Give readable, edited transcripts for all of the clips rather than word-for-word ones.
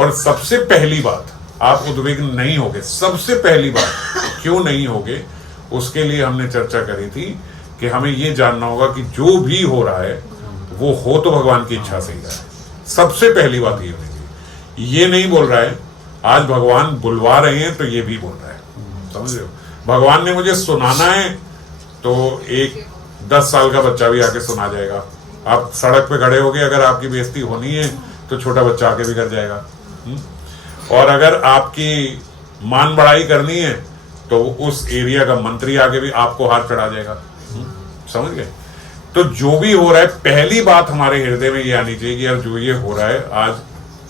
और सबसे पहली बात, आप उद्विग्न नहीं होगे। सबसे पहली बात क्यों नहीं होगे, उसके लिए हमने चर्चा करी थी कि हमें यह जानना होगा कि जो भी हो रहा है वो हो तो भगवान की इच्छा से ही रहा है। सबसे पहली बात ये होनी चाहिए। ये नहीं बोल रहा है आज भगवान बुलवा रहे हैं तो ये भी बोल रहा है, समझ रहे हो। भगवान ने मुझे सुनाना है तो एक 10 साल का बच्चा भी आके सुना जाएगा। आप सड़क पे खड़े होगे, अगर आपकी बेइज्जती होनी है तो छोटा बच्चा आके भी कर जाएगा। और अगर आपकी मान बढ़ाई करनी है तो उस एरिया का मंत्री आगे भी आपको हाथ चढ़ा जाएगा, समझ गए। तो जो भी हो रहा है, पहली बात हमारे हृदय में ये आनी चाहिए कि यार जो ये हो रहा है आज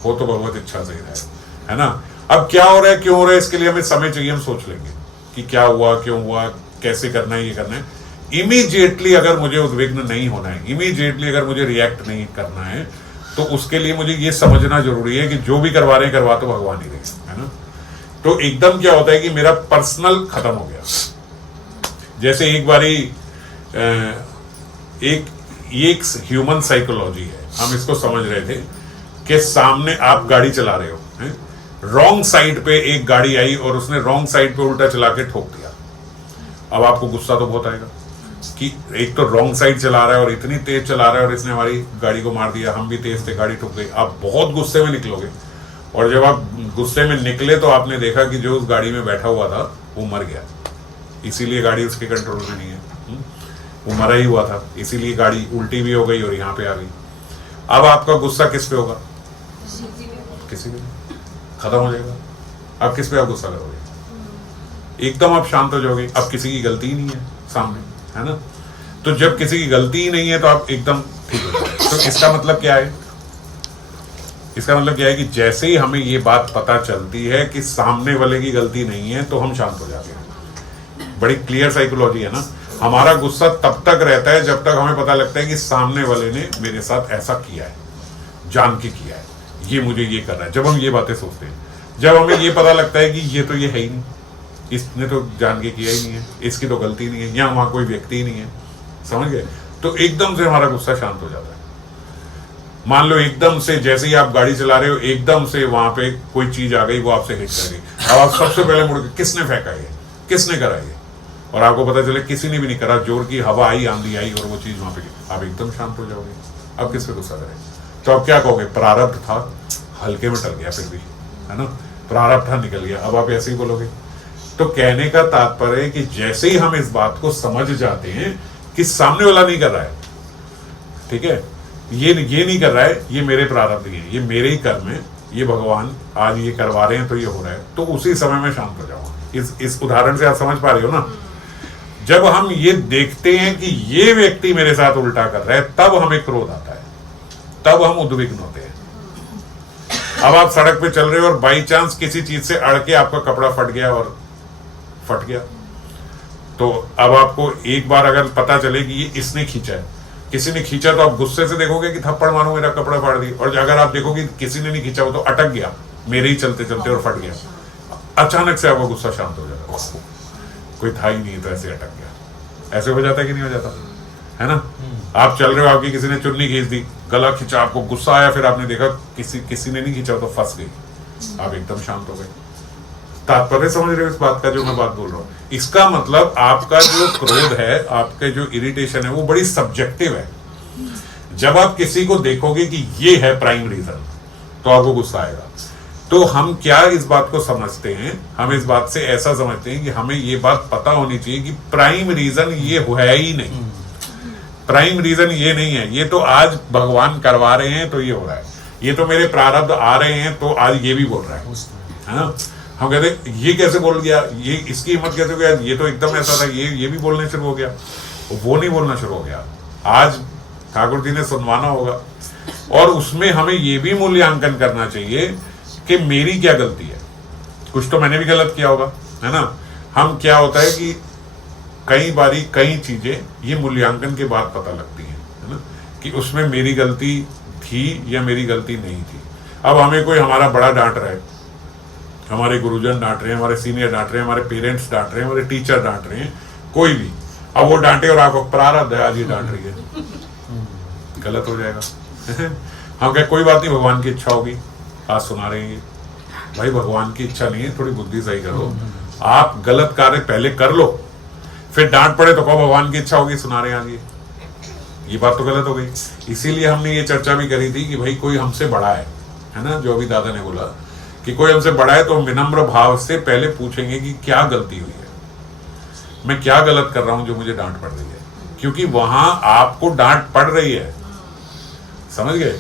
हो तो भगवत इच्छा से ही रहा है ना। अब क्या हो रहा है, क्यों हो रहा है, इसके लिए हमें समय चाहिए। हम सोच लेंगे कि क्या हुआ, क्यों हुआ, कैसे करना है, ये करना है। इमीडिएटली अगर मुझे उद्विग्न नहीं होना है, इमीडिएटली अगर मुझे रिएक्ट नहीं करना है, तो उसके लिए मुझे ये समझना जरूरी है कि जो भी करवा रहे हैं करवा तो भगवान ही रहे, है ना। तो एकदम क्या होता है कि मेरा पर्सनल खत्म हो गया। जैसे एक बारी एक ह्यूमन साइकोलॉजी है, हम इसको समझ रहे थे कि सामने आप गाड़ी चला रहे हो, रॉन्ग साइड पे एक गाड़ी आई और उसने रॉन्ग साइड पे उल्टा चला के ठोक दिया। अब आपको गुस्सा तो बहुत आएगा कि एक तो रॉन्ग साइड चला रहा है और इतनी तेज चला रहा है और इसने हमारी गाड़ी को मार दिया, हम भी तेज थे, गाड़ी ठुक गई। आप बहुत गुस्से में निकलोगे और जब आप गुस्से में निकले तो आपने देखा कि जो उस गाड़ी में बैठा हुआ था वो मर गया, इसीलिए गाड़ी उसके कंट्रोल में नहीं है। वो मरा ही हुआ था, इसीलिए गाड़ी उल्टी भी हो गई और यहाँ पे आ गई। अब आपका गुस्सा किस पे होगा, किसी पे खत्म हो जाएगा। अब किस पे आप गुस्सा करोगे, एकदम आप शांत हो जाओगे। अब किसी की गलती ही नहीं है सामने, है ना। तो जब किसी की गलती ही नहीं है तो आप एकदम ठीक हो जाए। तो इसका मतलब क्या है, इसका मतलब क्या है कि जैसे ही हमें ये बात पता चलती है कि सामने वाले की गलती नहीं है तो हम शांत हो जाते हैं। बड़ी क्लियर साइकोलॉजी है ना। हमारा गुस्सा तब तक रहता है जब तक हमें पता लगता है कि सामने वाले ने मेरे साथ ऐसा किया है, जान के किया है, ये मुझे ये कर रहा है। जब हम ये बातें सोचते हैं, जब हमें ये पता लगता है कि ये तो ये है ही नहीं, इसने तो जान के किया ही नहीं है, इसकी तो गलती नहीं है, यहाँ वहां कोई व्यक्ति ही नहीं है, समझ गए। तो एकदम से हमारा गुस्सा शांत हो जाता है। मान लो एकदम से जैसे ही आप गाड़ी चला रहे हो, एकदम से वहां पे कोई चीज आ गई, वो आपसे हिट कर गई। अब आप सबसे पहले मुड़ के किसने फेंका ये, किसने करा ये, और आपको पता चले किसी ने भी नहीं करा, जोर की हवा आई, आंधी आई और वो चीज वहां पे, आप एकदम शांत हो जाओगे। अब किस पे गुस्सा करें, तो अब क्या कहोगे, प्रारब्ध था, हल्के में टल गया, फिर भी, है ना, प्रारब्ध था, निकल गया। अब आप ऐसे ही बोलोगे। तो कहने का तात्पर्य है कि जैसे ही हम इस बात को समझ जाते हैं कि सामने वाला नहीं कर रहा है, ठीक है, ये नहीं कर रहा है, ये मेरे प्रारब्ध है, ये मेरे ही कर्म है, ये भगवान आज ये करवा रहे हैं तो ये हो रहा है, तो उसी समय में शांत हो जाऊंगा। इस उदाहरण से आप समझ पा रहे हो ना। जब हम ये देखते हैं कि ये व्यक्ति मेरे साथ उल्टा कर रहा है, तब हमें क्रोध आता है, तब हम उद्विग्न होते हैं। अब आप सड़क पे चल रहे हो और बाई चांस किसी चीज से अड़ के आपका कपड़ा फट गया, और फट गया तो अब आपको एक बार अगर पता चले कि ये इसने खींचा है, किसी ने खींचा, तो आप गुस्से से देखोगे कि थप्पड़ मारो, मेरा कपड़ा फाड़ दी। और अगर आप देखोगे किसी ने नहीं खींचा हो तो अटक गया, मेरे ही चलते चलते और फट गया, अचानक से आपका गुस्सा शांत हो जाता है। कोई था ही नहीं तो ऐसे अटक गया। ऐसे हो जाता है कि नहीं हो जाता, है ना। आप चल रहे हो, आपकी किसी ने चुन्नी खींच दी, गला खींचा, आपको गुस्सा आया, फिर आपने देखा किसी ने नहीं खींचा तो फंस गई, आप एकदम शांत हो गए। तात्पर्य समझ रहे हो इस बात का जो मैं बात बोल रहा हूँ। इसका मतलब आपका जो क्रोध है, आपके जो इरिटेशन है, वो बड़ी सब्जेक्टिव है। जब आप किसी को देखोगे कि ये है प्राइम रीजन, तो आपको गुस्सा आएगा। तो हम क्या इस बात को समझते हैं, हम इस बात से ऐसा समझते हैं कि हमें ये बात पता होनी चाहिए कि प्राइम रीजन ये है ही नहीं, प्राइम रीजन ये नहीं है, ये तो आज भगवान करवा रहे हैं तो ये हो रहा है, ये तो मेरे प्रारब्ध आ रहे हैं तो आज ये भी बोल रहा है ना। हम कहते ये कैसे बोल गया, ये इसकी हिम्मत कैसे हो गया, ये तो एकदम ऐसा था, ये भी बोलने शुरू हो गया, वो नहीं बोलना शुरू हो गया। आज ठाकुर जी ने सुनवाना होगा, और उसमें हमें ये भी मूल्यांकन करना चाहिए कि मेरी क्या गलती है, कुछ तो मैंने भी गलत किया होगा, है ना। हम क्या होता है कि कई बारी कई चीजें ये मूल्यांकन के बाद पता लगती हैं, है ना, कि उसमें मेरी गलती थी या मेरी गलती नहीं थी। अब हमें कोई हमारा बड़ा डांट रहा है, हमारे गुरुजन डांट रहे हैं, हमारे सीनियर डांट रहे हैं, हमारे पेरेंट्स डांट रहे हैं, हमारे टीचर डांट रहे हैं, कोई भी, अब वो डांटे और आपको प्रारब्ध है आज ये डांट रही है, गलत हो जाएगा। हम क्या, कोई बात नहीं, भगवान की इच्छा होगी, आज सुना रहे हैं भाई भगवान की इच्छा नहीं है, थोड़ी बुद्धि सही करो, आप गलत कार्य पहले कर लो, फिर डांट पड़े तो कहो भगवान की इच्छा होगी, सुना रहे हैं आगे। ये बात तो गलत हो गई। इसीलिए हमने ये चर्चा भी करी थी कि भाई कोई हमसे बड़ा है ना, जो अभी दादा ने बोला कि कोई हमसे बड़ा है तो हम विनम्र भाव से पहले पूछेंगे कि क्या गलती हुई है, मैं क्या गलत कर रहा हूं जो मुझे डांट पड़ रही है, क्योंकि वहां आपको डांट पड़ रही है, समझ गए।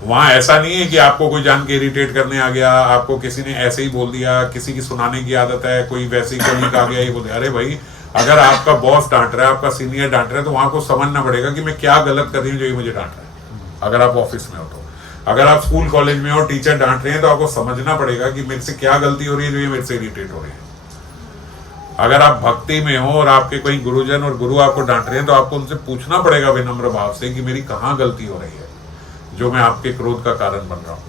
वहां ऐसा नहीं है कि आपको कोई जान के इरिटेट करने आ गया, आपको किसी ने ऐसे ही बोल दिया, किसी की सुनाने की आदत है, कोई वैसे ही कलीग आ गया, ये बोल दिया। अरे भाई अगर आपका बॉस डांट रहा है, आपका सीनियर डांट रहा है, तो वहां को समझना पड़ेगा कि मैं क्या गलत कर रही हूँ जो ये मुझे डांट रहा है। अगर आप ऑफिस में हो तो, अगर आप स्कूल कॉलेज में हो, टीचर डांट रहे हैं, तो आपको समझना पड़ेगा कि मेरे से क्या गलती हो रही है जो ये मेरे से इरिटेट हो रही है। अगर आप भक्ति में हो और आपके कोई गुरुजन और गुरु आपको डांट रहे हैं, तो आपको उनसे पूछना पड़ेगा विनम्र भाव से कि मेरी कहाँ गलती हो रही है जो मैं आपके क्रोध का कारण बन रहा हूं।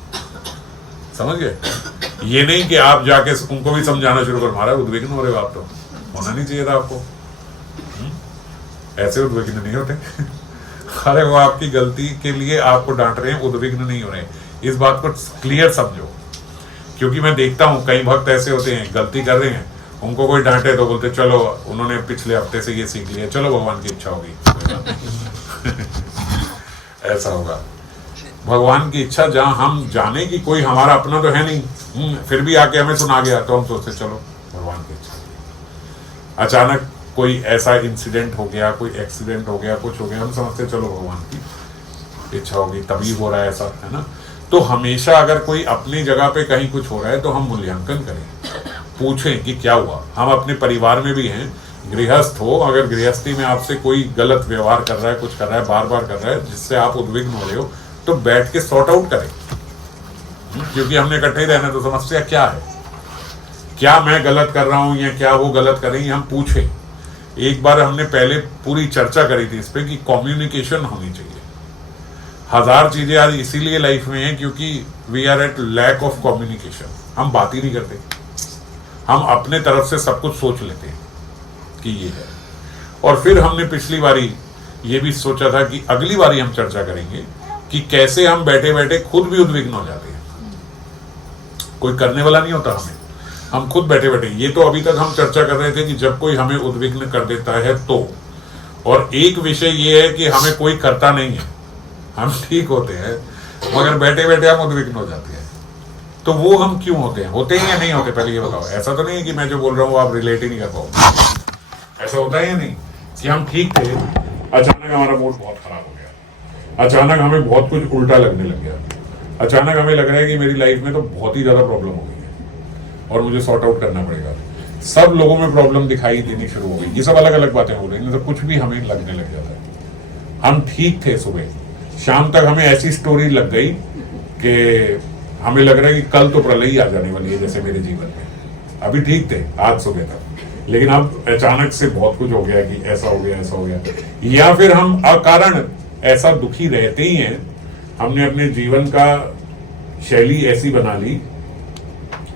समझ गए। ये नहीं कि आप जाके उनको भी समझाना शुरू कर, महाराज उद्विग्न हो रहे हो आप, तो होना नहीं चाहिए था आपको। ऐसे उद्विग्न नहीं होते। अरे वो आपकी गलती के लिए आपको डांट रहे हैं, उद्विग्न नहीं हो रहे हैं। इस बात को क्लियर समझो, क्योंकि मैं देखता हूं कई भक्त ऐसे होते हैं, गलती कर रहे हैं, उनको कोई डांटे तो बोलते चलो उन्होंने पिछले हफ्ते से ये सीख लिया, चलो भगवान की इच्छा होगी। ऐसा होगा। भगवान की इच्छा जहां हम जाने कि कोई हमारा अपना तो है नहीं, फिर भी आके हमें सुना गया, तो हम सोचते चलो भगवान की इच्छा। अचानक कोई ऐसा इंसिडेंट हो गया, कोई एक्सीडेंट हो गया, कुछ हो गया, हम समझते चलो भगवान की इच्छा होगी तभी हो रहा है, ऐसा है ना। तो हमेशा अगर कोई अपनी जगह पे कहीं कुछ हो रहा है तो हम मूल्यांकन करें, पूछें कि क्या हुआ। हम अपने परिवार में भी हैं, गृहस्थ हो, अगर गृहस्थी में आपसे कोई गलत व्यवहार कर रहा है, कुछ कर रहा है, बार बार कर रहा है, जिससे आप उद्विग्न हो रहे हो, तो बैठ के सॉर्ट आउट करें। क्योंकि हमने इकट्ठे ही रहना, तो समस्या क्या है, क्या मैं गलत कर रहा हूं या क्या वो गलत कर रही है, हम पूछें। एक बार हमने पहले पूरी चर्चा करी थी इस पे कि कम्युनिकेशन होनी चाहिए। हजार चीजें आज इसीलिए लाइफ में है क्योंकि we are at lack of communication. हम बात ही नहीं करते, हम अपने तरफ से सब कुछ सोच लेते हैं कि ये है। और फिर हमने पिछली बारी ये भी सोचा था कि अगली बारी हम चर्चा करेंगे कि कैसे हम बैठे बैठे खुद भी उद्विग्न हो जाते हैं। कोई करने वाला नहीं होता, हम खुद बैठे बैठे। ये तो अभी तक हम चर्चा कर रहे थे कि जब कोई हमें उद्विग्न कर देता है तो, और एक विषय ये है कि हमें कोई करता नहीं है, हम ठीक होते हैं, मगर बैठे बैठे हम उद्विग्न हो जाते हैं। तो वो हम क्यों होते हैं या नहीं होते, पहले ये बताओ। ऐसा तो नहीं है कि मैं जो बोल रहा हूँ आप रिलेट ही नहीं कर पाओ। ऐसा होता है या नहीं कि हम ठीक थे, अचानक हमारा मूड बहुत खराब हो गया, अचानक हमें बहुत कुछ उल्टा लगने लग गया, अचानक हमें लग रहा है कि मेरी लाइफ में तो बहुत ही ज्यादा प्रॉब्लम हो गई है और मुझे सॉर्ट आउट करना पड़ेगा। सब लोगों में प्रॉब्लम दिखाई देनी शुरू हो गई। ये सब अलग अलग बातें हो रही हैं, तो कुछ भी हमें लगने लग जाता है। हम ठीक थे, सुबह शाम तक हमें ऐसी स्टोरी लग गई कि हमें लग रहा है कि कल तो प्रलय ही आ जाने वाली है, जैसे मेरे जीवन में। अभी ठीक थे आज सुबह तक, लेकिन अब अचानक से बहुत कुछ हो गया कि ऐसा हो गया, ऐसा हो गया। या फिर हम अकारण ऐसा दुखी रहते ही हैं, हमने अपने जीवन का शैली ऐसी बना ली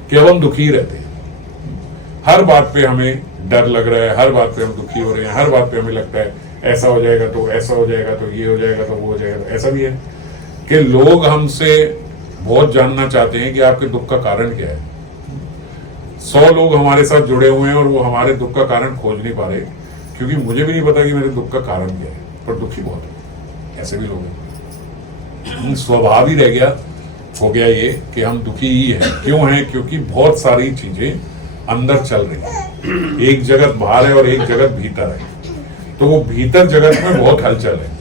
कि अब हम दुखी रहते हैं। हर बात पे हमें डर लग रहा है, हर बात पे हम दुखी हो रहे हैं, हर बात पे हमें लगता है ऐसा हो जाएगा तो ऐसा हो जाएगा, तो ये हो जाएगा तो वो हो जाएगा। तो ऐसा भी है कि लोग हमसे बहुत जानना चाहते हैं कि आपके दुख का कारण क्या है। 100 लोग हमारे साथ जुड़े हुए हैं और वो हमारे दुख का कारण खोज नहीं पा रहे, क्योंकि मुझे भी नहीं पता कि मेरे दुख का कारण क्या है, पर दुखी बहुत है। ऐसे भी लोग हैं, स्वभाव ही रह गया, हो गया ये कि हम दुखी ही हैं। क्यों हैं? क्योंकि बहुत सारी चीजें अंदर चल रही हैं। एक जगत बाहर है और एक जगत भीतर है, तो वो भीतर जगत में बहुत हलचल है।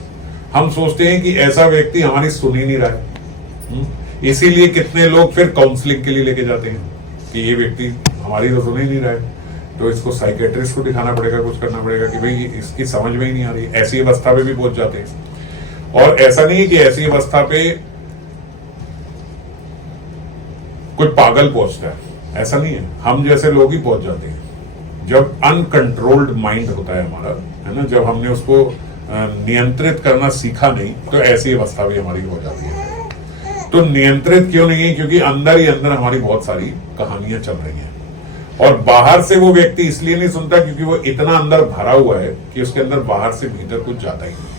हम सोचते हैं कि ऐसा व्यक्ति हमारी सुन ही नहीं रहा है, इसीलिए कितने लोग फिर काउंसलिंग के लिए लेके जाते हैं कि ये व्यक्ति हमारी तो सुन ही नहीं रहा है, तो इसको साइकेट्रिस्ट को दिखाना पड़ेगा, कुछ करना पड़ेगा कि भाई इसकी समझ में ही नहीं आ रही। ऐसी अवस्था पे भी पहुंच जाते हैं। और ऐसा नहीं है कि ऐसी अवस्था पे कोई पागल पहुंचता है, ऐसा नहीं है, हम जैसे लोग ही पहुंच जाते हैं। जब अनकंट्रोल्ड माइंड होता है हमारा, है ना, जब हमने उसको नियंत्रित करना सीखा नहीं, तो ऐसी अवस्था भी हमारी हो जाती है। तो नियंत्रित क्यों नहीं है? क्योंकि अंदर ही अंदर हमारी बहुत सारी कहानियां चल रही हैं, और बाहर से वो व्यक्ति इसलिए नहीं सुनता क्योंकि वो इतना अंदर भरा हुआ है कि उसके अंदर बाहर से भीतर कुछ जाता ही नहीं,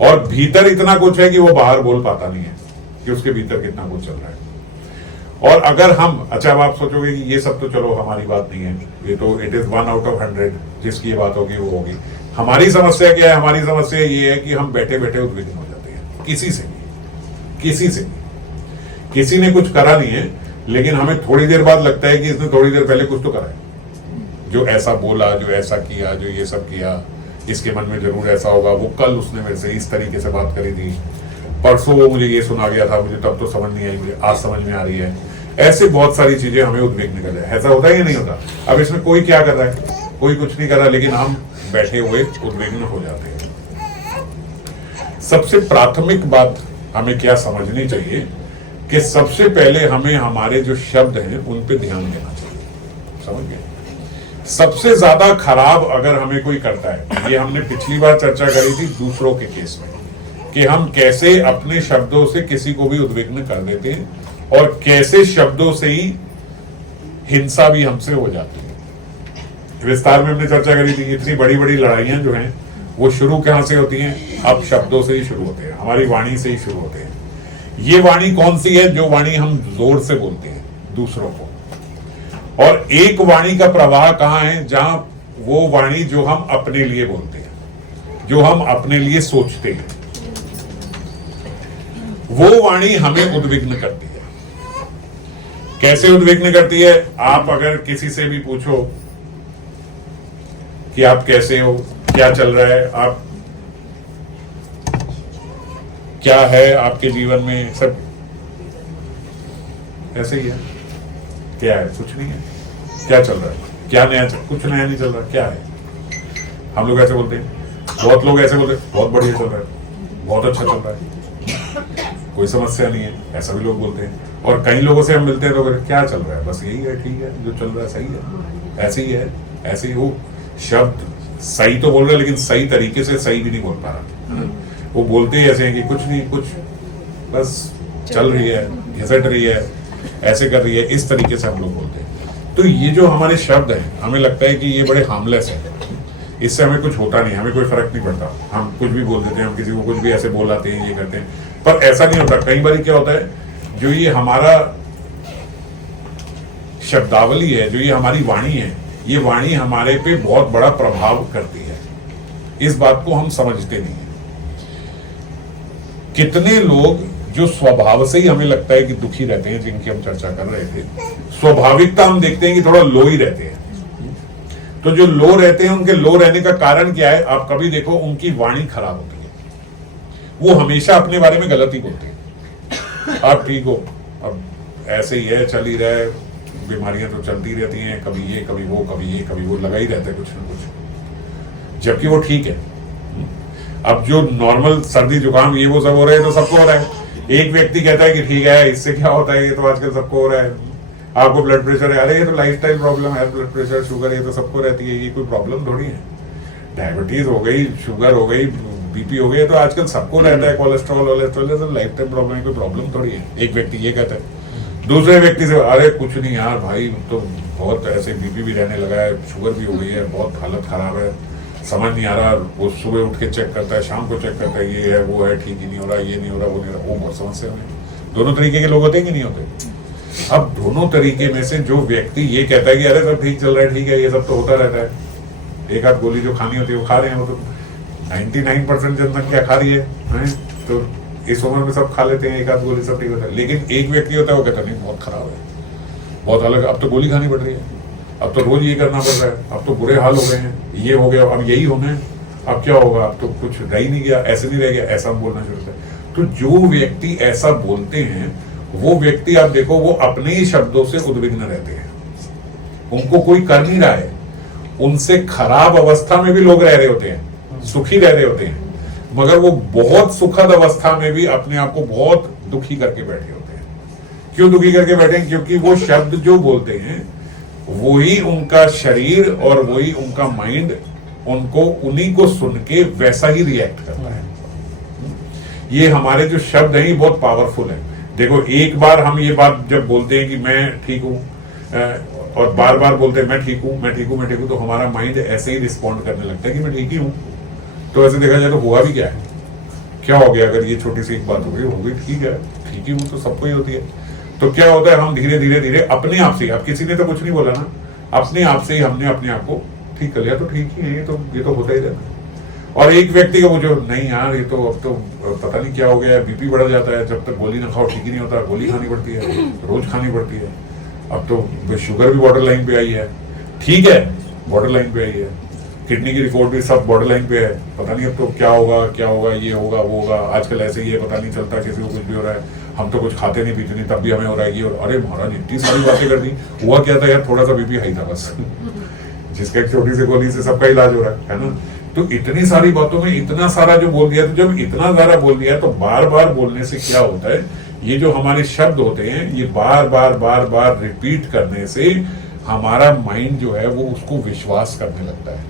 और भीतर इतना कुछ है कि वो बाहर बोल पाता नहीं है, कि उसके भीतर कितना कुछ चल रहा है। और अगर हम, अच्छा अब आप सोचोगे कि ये सब तो चलो हमारी बात नहीं है, ये तो इट इज 1 आउट ऑफ 100 जिसकी ये बात होगी वो होगी। हमारी समस्या क्या है? हमारी समस्या ये है कि हम बैठे बैठे उद्विग्न हो जाते हैं किसी से भी। किसी ने कुछ करा नहीं है, लेकिन हमें थोड़ी देर बाद लगता है कि इसने थोड़ी देर पहले कुछ तो करा है, जो ऐसा बोला, जो ऐसा किया, जो ये सब किया, इसके मन में जरूर ऐसा होगा, वो कल उसने मेरे से इस तरीके से बात करी थी, परसों वो मुझे ये सुना गया था, मुझे तब तो समझ नहीं आई, मुझे आज समझ में आ रही है। ऐसे बहुत सारी चीजें हमें उद्विग्न कर रहे हैं। ऐसा होता है या नहीं होता? अब इसमें कोई क्या कर रहा है? कोई कुछ नहीं कर रहा, लेकिन हम बैठे हुए उद्विग्न हो जाते हैं। सबसे प्राथमिक बात हमें क्या समझनी चाहिए कि सबसे पहले हमें हमारे जो शब्द हैं उन पे ध्यान देना चाहिए। समझ गए? सबसे ज्यादा खराब अगर हमें कोई करता है, ये हमने पिछली बार चर्चा करी थी दूसरों के केस में, कि हम कैसे अपने शब्दों से किसी को भी उद्विग्न कर देते हैं और कैसे शब्दों से ही हिंसा भी हमसे हो जाती है। विस्तार में हमने चर्चा करी थी। इतनी बड़ी बड़ी लड़ाइयां जो हैं वो शुरू कहां से होती हैं? अब शब्दों से ही शुरू होते हैं, हमारी वाणी से ही शुरू होते हैं। ये वाणी कौन सी है? जो वाणी हम जोर से बोलते हैं दूसरों को। और एक वाणी का प्रवाह कहां है? जहां वो वाणी जो हम अपने लिए बोलते हैं, जो हम अपने लिए सोचते हैं, वो वाणी हमें उद्विग्न करती है। कैसे उद्विग्न करती है? आप अगर किसी से भी पूछो कि आप कैसे हो, क्या चल रहा है, आप क्या है आपके जीवन में, सब ऐसे ही है। क्या है? कुछ नहीं है। क्या चल रहा है? क्या नया कुछ नया नहीं चल रहा। क्या है? हम लोग ऐसे बोलते हैं, बहुत लोग ऐसे बोलते हैं, बहुत बढ़िया चल रहा है, बहुत अच्छा चल रहा है, कोई समस्या नहीं है, ऐसा भी लोग बोलते हैं। और कई लोगों से हम मिलते हैं तो क्या चल रहा है? बस यही है, ठीक है, जो चल रहा है सही है, ऐसे ही है, ऐसे ही। वो शब्द सही तो बोल रहे हैं, लेकिन सही तरीके से सही भी नहीं बोल पा रहा। वो बोलते ही ऐसे हैं कि कुछ नहीं, कुछ बस चल रही है, घिसट रही है, ऐसे कर रही है, इस तरीके से हम लोग बोलते हैं। तो ये जो हमारे शब्द हैं, हमें लगता है कि ये बड़े हार्मलेस है, इससे हमें कुछ होता नहीं, हमें कोई फर्क नहीं पड़ता, हम कुछ भी बोल देते हैं, हम किसी को कुछ भी ऐसे बोल आते हैं, ये करते हैं। पर ऐसा नहीं होता। कई बार क्या होता है, जो ये हमारा शब्दावली है, जो ये हमारी वाणी है, ये वाणी हमारे पे बहुत बड़ा प्रभाव करती है। इस बात को हम समझते नहीं है। कितने लोग जो स्वभाव से ही हमें लगता है कि दुखी रहते हैं, जिनकी हम चर्चा कर रहे थे, स्वाभाविकता हम देखते हैं कि थोड़ा लो ही रहते हैं। तो जो लो रहते हैं, उनके लो रहने का कारण क्या है? आप कभी देखो, उनकी वाणी खराब होती है। वो हमेशा अपने बारे में गलत ही बोलते हैं। आप ठीक हो, अब ऐसे ही है, चल ही रहा है, बीमारियां तो चलती रहती हैं, कभी ये कभी वो, कभी ये कभी वो, लगा ही रहता है कुछ ना कुछ, जबकि वो ठीक है। अब जो नॉर्मल सर्दी जुकाम ये वो सब हो रहा है, तो सबको हो रहा है। एक व्यक्ति कहता है कि ठीक है, इससे क्या होता है, ये तो आजकल सबको हो रहा है। आपको ब्लड प्रेशर है, अरे ये तो लाइफस्टाइल प्रॉब्लम है, ब्लड प्रेशर शुगर ये तो सबको रहती है, ये कोई प्रॉब्लम थोड़ी है। डायबिटीज हो गई, शुगर हो गई, बीपी हो गई, तो आजकल सबको रहता है। कोलेस्ट्रॉल तो लाइफ टाइम प्रॉब्लम है, कोई प्रॉब्लम थोड़ी है। एक व्यक्ति ये कहता है। दूसरे व्यक्ति से, अरे कुछ नहीं यार भाई, तो बहुत ऐसे बीपी भी रहने लगा है, शुगर भी हो गई है, बहुत हालत खराब है, समझ नहीं आ रहा। वो सुबह उठ के चेक करता है, शाम को चेक करता है, ये है वो है, ठीक ही नहीं हो रहा, ये नहीं हो रहा, वो नहीं हो रहा। वो बहुत समस्या में। दोनों तरीके के लोग होते हैं कि नहीं होते? अब दोनों तरीके में से जो व्यक्ति ये कहता है कि अरे सब ठीक चल रहा है, ठीक है, ये सब तो होता रहता है, एक आध गोली जो खानी होती है वो खा रहे हैं, वो तो 99% जनसंख्या खा रही है, तो इस उम्र में सब खा लेते हैं, एक आध गोली सब ठीक होता है। लेकिन एक व्यक्ति होता है, वो कहता नहीं बहुत खराब है, बहुत अलग, अब तो गोली खानी पड़ रही है, अब तो रोज ये करना पड़ रहा है, अब तो बुरे हाल हो गए हैं, ये हो गया, अब यही होना है, अब क्या होगा, अब तो कुछ रह ही नहीं गया, ऐसे नहीं रह गया, ऐसा हम बोलना शुरू करते हैं। तो जो व्यक्ति ऐसा बोलते हैं, वो व्यक्ति आप देखो, वो अपने ही शब्दों से उद्विग्न रहते हैं। उनको कोई कर नहीं रहा है, उनसे खराब अवस्था में भी लोग रह रहे होते हैं, सुखी रह रहे होते हैं, मगर वो बहुत सुखद अवस्था में भी अपने आप को बहुत दुखी करके बैठे होते हैं। क्यों दुखी करके बैठे हैं? क्योंकि वो शब्द जो बोलते हैं, वही उनका शरीर और वही उनका माइंड उनको उन्हीं को सुन के वैसा ही रिएक्ट करता है। ये हमारे जो शब्द हैं, ये बहुत पावरफुल है। देखो, एक बार हम ये बात जब बोलते हैं कि मैं ठीक हूं, और बार बार बोलते हैं मैं ठीक हूं, मैं ठीक हूं, मैं ठीक हूं, तो हमारा माइंड ऐसे ही रिस्पॉन्ड करने लगता है कि मैं ठीक ही हूं। तो ऐसे देखा जाए तो हुआ भी क्या है, क्या हो गया? अगर ये छोटी सी एक बात हो गई, ठीक है, ठीक ही हूँ, तो सबको ही होती है। तो क्या होता है, हम धीरे धीरे धीरे अपने आप से, अब किसी ने तो कुछ नहीं बोला ना, अपने आप से ही हमने अपने आप को ठीक कर लिया, तो ठीक ही है, ये तो होता ही रहता है। और एक व्यक्ति का वो जो नहीं यार ये तो अब तो पता नहीं क्या हो गया है, बीपी बढ़ जाता है, जब तक गोली ना खाओ ठीक ही नहीं होता, गोली खानी पड़ती है, रोज खानी पड़ती है। अब तो शुगर भी बॉर्डर लाइन पे आई है, ठीक है बॉर्डर लाइन पे आई है, किडनी की रिपोर्ट भी सब बॉर्डर लाइन पे है, पता नहीं अब तो क्या होगा, ये होगा वो होगा, आजकल ऐसे ही है, पता नहीं चलता किसी को कुछ भी हो रहा है, हम तो कुछ खाते नहीं पीते नहीं तब भी हमें हो रहा है ये, और अरे महाराज इतनी सारी बातें कर दी, हुआ क्या था यार, थोड़ा सा बीपी हाई था बस जिसका एक छोटी सी गोली से सबका इलाज हो रहा है ना। तो इतनी सारी बातों में इतना सारा जो बोल दिया, तो जब इतना सारा बोल दिया तो बार बार बोलने से क्या होता है, ये जो हमारे शब्द होते हैं ये बार बार रिपीट करने से हमारा माइंड जो है वो उसको विश्वास करने लगता है।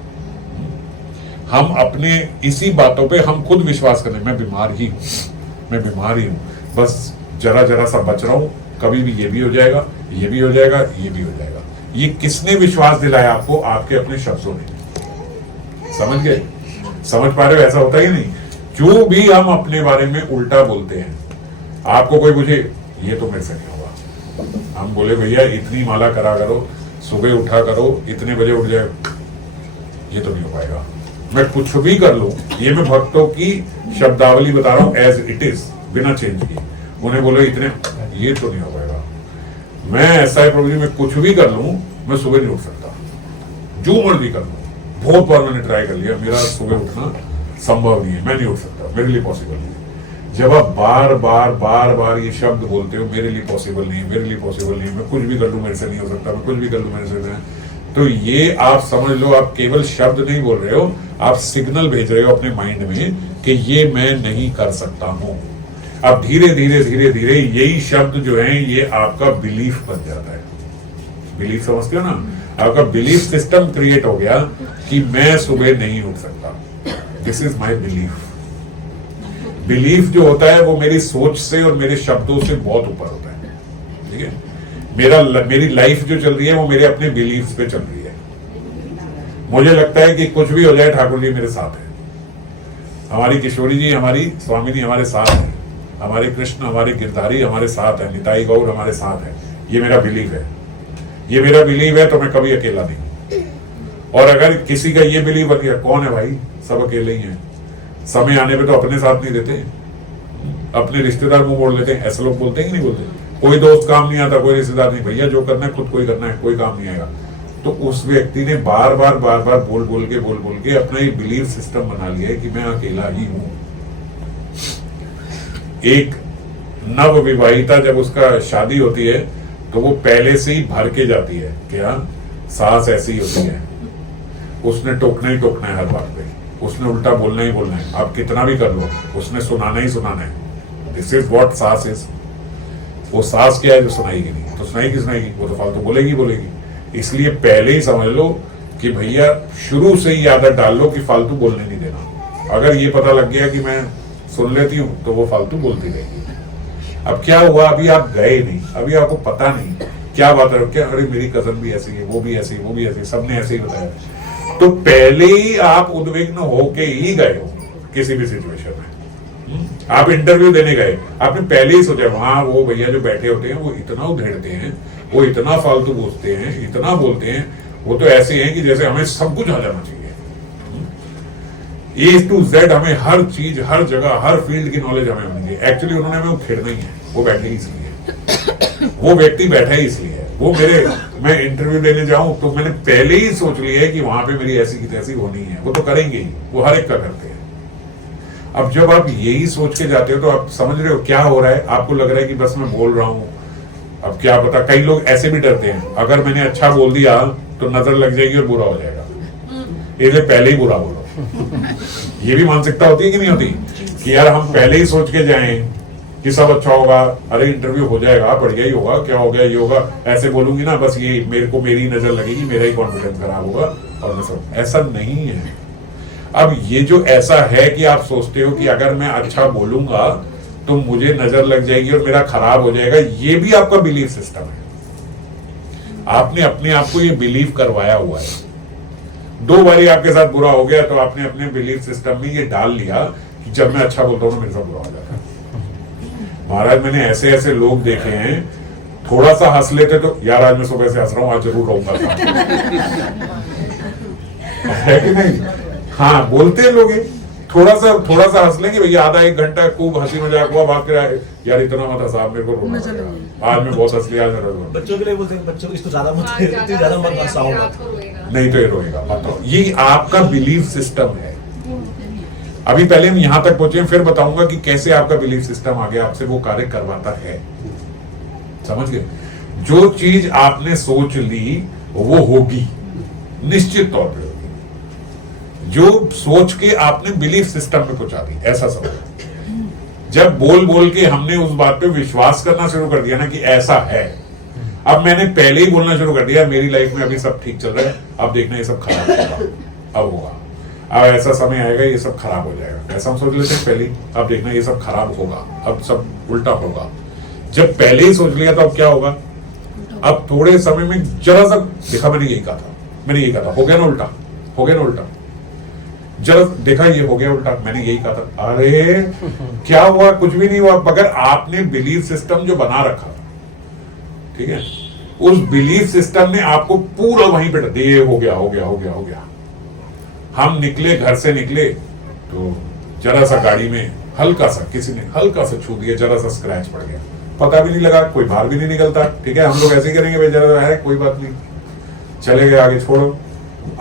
हम अपने इसी बातों पे हम खुद विश्वास करने, मैं बीमार ही हूं, बस जरा सा बच रहा हूं, कभी भी ये भी हो जाएगा, ये भी हो जाएगा, ये भी हो जाएगा। ये किसने विश्वास दिलाया आपको? आपके अपने शब्दों ने। समझ गए? समझ पा रहे हो? ऐसा होता ही नहीं। जो भी हम अपने बारे में उल्टा बोलते हैं, आपको कोई पूछे ये तो मेरे से नहीं होगा, हम बोले भैया इतनी माला करा करो, सुबह उठा करो, इतने बजे उठ जाए, ये तो नहीं हो पाएगा। मैं कुछ भी कर लूं, ये मैं भक्तों की शब्दावली बता रहा हूं एज इट इज, बिना चेंज की। उन्हें बोले इतने, ये तो नहीं हो पाएगा। मैं ऐसा है प्रभु जी, मैं कुछ भी कर लूं, मैं सुबह नहीं उठ सकता, जो मर्जी कर लूं। बहुत बार मैंने ट्राई कर लिया, मेरा सुबह उठना संभव नहीं है, मैं नहीं उठ सकता, मेरे लिए पॉसिबल नहीं है। जब आप बार बार ये शब्द बोलते हो, मेरे लिए पॉसिबल नहीं है, मेरे लिए पॉसिबल नहीं है, मैं कुछ भी कर लूं मेरे से नहीं हो सकता, मैं कुछ भी कर लूं मेरे से नहीं, तो ये आप समझ लो, आप केवल शब्द नहीं बोल रहे हो, आप सिग्नल भेज रहे हो अपने माइंड में कि ये मैं नहीं कर सकता हूं। अब धीरे धीरे यही शब्द जो है ये आपका बिलीफ बन जाता है। बिलीफ समझते हो ना? आपका बिलीफ सिस्टम क्रिएट हो गया कि मैं सुबह नहीं उठ सकता। This is my belief. Belief जो होता है वो मेरी सोच से और मेरे शब्दों से बहुत ऊपर होता है। ठीक है, मेरी लाइफ जो चल रही है वो मेरे अपने बिलीफ पे चल रही है। मुझे लगता है कि कुछ भी हो जाए ठाकुर जी मेरे साथ है, हमारी किशोरी जी, हमारी स्वामी जी हमारे साथ है, हमारे कृष्ण, हमारे गिरधारी हमारे साथ है, निताई गौर हमारे साथ है। ये मेरा बिलीव है, ये मेरा बिलीव है, तो मैं कभी अकेला नहीं। और अगर किसी का ये बिलीव बन गया, कौन है भाई, सब अकेले ही हैं, समय आने पे तो अपने साथ नहीं देते, अपने रिश्तेदार मुंह मोड़ लेते हैं। ऐसे लोग बोलते हैं कि नहीं बोलते? कोई दोस्त काम नहीं आता, कोई रिश्तेदार नहीं, भैया जो करना है खुद को ही करना है, कोई काम नहीं आएगा। तो उस व्यक्ति ने बार बार बोल के अपना एक बिलीव सिस्टम बना लिया है कि मैं अकेला ही हूं। एक नव विवाहिता जब उसका शादी होती है तो वो पहले से ही भर के जाती है कि हाँ सास ऐसी ही होती है, उसने टोकना ही टोकना है हर बात पे, उसने उल्टा बोलना ही बोलना है, आप कितना भी कर लो, उसने सुनाना ही सुनाना है। दिस इज व्हाट सास इज। वो सास क्या है जो सुनाएगी नहीं, तो सुनाएगी, वो तो फालतू बोलेगी। इसलिए पहले ही समझ लो कि भैया शुरू से ही आदत डाल लो कि फालतू बोलने नहीं देना। अगर ये पता लग गया कि मैं सुन लेती हूँ तो वो फालतू बोलती रहेगी। अब क्या हुआ, अभी आप गए नहीं, अभी आपको पता नहीं क्या बात है, क्या अरे मेरी कजन भी ऐसी है, वो भी ऐसी, सबने ऐसे ही बताया। तो पहले ही आप उद्विग्न होके ही गए हो किसी भी सिचुएशन में। आप इंटरव्यू देने गए, आपने पहले ही सोचा वहां वो भैया जो बैठे होते हैं वो इतना उधेड़ते हैं, वो इतना फालतू बोलते हैं, इतना बोलते हैं, वो तो ऐसे हैं कि जैसे हमें सब कुछ आ जाना चाहिए, A to Z हमें हर चीज, हर जगह, हर फील्ड की नॉलेज हमें होनी चाहिए। एक्चुअली उन्होंने हमें उखेड़ना ही है, वो बैठे ही इसलिए, वो व्यक्ति बैठा ही इसलिए। वो मैं इंटरव्यू देने जाऊं तो मैंने पहले ही सोच लिया है कि वहां पे मेरी ऐसी की तैसी होनी है, वो तो करेंगे ही, वो हर एक का करते हैं। अब जब आप यही सोच के जाते हो तो आप समझ रहे हो क्या हो रहा है, आपको लग रहा है कि बस मैं बोल रहा हूं, अब क्या पता। कई लोग ऐसे भी डरते हैं, अगर मैंने अच्छा बोल दिया तो नजर लग जाएगी और बुरा हो जाएगा, इसलिए पहले ही बुरा बोलो। ये भी मानसिकता होती है कि नहीं होती, कि यार हम पहले ही सोच के जाएं कि सब अच्छा होगा, अरे इंटरव्यू हो जाएगा, बढ़िया ही होगा, क्या हो गया, ये होगा, ऐसे बोलूंगी ना बस ये मेरी नजर लगेगी, मेरा ही कॉन्फिडेंस खराब होगा, और मैं सब। ऐसा नहीं है। अब ये जो ऐसा है कि आप सोचते हो कि अगर मैं अच्छा बोलूंगा तो मुझे नजर लग जाएगी और मेरा खराब हो जाएगा, ये भी आपका बिलीफ सिस्टम है। आपने अपने आप को ये बिलीव करवाया हुआ है। 2 बारी आपके साथ बुरा हो गया तो आपने अपने बिलीफ सिस्टम में ये डाल लिया कि जब मैं अच्छा बोलता हूँ ना मेरे साथ बुरा हो जाता है। महाराज मैंने ऐसे ऐसे लोग देखे हैं, थोड़ा सा हंस लेते तो यार आज मैं सुबह से हंस रहा हूं, आज जरूर रहूंगा। है कि नहीं? हाँ बोलते हैं लोग, थोड़ा सा हंस लेंगे भैया, आधा एक घंटा खूब हंसी मजाक हुआ, बात कर यार इतना मत हंसा, मेरे को रोना आज मैं बहुत हंस लिया, आज मेरा रोना। बच्चों के लिए बोलते हैं बच्चों इसको ज्यादा मत हंसाओ, नहीं तो ये रोएगा। बताओ, ये आपका बिलीफ सिस्टम है। अभी पहले हम यहां तक पहुंचे, फिर बताऊंगा कि कैसे आपका बिलीफ सिस्टम आगे आपसे वो कार्य करवाता है। समझ गए? जो चीज आपने सोच ली वो होगी, निश्चित तौर पे होगी। जो सोच के आपने बिलीफ सिस्टम में पहुंचा दी, ऐसा समझो। जब बोल बोल के हमने उस बात पे विश्वास करना शुरू कर दिया ना कि ऐसा है, अब मैंने पहले ही बोलना शुरू कर दिया मेरी लाइफ में अभी सब ठीक चल रहा है, अब देखना ये सब खराब होगा, अब होगा, अब ऐसा समय आएगा ये सब खराब हो जाएगा। ऐसा हम सोच लेते हैं पहले, अब देखना ये सब खराब होगा, अब सब उल्टा होगा। जब पहले ही सोच लिया तो अब क्या होगा? अब थोड़े समय में जरा सा देखा, मैंने यही कहा था, हो गया ना उल्टा, जरा देखा ये हो गया उल्टा, मैंने यही कहा था। अरे क्या हुआ? कुछ भी नहीं हुआ, मगर आपने बिलीफ सिस्टम जो बना रखा, ठीक है, उस बिलीफ सिस्टम ने आपको पूरा वहीं पे ये हो गया। हम निकले, घर से निकले तो जरा सा गाड़ी में किसी ने हल्का सा छू दिया, जरा सा स्क्रैच पड़ गया, पता भी नहीं लगा, कोई बाहर भी नहीं निकलता। ठीक है, हम लोग ऐसे ही करेंगे भाई, जरा है कोई बात नहीं, चले गए आगे, छोड़ो।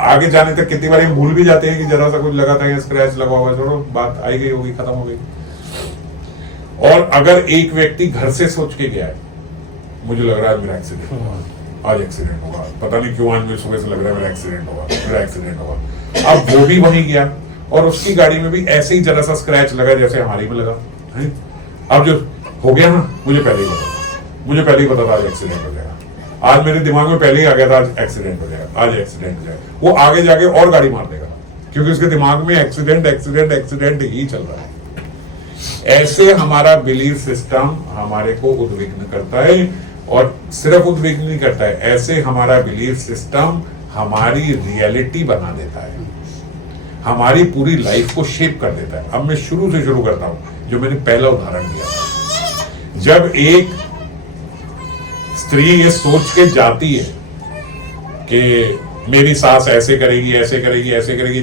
आगे जाने तक कितनी बार हम भूल भी जाते हैं कि जरा सा कुछ लगा था या स्क्रैच लगा हुआ, छोड़ो, बात आई गई होगी, खत्म हो गई। और अगर एक व्यक्ति घर से सोच के गया है, मुझे लग रहा है मेरा एक्सीडेंट होगा, आज एक्सीडेंट होगा, पता नहीं क्यों आज मुझे सुबह से लग रहा है मेरा एक्सीडेंट होगा। अब वो भी वहीं गया और उसकी गाड़ी में भी ऐसे ही जरा सा स्क्रैच लगा जैसे हमारी में लगा है। अब जो हो गया ना, मुझे पहले ही पता था आज एक्सीडेंट हो जाएगा, आज मेरे दिमाग में पहले ही आ गया था आज एक्सीडेंट हो जाएगा। वो आगे जाके और गाड़ी मार देगा क्योंकि उसके दिमाग में एक्सीडेंट ही चल रहा है। ऐसे हमारा बिलीफ सिस्टम हमारे को उद्विग्न करता है, और सिर्फ उद्विग्न नहीं करता है, ऐसे हमारा बिलीफ सिस्टम हमारी रियलिटी बना देता है, हमारी पूरी लाइफ को शेप कर देता है। अब मैं शुरू से शुरू करता हूं, जो मैंने पहला उदाहरण दिया था। जब एक स्त्री ये सोच के जाती है कि मेरी सास ऐसे करेगी,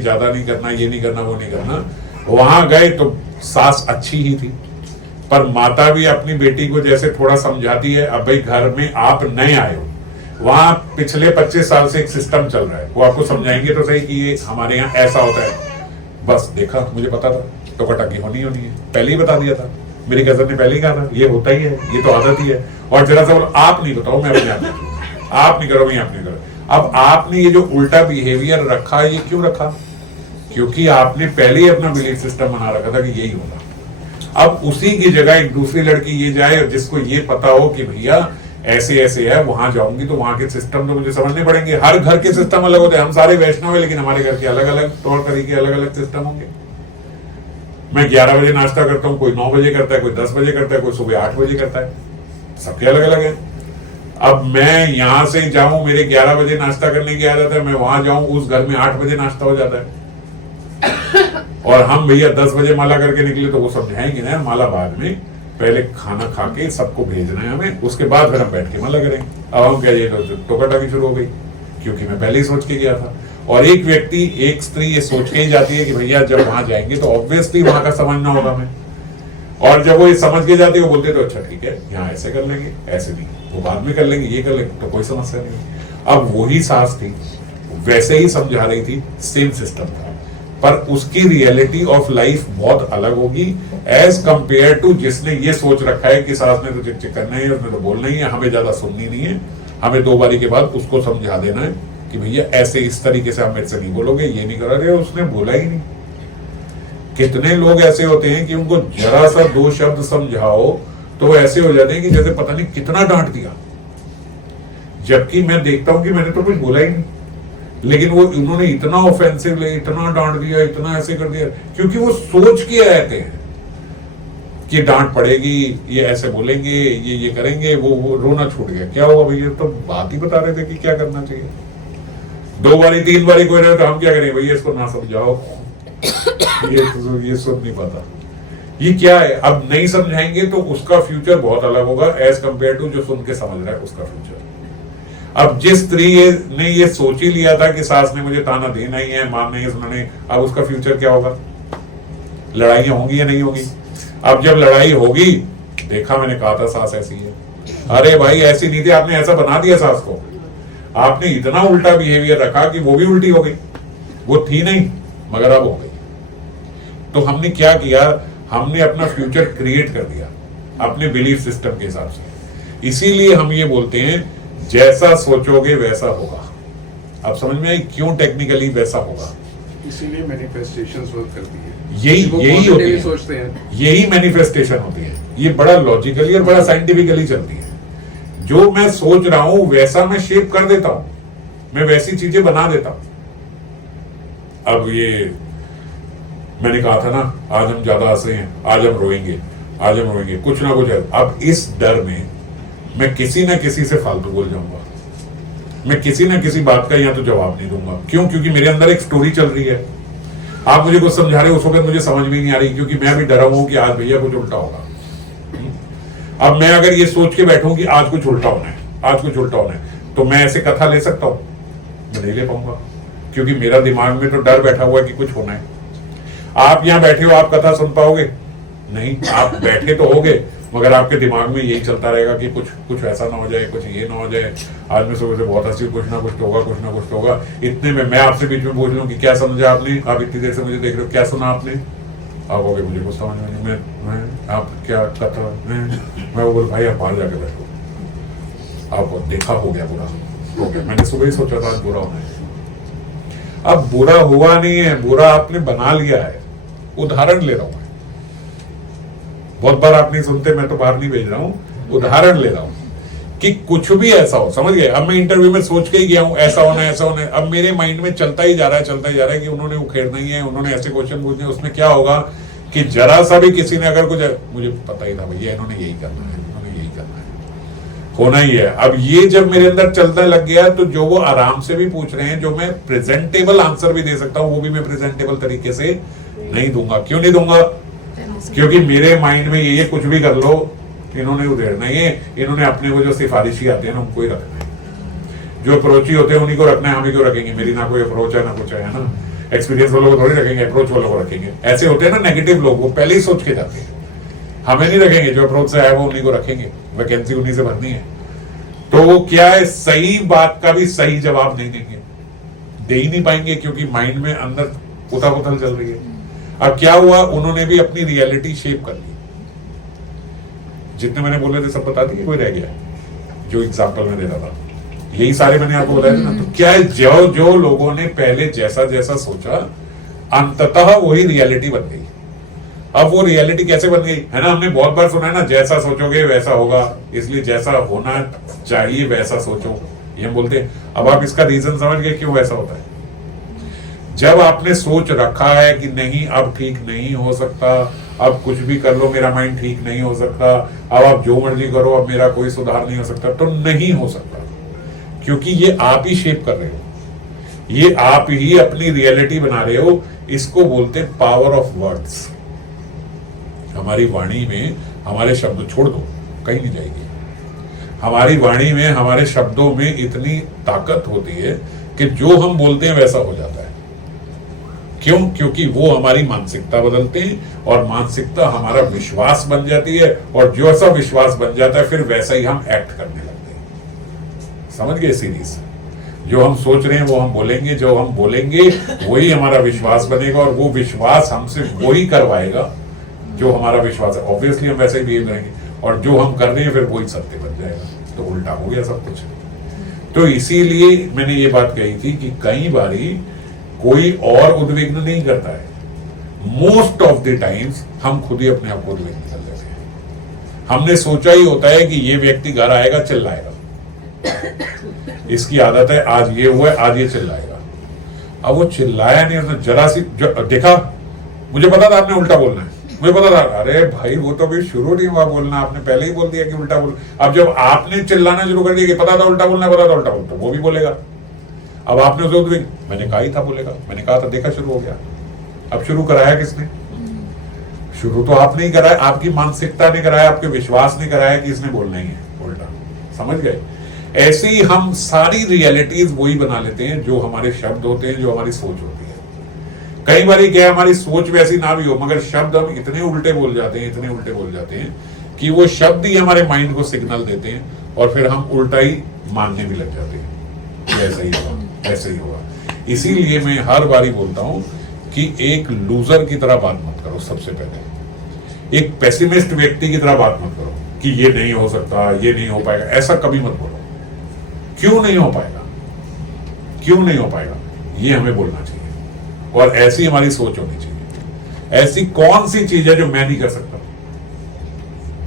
ज्यादा नहीं करना, ये नहीं करना, वो नहीं करना, वहां गए तो सास अच्छी ही थी, पर माता भी अपनी बेटी को जैसे थोड़ा समझाती है, अब भाई घर में आप नए आए हो, वहां पिछले 25 साल से एक सिस्टम चल रहा है, वो आपको समझाएंगे तो सही कि ये हमारे यहाँ ऐसा होता है। बस देखा, मुझे पता था, तो कटाकी होनी है, पहले ही बता दिया था, मेरी कजन ने पहले ही कहा था ये होता ही है, ये तो आदत ही है। और जरा सा बोलो आप नहीं बताओ, मैं अपने आप नहीं करो, मैं आप नहीं करो। अब आपने ये जो उल्टा बिहेवियर रखा, ये क्यों रखा? क्योंकि आपने पहले ही अपना बिलीफ सिस्टम बना रखा था कि यही होगा। अब उसी की जगह एक दूसरी लड़की ये जाए जिसको ये पता हो कि भैया ऐसे ऐसे है, वहां जाऊंगी तो वहां के सिस्टम तो मुझे समझने पड़ेंगे। हर घर के सिस्टम अलग होते हैं, हम सारे वैष्णव है, लेकिन हमारे घर के अलग अलग तौर तरीके, अलग अलग सिस्टम होंगे। मैं 11 बजे नाश्ता करता हूँ, कोई 9 बजे करता है, कोई 10 बजे करता है, कोई सुबह 8 बजे करता है, सबके अलग अलग है। अब मैं यहां से जाऊं, मेरे 11 बजे नाश्ता करने की आदत है, मैं वहां जाऊं, उस घर में 8 बजे नाश्ता हो जाता है, और हम भैया 10 बजे माला करके निकले तो वो समझाएंगे ना माला बाद में, पहले खाना खा के सबको भेजना है हमें, उसके बाद फिर हम बैठ के माला करेंगे। अब हम क्या, ये टोकाटाकी शुरू हो गई क्योंकि मैं पहले ही सोच के गया था। और एक स्त्री ये सोच के ही जाती है कि भैया जब वहां जाएंगे तो ऑब्वियसली वहां का समझना होगा हमें, और जब वो ये समझ के जाते हैं, वो बोलते तो अच्छा ठीक है, यहाँ ऐसे कर लेंगे, ऐसे नहीं, वो बाद में कर लेंगे, ये कर लेंगे, तो कोई समस्या नहीं। अब वही सास थी, वैसे ही समझा रही थी, सेम सिस्टम था, पर उसकी रियलिटी ऑफ लाइफ बहुत अलग होगी एज कंपेयर टू जिसने ये सोच रखा है कि सास ने तो चिक चिक करना है, उसने तो बोलना ही है, हमें ज्यादा सुननी नहीं है, हमें 2 बारी के बाद उसको समझा देना है कि भैया ऐसे इस तरीके से आप मेरे से नहीं बोलोगे, ये नहीं करा रहे, उसने बोला ही नहीं। कितने लोग ऐसे होते हैं कि उनको जरा सा 2 शब्द समझाओ तो ऐसे हो जाते हैं कि जैसे पता नहीं कितना डांट दिया, जबकि मैं देखता हूं कि मैंने तो कुछ बोला ही नहीं, लेकिन वो उन्होंने इतना ऑफेंसिव, इतना डांट दिया, इतना ऐसे कर दिया, क्योंकि वो सोच के आते हैं कि डांट पड़ेगी, ये ऐसे बोलेंगे, ये करेंगे, वो रोना छूट गया। क्या हुआ भैया, तो बात ही बता रहे थे कि क्या करना चाहिए। 2 बारी 3 बारी कोई रहे तो हम क्या करें भैया, इसको ना समझाओ, ये सुन नहीं पाता, ये क्या है, अब नहीं समझाएंगे तो उसका फ्यूचर बहुत अलग होगा एज कंपेयर टू जो सुन के समझ रहा है उसका फ्यूचर। अब जिस स्त्री ने ये सोच ही लिया था कि सास ने मुझे ताना देना ही है, मारना ही है, सुनना नहीं, अब उसका फ्यूचर क्या होगा? लड़ाइयां होंगी या नहीं होगी? अब जब लड़ाई होगी, देखा मैंने कहा था सास ऐसी है, अरे भाई ऐसी नहीं थी, आपने ऐसा बना दिया सास को, आपने इतना उल्टा बिहेवियर रखा कि वो भी उल्टी हो गई, वो थी नहीं मगर अब हो गई। तो हमने क्या किया, हमने अपना फ्यूचर क्रिएट कर दिया अपने बिलीफ सिस्टम के हिसाब से। इसीलिए हम ये बोलते हैं जैसा सोचोगे वैसा होगा। अब समझ में आई क्यों टेक्निकली वैसा होगा? इसीलिए मैनिफेस्टेशंस वर्क करती है, यही होती है, सोचते हैं, यही मैनिफेस्टेशन होती है। ये बड़ा लॉजिकली और बड़ा साइंटिफिकली चलती है। जो मैं सोच रहा हूं वैसा मैं शेप कर देता हूं, मैं वैसी चीजें बना देता हूं। अब ये मैंने कहा था ना, आज हम ज्यादा हंस रहे हैं, आज हम रोएंगे, आज हम रोएंगे, कुछ ना कुछ है। अब इस डर में मैं किसी ना किसी से फालतू बोल जाऊंगा, मैं किसी ना किसी बात का या तो जवाब नहीं दूंगा। क्यों? क्योंकि मेरे अंदर एक स्टोरी चल रही है। आप मुझे कुछ समझा रहे हो, उस वक्त मुझे समझ में नहीं आ रही, क्योंकि मैं भी डरा हूं कि आज भैया कुछ उल्टा होगा। अब मैं अगर ये सोच के बैठूं कि आज कुछ उल्टा होना है, आज कुछ उल्टा होना है, तो मैं ऐसे कथा ले सकता हूं? मैं नहीं ले पाऊंगा, क्योंकि मेरा दिमाग में तो डर बैठा हुआ है कि कुछ होना है। आप यहां बैठे हो, आप कथा सुन पाओगे? नहीं, आप बैठे तो होगे मगर आपके दिमाग में यही चलता रहेगा कि कुछ ऐसा ना हो जाए, कुछ ये ना हो जाए, आज मैं सुबह से बहुत हंसी, कुछ ना कुछ तो होगा, कुछ ना कुछ तो होगा। इतने में मैं आपसे बीच में पूछ लूं कि क्या समझा आपने? आप इतनी देर से मुझे देख रहे हो, क्या सुना आपने? आप कहोगे मुझे कुछ समझ में नहीं, मैं आप क्या कथा, मैं वो बोल भाई आप बाहर जाके बैठो, आपको देखा हो गया, बुरा हो गया, मैंने सुबह ही सोचा था आज बुरा होना है। अब बुरा हुआ नहीं है, बुरा आपने बना लिया है। उदाहरण ले रहा हूं, बहुत बार आप नहीं सुनते, मैं तो बाहर नहीं भेज रहा हूं, उदाहरण ले रहा हूं कि कुछ भी ऐसा हो, समझ गए? अब मैं इंटरव्यू में सोच के ही गया हूं ऐसा होना है, ऐसा होना है, अब मेरे माइंड में चलता ही जा रहा है कि उन्होंने उखेड़ना ही है, उन्होंने ऐसे क्वेश्चन पूछने, उसमें क्या होगा कि जरा सा भी किसी ने अगर कुछ, मुझे पता ही था भैया इन्होंने यही करना है, इन्होंने यही करना है, होना ही है। अब ये जब मेरे अंदर चलने लग गया तो जो वो आराम से भी पूछ रहे हैं, जो मैं प्रेजेंटेबल आंसर भी दे सकता हूं, वो भी मैं प्रेजेंटेबल तरीके से नहीं दूंगा। क्यों नहीं दूंगा? क्योंकि मेरे माइंड में ये कुछ भी कर लो, इन्होंने उधेड़ना ही है, इन्होंने अपने को जो सिफारिशी आते हैं ना उनको ही रखना है, जो अप्रोची होते हैं उन्हीं को रखना है, हम ही क्यों रखेंगे? मेरी ना कोई अप्रोच है ना कुछ है ना, एक्सपीरियंस वालों को थोड़ी रखेंगे, अप्रोच वालों को रखेंगे। ऐसे होते हैं ना नेगेटिव लोग, वो पहले ही सोच के जाते हैं, हमें नहीं रखेंगे, जो अप्रोच से आया वो उन्हीं को रखेंगे, वैकेंसी उन्हीं से भरनी है। तो क्या है, सही बात का भी सही जवाब नहीं देंगे, दे ही नहीं पाएंगे, क्योंकि माइंड में अंदर उथल पुथल चल रही है। अब क्या हुआ, उन्होंने भी अपनी रियलिटी शेप कर ली। जितने मैंने बोले थे सब बता दिए, कोई रह गया जो एग्जांपल में दे रहा था, यही सारे मैंने आपको बताया थे ना। तो क्या है, जो लोगों ने पहले जैसा जैसा सोचा, अंततः वही रियलिटी बन गई। अब वो रियलिटी कैसे बन गई है ना, हमने बहुत बार सुना है ना, जैसा सोचोगे वैसा होगा, इसलिए जैसा होना चाहिए वैसा सोचो, ये हम बोलते हैं। अब आप इसका रीजन समझ गए क्यों वैसा होता है? जब आपने सोच रखा है कि नहीं अब ठीक नहीं हो सकता, अब कुछ भी कर लो मेरा माइंड ठीक नहीं हो सकता, अब आप जो मर्जी करो अब मेरा कोई सुधार नहीं हो सकता, तो नहीं हो सकता, क्योंकि ये आप ही शेप कर रहे हो, ये आप ही अपनी रियलिटी बना रहे हो। इसको बोलते हैं पावर ऑफ वर्ड्स। हमारी वाणी में हमारे शब्द, छोड़ दो कहीं नहीं जाएगी, हमारी वाणी में हमारे शब्दों में इतनी ताकत होती है कि जो हम बोलते हैं वैसा हो जाता है। क्यों? क्योंकि वो हमारी मानसिकता बदलते हैं और मानसिकता हमारा विश्वास बन जाती है, और जो ऐसा विश्वास बन जाता है फिर वैसा ही हम एक्ट करने लगते हैं। समझ गए सीरीज? जो हम सोच रहे हैं वो हम बोलेंगे, जो हम बोलेंगे वही हमारा विश्वास बनेगा, और वो विश्वास हमसे वही करवाएगा जो हमारा विश्वास है। ऑब्वियसली हम वैसे ही बिहेव करेंगे, और जो हम कर रहे हैं फिर वही सत्य बन जाएगा, तो उल्टा हो गया सब कुछ। तो इसीलिए मैंने ये बात कही थी कि कई बारी कोई और उद्विग्न नहीं करता है, मोस्ट ऑफ द टाइम्स हम खुद ही अपने आप को उद्विग्न कर लेते हैं। हमने सोचा ही होता है कि ये व्यक्ति घर आएगा चिल्लाएगा, इसकी आदत है, आज ये हुआ है आज ये चिल्लाएगा। अब वो चिल्लाया नहीं, उसने जरा सी देखा, मुझे पता था आपने उल्टा बोलना है, मुझे पता था। अरे भाई वो तो अभी शुरू नहीं हुआ बोलना, आपने पहले ही बोल दिया कि उल्टा बोल। अब जब आपने चिल्लाना शुरू कर दिया कि पता था उल्टा बोलना, पता था उल्टा बोलना, तो वो भी बोलेगा। अब आपने उसे मैंने कहा ही था बोलेगा, मैंने कहा था, देखा शुरू हो गया। अब शुरू कराया किसने? शुरू तो आपने ही कराया, आपकी मानसिकता ने कराया, आपके विश्वास ने कराया कि इसने बोलना ही है उल्टा। समझ गए? ऐसे ही हम सारी रियलिटीज वही बना लेते हैं जो हमारे शब्द होते हैं, जो हमारी सोच होती है। कई बार क्या हमारी सोच वैसी ना भी हो, मगर शब्द हम इतने उल्टे बोल जाते हैं, इतने उल्टे बोल जाते हैं कि वो शब्द ही हमारे माइंड को सिग्नल देते हैं और फिर हम उल्टा ही मानने भी लग जाते हैं। ऐसा ही होगा, ऐसा ही होगा। इसीलिए मैं हर बारी बोलता हूं कि एक लूजर की तरह बात मत करो। सबसे पहले एक पेसिमिस्ट व्यक्ति की तरह बात मत करो कि ये नहीं हो सकता, ये नहीं हो पाएगा, ऐसा कभी मत बोलो। क्यों नहीं हो पाएगा, क्यों नहीं हो पाएगा, ये हमें बोलना चाहिए और ऐसी हमारी सोच होनी चाहिए। ऐसी कौन सी चीज है जो मैं नहीं कर सकता,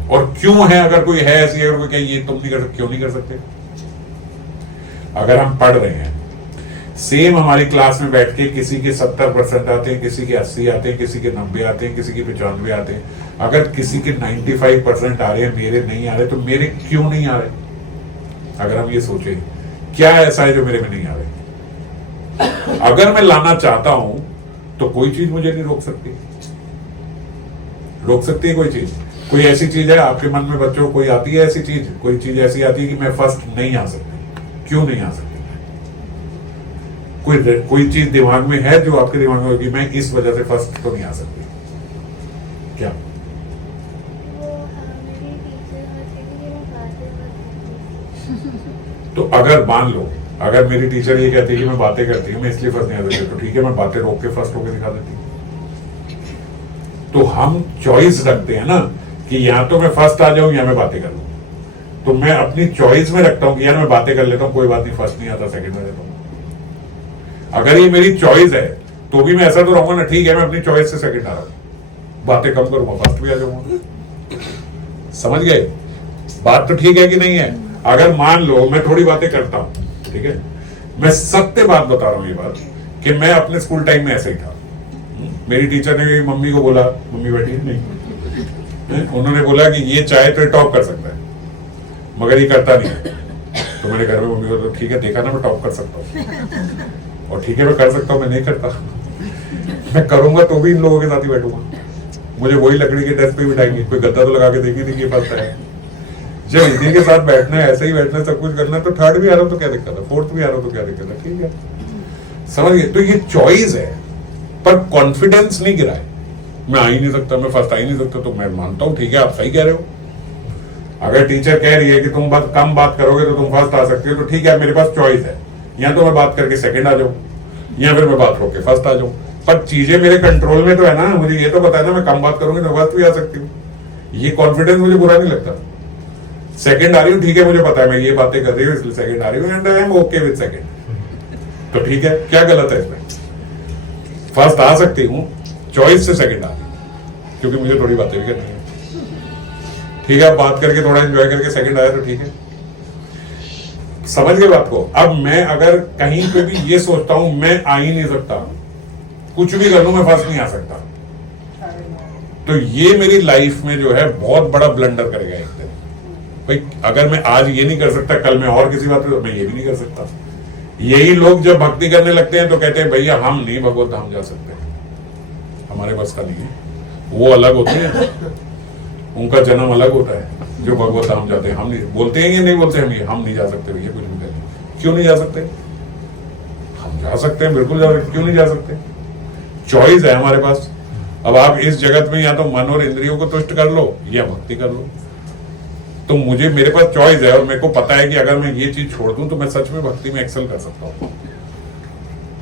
और क्यों है, अगर कोई है ऐसी, अगर कोई कहे ये तुम नहीं कर सकते, क्यों नहीं कर सकते? अगर हम पढ़ रहे हैं, सेम हमारी क्लास में बैठ के किसी के 70% आते हैं, किसी के 80 आते हैं, किसी के 90 आते हैं, किसी के 95 आते हैं। अगर किसी के 95% आ रहे हैं, मेरे नहीं आ रहे, तो मेरे क्यों नहीं आ रहे? अगर हम ये सोचे क्या ऐसा है जो मेरे में नहीं आ रहे। अगर मैं लाना चाहता हूं तो कोई चीज मुझे नहीं रोक सकती। रोक सकती है कोई चीज? कोई ऐसी चीज है आपके मन में बच्चों, कोई आती है ऐसी चीज, कोई चीज ऐसी आती है कि मैं फर्स्ट नहीं आ सकती? क्यों नहीं आ सकती? कोई चीज दिमाग में है जो आपके दिमाग में होगी मैं इस वजह से फर्स्ट तो नहीं आ सकती? क्या? तो अगर मान लो, अगर मेरी टीचर ये कहती है कि मैं बातें करती हूँ, मैं इसलिए फर्स्ट नहीं आ सकती, तो ठीक है, मैं बातें रोक के फर्स्ट होकर दिखा देती हूँ। तो हम चॉइस रखते हैं ना कि या तो मैं फर्स्ट आ जाऊं या मैं बातें कर लूं। तो मैं अपनी चॉइस में रखता हूं कि यार मैं बातें कर लेता हूं, कोई बात नहीं, फर्स्ट नहीं आता सेकंड में देता हूं। अगर ये मेरी चॉइस है तो भी मैं ऐसा तो रहूंगा ना, ठीक है मैं अपनी चॉइस से सेकंड आ रहा हूं, बातें कम करूंगा, फर्स्ट भी आ जाऊंगा। समझ गए? बात तो ठीक है कि नहीं है? अगर मान लो मैं थोड़ी बातें करता हूं, ठीक है, मैं सत्य बात बता रहा हूं ये बात कि मैं अपने स्कूल टाइम में ऐसा ही था। मेरी टीचर ने मेरी मम्मी को बोला, मम्मी बैठी है नहीं, उन्होंने बोला कि ये चाहे तो टॉप कर सकता है मगर ये करता नहीं है। तो मेरे घर में मम्मी को, तो ठीक है देखा ना मैं टॉप कर सकता हूँ, और ठीक है मैं कर सकता हूँ, मैं नहीं करता। मैं करूंगा तो भी इन लोगों के साथ ही बैठूंगा, मुझे वही लकड़ी के डेस्क पे बिठाएंगे, कोई गद्दा तो लगा के देखेंगे कि ये फर्स्ट है। जब इन्हीं के साथ बैठना है, ऐसे ही बैठना है, सब कुछ करना है, तो थर्ड भी आ रहा हूं तो क्या दिक्कत है, फोर्थ भी आ रहा हूं तो क्या दिक्कत है? ठीक है, समझ गए? तो ये चॉइस है, पर कॉन्फिडेंस नहीं गिरा है। मैं आ ही नहीं सकता, मैं फर्स्ट आ ही नहीं सकता, तो मैं मानता हूं ठीक है आप सही कह रहे हो। अगर टीचर कह रही है कि तुम कम बात करोगे तो तुम फर्स्ट आ सकते हो, तो ठीक है मेरे पास चॉइस है, या तो मैं बात करके सेकंड आ जाऊं या फिर मैं बात रोक के फर्स्ट आ जाऊं। पर चीजें मेरे कंट्रोल में तो है ना, मुझे ये तो पता है ना मैं कम बात करूंगी तो फर्स्ट भी आ सकती हूँ। ये कॉन्फिडेंस मुझे बुरा नहीं लगता। सेकंड आ रही हूँ, ठीक है मुझे पता है मैं ये बातें कर रही हूँ इसलिए सेकंड आ रही हूँ, and I am okay with second. तो ठीक है, क्या गलत है इसमें? फर्स्ट आ सकती हूँ, चॉइस से सेकंड आ रही, क्योंकि मुझे थोड़ी बातें भी करनी है। ठीक है, बात करके थोड़ा एंजॉय करके सेकंड आया तो ठीक है। समझ गए बात को? अब मैं अगर कहीं पे भी ये सोचता हूं मैं आ ही नहीं सकता, कुछ भी कर लूं मैं फर्स्ट नहीं आ सकता, तो ये मेरी लाइफ में जो है बहुत बड़ा ब्लंडर करेगा एक दिन। भाई अगर मैं आज ये नहीं कर सकता, कल मैं और किसी बात पे मैं ये भी नहीं कर सकता। यही लोग जब भक्ति करने लगते हैं तो कहते हैं भैया हम नहीं भगवत धाम जा सकते, हमारे बस का नहीं है। वो अलग होते हैं, उनका जन्म अलग होता है जो भगवत धाम जाते हैं। हम नहीं बोलते हैं, ये नहीं बोलते हम नहीं जा सकते भैया, कुछ भी करें। क्यों नहीं जा सकते? हम जा सकते हैं, बिल्कुल जा सकते। क्यों नहीं जा सकते? चॉइस है हमारे पास। अब आप इस जगत में या तो मन और इंद्रियों को तुष्ट कर लो या भक्ति कर लो। तो मुझे, मेरे पास चॉइस है और मेरे को पता है कि अगर मैं ये चीज छोड़ दूं तो मैं सच में भक्ति में एक्सेल कर सकता हूं।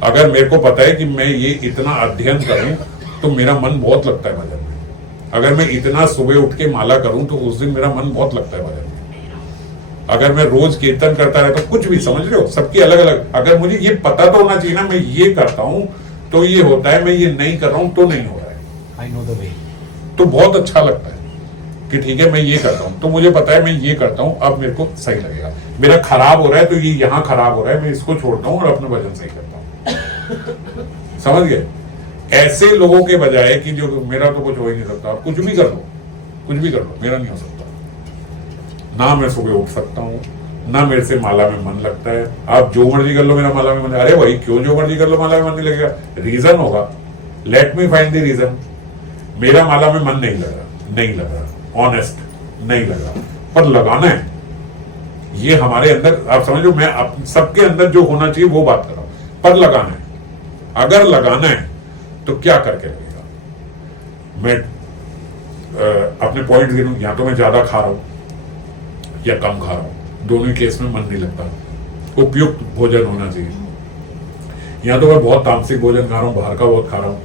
अगर मेरे को पता है कि मैं ये इतना अध्ययन करूं तो मेरा मन बहुत लगता है भजन में। अगर मैं इतना सुबह उठ के माला करूं तो उस दिन मेरा मन बहुत लगता है भजन में। अगर मैं रोज कीर्तन करता रहता हूं, कुछ भी, समझ रहे हो, सबकी अलग अलग। अगर मुझे ये पता तो होना चाहिए ना, मैं ये करता हूं तो ये होता है, मैं ये नहीं कर रहा हूं तो नहीं हो रहा है। I know the way. तो बहुत अच्छा लगता है कि ठीक है मैं ये करता हूं तो मुझे पता है मैं ये करता हूं, अब मेरे को सही लगेगा। मेरा खराब हो रहा है तो ये यहाँ खराब हो रहा है, मैं इसको छोड़ता हूं और अपना भजन सही करता हूं। समझ गए? ऐसे लोगों के बजाय कि जो मेरा तो कुछ हो ही नहीं सकता, आप कुछ भी कर लो, कुछ भी कर लो, मेरा नहीं हो सकता। ना मैं सुबह उठ सकता हूँ, ना मेरे से माला में मन लगता है। आप जो मर्जी कर लो, मेरा माला में मन। अरे भाई क्यों जो मर्जी कर लो माला में मन नहीं लगेगा? रीजन होगा, let me find the reason. मेरा माला में मन नहीं लग रहा ऑनेस्ट नहीं लग रहा, पर लगाना है। ये हमारे अंदर, आप समझो, मैं सबके अंदर जो होना चाहिए वो बात कर रहा हूं, पर लगाना है। अगर लगाना है तो क्या करके लगेगा? मैं अपने पॉइंट गिनूं, या तो मैं ज्यादा खा रहा हूं या कम खा रहा हूं, दोनों ही केस में मन नहीं लगता। उपयुक्त भोजन होना चाहिए। या तो मैं बहुत तामसिक भोजन खा रहा हूं, बाहर का बहुत खा रहा हूं,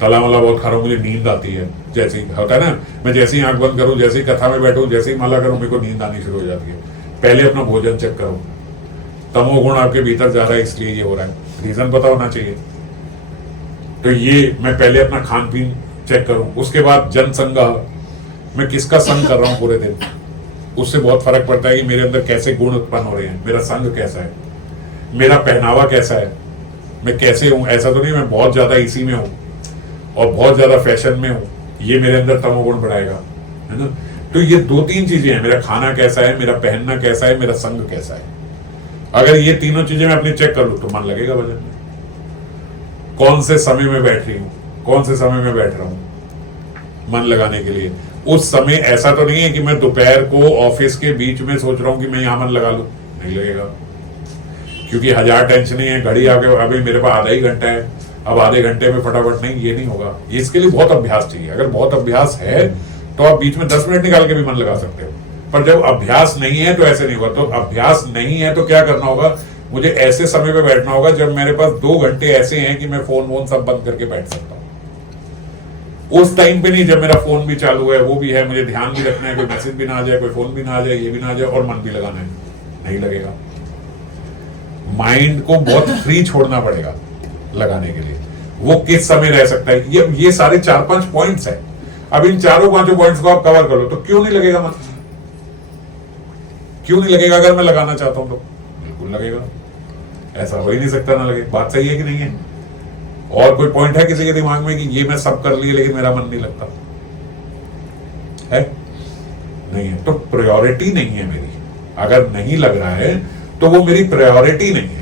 तला मला बहुत खा रहा हूं, मुझे नींद आती है। जैसे ही होता है ना, मैं जैसे ही आंख बंद करूं, जैसे ही कथा में बैठूं, जैसे ही माला करूं, मेरे को नींद आनी शुरू हो जाती है। पहले अपना भोजन चेक करो, तमोगुण आपके भीतर जा रहा है, इसलिए ये हो रहा है, रीजन पता होना चाहिए। तो ये मैं पहले अपना खान पीन चेक करूं, उसके बाद जनसंग, मैं किसका संग कर रहा हूं पूरे दिन, उससे बहुत फर्क पड़ता है कि मेरे अंदर कैसे गुण उत्पन्न हो रहे हैं, मेरा संग कैसा है, मेरा पहनावा कैसा है, मैं कैसे हूं। ऐसा तो नहीं मैं बहुत ज्यादा इसी में हूं और बहुत ज्यादा फैशन में हूं, ये मेरे अंदर तमोगुण बढ़ाएगा, है ना। तो ये 2-3 चीजें हैं, मेरा खाना कैसा है, मेरा पहनना कैसा है, मेरा संग कैसा है। अगर ये तीनों चीजें मैं अपनी चेक कर लूं तो मन लगेगा भजन में। कौन से समय में बैठ रही हूं, कौन से समय में बैठ रहा हूं मन लगाने के लिए। उस समय ऐसा तो नहीं है कि मैं दोपहर को ऑफिस के बीच में सोच रहा हूं कि मैं यहां मन लगा लूं, नहीं लगेगा, क्योंकि 1000 टेंशनें हैं। घड़ी आके अभी मेरे पास आधा ही घंटा है, अब आधे घंटे में फटाफट नहीं, ये नहीं होगा। इसके लिए बहुत अभ्यास चाहिए। अगर बहुत अभ्यास है तो आप बीच में 10 मिनट निकाल के भी मन लगा सकते हो, पर जब अभ्यास नहीं है तो ऐसे नहीं होगा। तो अभ्यास नहीं है तो क्या करना होगा, मुझे ऐसे समय पे बैठना होगा जब मेरे पास 2 घंटे ऐसे हैं कि मैं फोन वोन सब बंद करके बैठ सकता हूँ। उस टाइम पे नहीं जब मेरा फोन भी चालू है, वो भी है, मुझे ध्यान भी रखना है, कोई मैसेज भी ना आ जाए, कोई फोन भी ना आ जाए, ये भी ना आ जाए, और मन भी लगाना है, नहीं लगेगा। माइंड को बहुत फ्री छोड़ना पड़ेगा लगाने के लिए। वो किस समय रह सकता है, ये सारे 4-5 पॉइंट्स है। अब इन 4-5 पॉइंट्स को आप कवर कर लो तो क्यों नहीं लगेगा मन, क्यों नहीं लगेगा? अगर मैं लगाना चाहता हूं तो बिल्कुल लगेगा, ऐसा हो ही नहीं सकता ना लगे। बात सही है कि नहीं है? और कोई पॉइंट है किसी के दिमाग में कि ये मैं सब कर लिए लेकिन मेरा मन नहीं लगता है? नहीं है तो प्रायोरिटी नहीं है मेरी। अगर नहीं लग रहा है तो वो मेरी प्रायोरिटी नहीं है।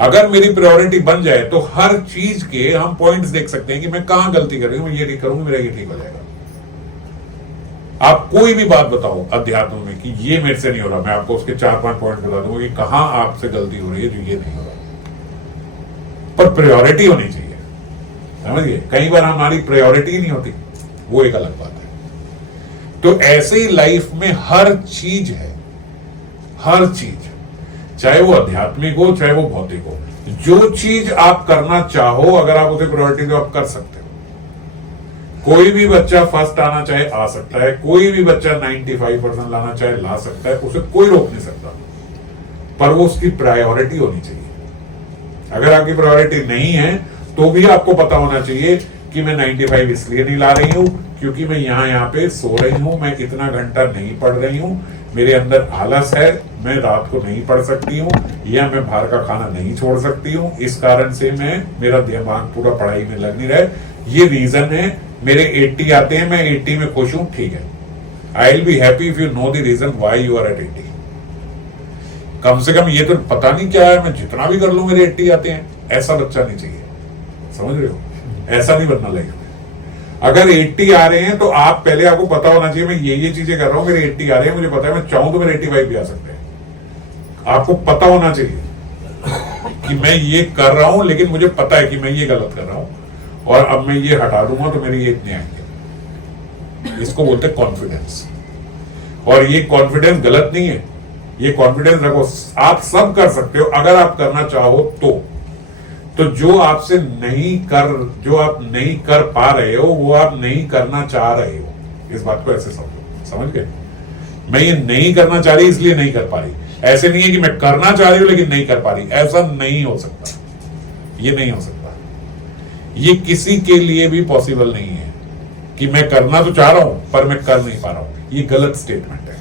अगर मेरी प्रायोरिटी बन जाए तो हर चीज के हम पॉइंट्स देख सकते हैं कि मैं कहां गलती कर रही हूं, मैं ये नहीं करूंगा, मेरा ये ठीक हो जाएगा। आप कोई भी बात बताओ अध्यात्म में कि ये मेरे से नहीं हो रहा, मैं आपको उसके 4-5 पॉइंट बता दूंगा कि कहां आपसे गलती हो रही है जो ये नहीं हो रहा। पर प्रायोरिटी होनी चाहिए, समझिए। कई बार हमारी प्रायोरिटी नहीं होती, वो एक अलग बात है। तो ऐसे ही लाइफ में हर चीज है, हर चीज, चाहे वो आध्यात्मिक हो चाहे वो भौतिक हो। जो चीज आप करना चाहो, अगर आप उसे प्रायोरिटी दो, आप कर सकते हो। कोई भी बच्चा फर्स्ट आना चाहे आ सकता है, कोई भी बच्चा 95% लाना चाहे ला सकता है, उसे कोई रोक नहीं सकता, पर वो उसकी प्रायोरिटी होनी चाहिए। अगर आपकी प्रायोरिटी नहीं है तो भी आपको पता होना चाहिए कि मैं 95 इसलिए नहीं ला रही हूं क्योंकि मैं यहाँ पे सो रही हूं, मैं इतना घंटा नहीं पढ़ रही हूं, मेरे अंदर आलस है, मैं रात को नहीं पढ़ सकती हूँ, या मैं बाहर का खाना नहीं छोड़ सकती हूँ, इस कारण से मेरा दिमाग पूरा पढ़ाई में लग नहीं रहा। ये रीजन है। मेरे 80 आते हैं, मैं 80 में खुश हूं, ठीक है। I will be happy if you know the reason why you are at 80। कम से कम ये तो पता नहीं क्या है, मैं जितना भी कर लूं मेरे 80 आते हैं, ऐसा बच्चा नहीं चाहिए, समझ रहे हो? ऐसा नहीं बनना लाइफ में। अगर 80 आ रहे हैं तो आप पहले, आपको पता होना चाहिए मैं ये चीजें कर रहा हूं, मेरे 80 आ रहे हैं, मुझे पता है मैं चाहूं तो मेरे 85 भी आ सकते हैं। आपको पता होना चाहिए कि मैं ये कर रहा हूं, लेकिन मुझे पता है कि मैं ये गलत कर रहा हूं और अब मैं ये हटा दूंगा तो मेरे ये इतने आएंगे। इसको बोलते हैं कॉन्फिडेंस। और ये कॉन्फिडेंस गलत नहीं है, ये कॉन्फिडेंस रखो, आप सब कर सकते हो अगर आप करना चाहो तो जो आपसे जो आप नहीं कर पा रहे हो वो आप नहीं करना चाह रहे हो। इस बात को ऐसे समझ गए? मैं ये नहीं करना चाह रही इसलिए नहीं कर पा रही, ऐसे नहीं है कि मैं करना चाह रही हूं लेकिन नहीं कर पा रही, ऐसा नहीं हो सकता, ये नहीं हो सकता। ये किसी के लिए भी पॉसिबल नहीं है कि मैं करना तो चाह रहा हूं पर मैं कर नहीं पा रहा हूं। ये गलत स्टेटमेंट है।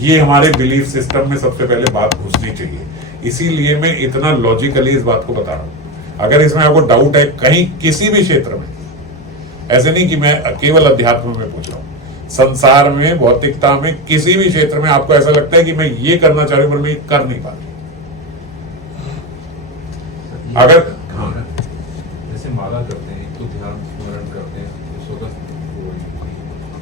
ये हमारे बिलीफ सिस्टम में सबसे पहले बात घुसनी चाहिए। इसीलिए मैं इतना लॉजिकली इस बात को बता रहा हूं। अगर इसमें आपको डाउट है कहीं किसी भी क्षेत्र में, ऐसे नहीं कि मैं केवल अध्यात्म में पूछ रहा हूं, संसार में, भौतिकता में, किसी भी क्षेत्र में आपको ऐसा लगता है कि मैं ये करना चाह रही हूं पर मैं कर नहीं पा रही, अगर जैसे माला करते हैं तो ध्यान स्मरण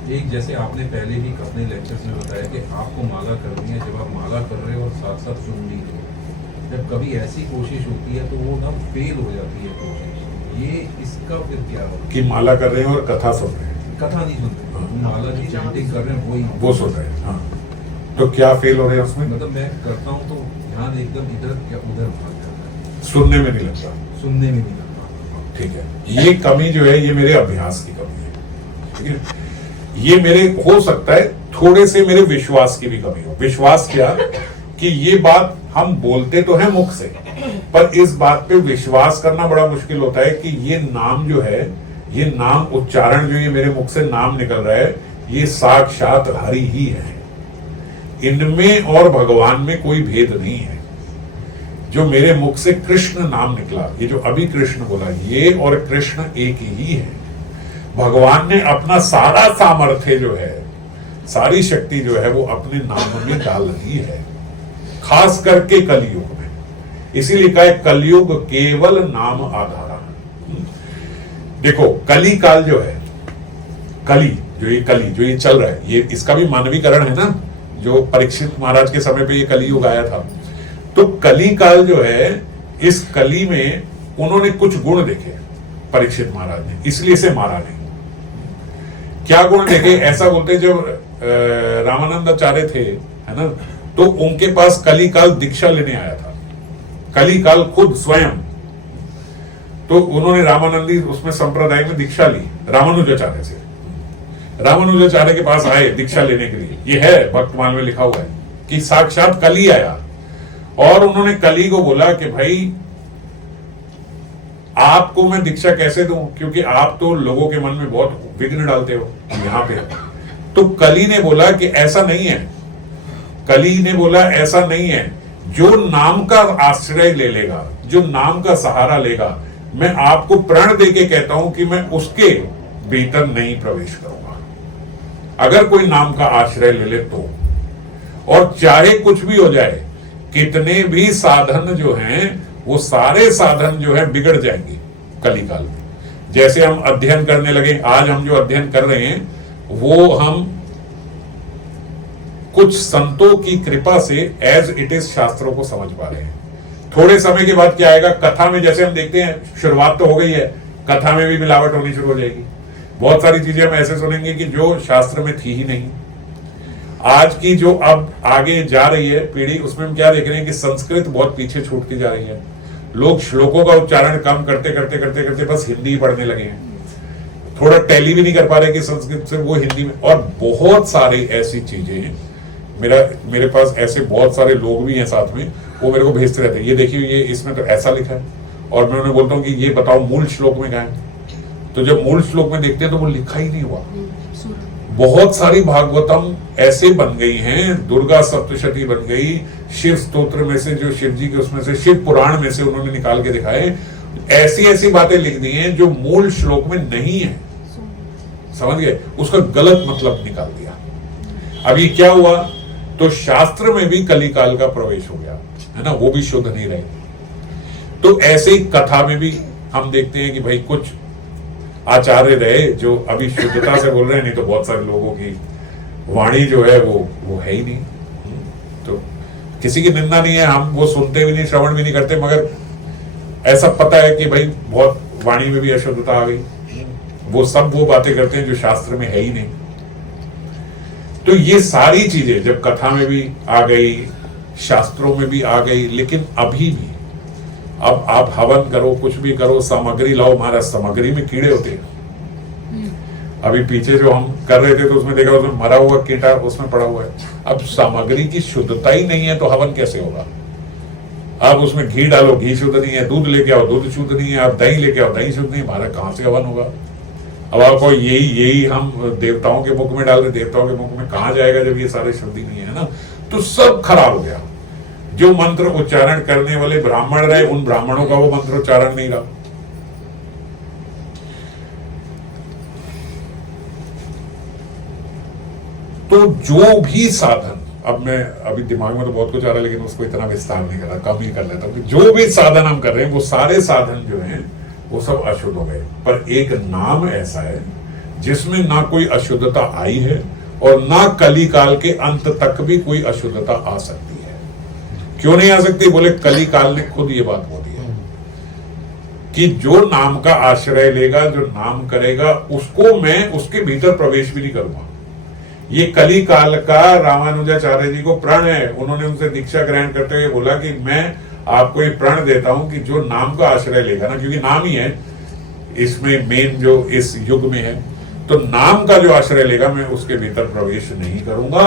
एक जैसे आपने पहले ही अपने लेक्चर्स में बताया कि आपको माला करनी है, जब आप माला कर रहे हो और साथ साथ सुन भी रहे हो, जब कभी ऐसी कोशिश होती है तो वो ना फेल हो जाती है कोशिश, ये इसका फिर क्या होगा? कि माला कर रहे हैं और कथा सुन रहे हैं, कथा नहीं सुन रहे, माला की चैंटिंग कर रहे हैं वो सुन रहे हैं। हाँ, तो क्या फेल हो रहे हैं उसमें? मतलब मैं करता हूँ तो ध्यान एकदम इधर या उधर भाग जाता है, सुनने में नहीं लगता। सुनने में नहीं लगता। ठीक है, ये कमी जो है ये मेरे अभ्यास की कमी है। ठीक है, ये मेरे हो सकता है थोड़े से मेरे विश्वास की भी कमी हो। विश्वास क्या कि ये बात हम बोलते तो हैं मुख से, पर इस बात पे विश्वास करना बड़ा मुश्किल होता है कि ये नाम जो है, ये नाम उच्चारण जो ये मेरे मुख से नाम निकल रहा है, ये साक्षात हरि ही है। इनमें और भगवान में कोई भेद नहीं है। जो मेरे मुख से कृष्ण नाम निकला, ये जो अभी कृष्ण बोला, ये और कृष्ण एक ही है। भगवान ने अपना सारा सामर्थ्य जो है, सारी शक्ति जो है, वो अपने नाम में डाल रही है, खास करके कलयुग में। इसीलिए कहा है कलयुग केवल नाम आधारा। देखो कली काल जो है, कली जो ये चल रहा है, ये इसका भी मानवीकरण है ना। जो परीक्षित महाराज के समय पे ये कलियुग आया था, तो कली काल जो है, इस कली में उन्होंने कुछ गुण देखे परीक्षित महाराज ने, इसलिए से मारा नहीं। क्या गुण देखे? ऐसा बोलते जब रामानंद आचार्य थे, है ना, तो उनके पास कली काल दीक्षा लेने आया था, कली काल खुद स्वयं। तो उन्होंने रामानंदी उसमें संप्रदाय में दीक्षा ली रामानुजाचार्य से। रामानुजाचार्य के पास आए दीक्षा लेने के लिए, ये है भक्तमाल में लिखा हुआ है कि साक्षात कली आया और उन्होंने कली को बोला कि भाई आपको मैं दीक्षा कैसे दूं, क्योंकि आप तो लोगों के मन में बहुत विघ्न डालते हो यहां पे। तो कली ने बोला कि ऐसा नहीं है, कली ने बोला ऐसा नहीं है, जो नाम का आश्रय ले लेगा, जो नाम का सहारा लेगा, मैं आपको प्रण देके कहता हूं कि मैं उसके भीतर नहीं प्रवेश करूंगा, अगर कोई नाम का आश्रय ले ले तो। और चाहे कुछ भी हो जाए, कितने भी साधन जो हैं, वो सारे साधन जो है बिगड़ जाएंगे कलिकाल में। जैसे हम अध्ययन करने लगे, आज हम जो अध्ययन कर रहे हैं, वो हम कुछ संतों की कृपा से एज इट इज शास्त्रों को समझ पा रहे हैं। थोड़े समय के बाद क्या आएगा, कथा में जैसे हम देखते हैं, शुरुआत तो हो गई है, कथा में भी मिलावट होनी शुरू हो जाएगी। बहुत सारी चीजें हम ऐसे सुनेंगे कि जो शास्त्र में थी ही नहीं। आज की जो अब आगे जा रही है पीढ़ी, उसमें हम क्या देख रहे हैं कि संस्कृत बहुत पीछे छूटती जा रही है। लोग श्लोकों का उच्चारण कम करते करते करते करते बस हिंदी पढ़ने लगे हैं, थोड़ा टैली भी नहीं कर पा रहे कि संस्कृत से वो हिंदी में। और बहुत सारी ऐसी चीजें, मेरे पास ऐसे बहुत सारे लोग भी हैं साथ में, वो मेरे को भेजते रहते हैं, ये देखिए ये इसमें तो ऐसा लिखा है, और मैं उन्हें बोलता हूँ कि ये बताओ मूल श्लोक में क्या है। तो जब मूल श्लोक में देखते हैं तो वो लिखा ही नहीं हुआ। बहुत सारी भागवतम ऐसे बन गई हैं, दुर्गा सप्तशती बन गई, शिव स्तोत्र में से, जो शिव जी के उसमें से, शिव पुराण में से उन्होंने निकाल के दिखाए। ऐसी ऐसी बातें लिख दी हैं जो मूल श्लोक में नहीं है, समझ गए, उसका गलत मतलब निकाल दिया। अब ये क्या हुआ, तो शास्त्र में भी कलिकाल का प्रवेश हो गया, है ना, वो भी शुद्ध नहीं रहे। तो ऐसे ही कथा में भी हम देखते हैं कि भाई कुछ आचार्य रहे जो अभी शुद्धता से बोल रहे हैं, नहीं तो बहुत सारे लोगों की वाणी जो है वो है ही नहीं। तो किसी की निंदा नहीं है, हम वो सुनते भी नहीं, श्रवण भी नहीं करते, मगर ऐसा पता है कि भाई बहुत वाणी में भी अशुद्धता आ गई। वो सब वो बातें करते हैं जो शास्त्र में है ही नहीं। तो ये सारी चीजें जब कथा में भी आ गई, शास्त्रों में भी आ गई, लेकिन अभी भी अब आप हवन करो, कुछ भी करो, सामग्री लाओ, महाराज सामग्री में कीड़े होते हैं। अभी पीछे जो हम कर रहे थे तो उसमें देखा, उसमें मरा हुआ कीड़ा उसमें पड़ा हुआ है। अब सामग्री की शुद्धता ही नहीं है तो हवन कैसे होगा। आप उसमें घी डालो, घी शुद्ध नहीं है, दूध लेके आओ, दूध शुद्ध नहीं है, आप दही लेके आओ, दही शुद्ध नहीं, महाराज कहां से हवन होगा। अब आपको यही हम देवताओं के मुख में डाल रहे, देवताओं के मुख में कहां जाएगा जब ये सारे शुद्धि नहीं है ना। तो सब खराब हो गया। जो मंत्र उच्चारण करने वाले ब्राह्मण रहे, उन ब्राह्मणों का वो मंत्र उच्चारण नहीं रहा। तो जो भी साधन, अब मैं अभी दिमाग में तो बहुत कुछ आ रहा है लेकिन उसको इतना विस्तार नहीं कर रहा, कम ही कर लेता हूं। जो भी साधन हम कर रहे हैं वो सारे साधन जो हैं वो सब अशुद्ध हो गए। पर एक नाम ऐसा है जिसमें ना कोई अशुद्धता आई है और ना कलिकाल के अंत तक भी कोई अशुद्धता आ सकती है। क्यों नहीं आ सकती? बोले कलिकाल ने खुद ये बात बोली है कि जो नाम का आश्रय लेगा, जो नाम करेगा, उसको मैं उसके भीतर प्रवेश भी नहीं करूंगा। ये कली काल का रामानुजाचार्य जी को प्रण है। उन्होंने उनसे दीक्षा ग्रहण करते हुए बोला कि मैं आपको ये प्रण देता हूं कि जो नाम का आश्रय लेगा ना, क्योंकि नाम ही है इसमें मेन जो इस युग में है, तो नाम का जो आश्रय लेगा मैं उसके भीतर प्रवेश नहीं करूंगा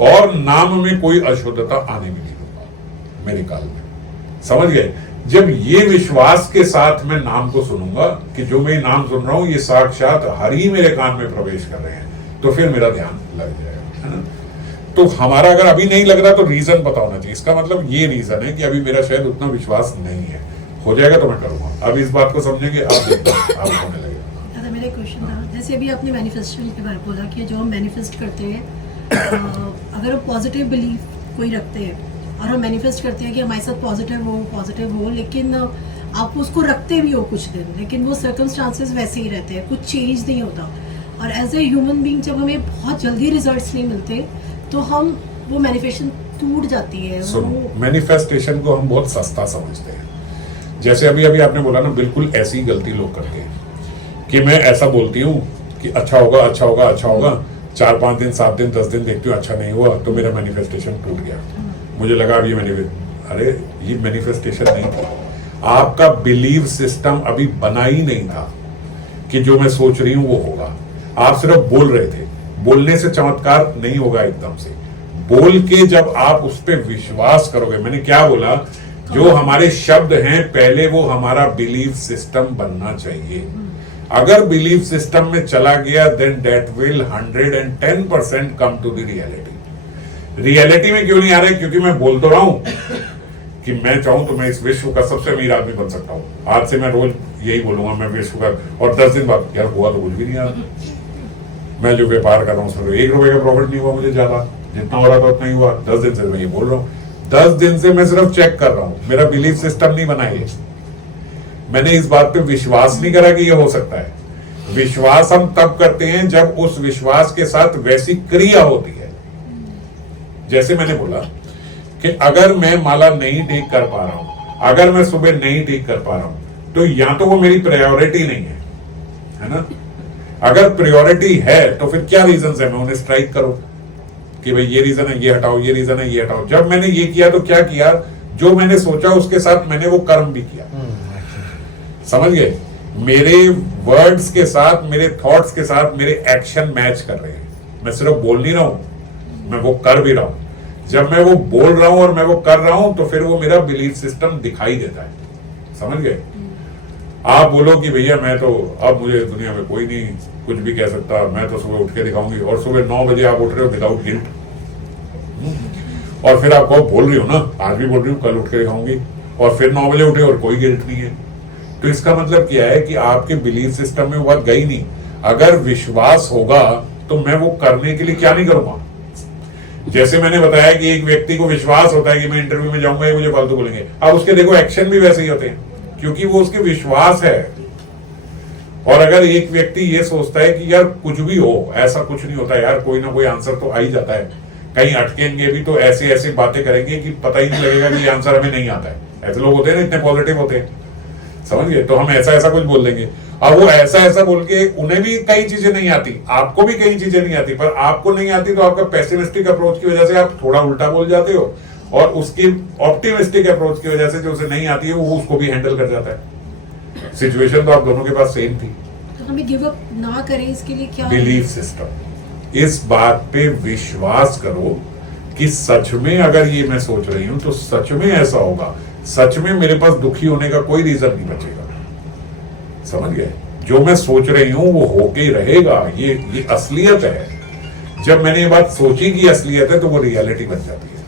और नाम में कोई अशुद्धता आने भी नहीं दूंगा मेरे काल में। समझ गए? जब ये विश्वास के साथ मैं नाम को सुनूंगा कि जो मैं नाम सुन रहा हूं ये साक्षात हरि मेरे कान में प्रवेश कर रहे हैं, तो फिर मेरा ध्यान लग जाएगा, है ना? तो हमारा अगर अभी नहीं लग रहा तो रीजन पता होना चाहिए। इसका मतलब ये रीजन है कि अभी मेरा शायद उतना विश्वास नहीं है। हो जाएगा तो मैं करूंगा। अब इस बात को समझेंगे, अब देखते हैं आप होने लगेगा। दादा मेरा क्वेश्चन था, जैसे अभी आपने मैनिफेस्टेशन के बारे में बोला कि जो हम मैनिफेस्ट करते हैं, अगर हम पॉजिटिव बिलीफ कोई रखते हैं और हम मैनिफेस्ट करते हैं कि हमारे साथ पॉजिटिव हो, लेकिन आप उसको रखते भी हो कुछ दिन, लेकिन वो सर्कमस्टांसेस वैसे ही रहते हैं, कुछ चेंज नहीं होता। और एज ए ह्यूमन बीइंग जब हमें बहुत जल्दी रिजल्ट्स नहीं मिलते तो हम वो मैनिफेस्टेशन टूट जाती है। सुनो, मैनिफेस्टेशन को हम बहुत सस्ता समझते हैं। जैसे अभी अभी आपने बोला ना, बिल्कुल ऐसी गलती लोग करते हैं कि मैं ऐसा बोलती हूँ कि अच्छा होगा अच्छा होगा अच्छा होगा, 4-5 दिन 7 दिन 10 दिन देखती हूँ अच्छा नहीं हुआ तो मेरा मैनिफेस्टेशन टूट गया। मुझे लगा अब ये अरे ये मैनिफेस्टेशन नहीं था, आपका बिलीव सिस्टम अभी बना ही नहीं था कि जो मैं सोच रही हूं वो होगा। आप सिर्फ बोल रहे थे। बोलने से चमत्कार नहीं होगा एकदम से। बोल के जब आप उस पर विश्वास करोगे, मैंने क्या बोला, जो हमारे शब्द हैं पहले वो हमारा बिलीव सिस्टम बनना चाहिए। अगर बिलीव सिस्टम में चला गया then that will 110% come to the reality. Reality में क्यों नहीं आ रहा है? क्योंकि मैं बोल तो रहा हूं कि मैं चाहूं तो मैं इस विश्व का सबसे अमीर आदमी बन सकता हूं। आज से मैं रोज यही बोलूंगा मैं विश्व का, और 10 दिन बाद यार हुआ तो कुछ भी नहीं यार। मैं जो व्यापार कर रहा हूँ उसमें 1 रुपए का प्रॉफिट नहीं हुआ मुझे, ज्यादा जितना हो रहा था उतना ही हुआ। 10 दिन से मैं ये बोल रहा हूँ, 10 दिन से मैं सिर्फ चेक कर रहा हूँ, मेरा बिलीफ सिस्टम नहीं बना है। मैंने इस बात पे विश्वास नहीं करा कि ये हो सकता है। विश्वास हम तब करते हैं जब उस विश्वास के साथ वैसी क्रिया होती है। जैसे मैंने बोला कि अगर मैं माला नहीं ठीक कर पा रहा हूं, अगर मैं सुबह नहीं ठीक कर पा रहा हूं, तो या तो वो मेरी प्रायोरिटी नहीं है ना? अगर प्रायोरिटी है तो फिर क्या रीजन है? मैं उन्हें स्ट्राइक करूं कि भाई ये रीजन है, ये हटाओ, ये रीजन है, ये हटाओ। जब मैंने ये किया तो क्या किया? जो मैंने सोचा उसके साथ मैंने वो कर्म भी किया। समझ गए? मेरे वर्ड्स के साथ, मेरे थॉट्स के साथ मेरे एक्शन मैच कर रहे हैं। मैं सिर्फ बोल नहीं रहा हूं, मैं वो कर भी रहा हूं। जब मैं वो बोल रहा हूं और मैं वो कर रहा हूं तो फिर वो मेरा बिलीफ सिस्टम दिखाई देता है। समझ गए? आप बोलो कि भैया मैं तो अब मुझे दुनिया में कोई नहीं कुछ भी कह सकता, मैं तो सुबह उठ के दिखाऊंगी, और सुबह 9 बजे आप उठ रहे हो विदाउट गिल्ट, और फिर आप कहो बोल रही हो ना, आज भी बोल रही हूँ कल उठ के दिखाऊंगी, और फिर 9 बजे उठे और कोई गिल्ट नहीं है। तो इसका मतलब क्या है कि आपके बिलीफ सिस्टम में वो बात गई नहीं। अगर विश्वास होगा तो मैं वो करने के लिए क्या नहीं करूंगा। जैसे मैंने बताया कि एक व्यक्ति को विश्वास होता है कि मैं इंटरव्यू में जाऊंगा, ये मुझे फालतू बोलेंगे, अब उसके देखो एक्शन भी वैसे ही होते हैं क्योंकि वो उसके विश्वास है। और अगर एक व्यक्ति ये सोचता है कि यार कुछ भी हो, ऐसा कुछ नहीं होता यार, कोई ना कोई आंसर तो आ ही जाता है, कहीं अटकेंगे भी तो ऐसे ऐसे बातें करेंगे कि पता ही नहीं लगेगा कि ये आंसर हमें नहीं आता है। ऐसे लोग होते हैं ना, इतने पॉजिटिव होते हैं, समझ गए? तो हम ऐसा ऐसा कुछ बोल देंगे। अब वो ऐसा ऐसा बोल के उन्हें भी कई चीजें नहीं आती, आपको भी कई चीजें नहीं आती, पर आपको नहीं आती तो आपका पेसिमिस्टिक अप्रोच की वजह से आप थोड़ा उल्टा बोल जाते हो, और उसकी ऑप्टिमिस्टिक अप्रोच की वजह से जो उसे नहीं आती है वो उसको भी हैंडल कर जाता है। सिचुएशन तो आप दोनों के पास सेम थी। तो हमें गिव अप ना करें इसके लिए क्या? Belief system. इस बात पे विश्वास करो कि सच में अगर ये मैं सोच रही हूं तो सच में ऐसा होगा, सच में मेरे पास दुखी होने का कोई रीजन नहीं बचेगा। समझ गए? जो मैं सोच रही हूं वो होके ही रहेगा। ये असलियत है। जब मैंने ये बात सोची कि असलियत है तो वो रियलिटी बन जाती है।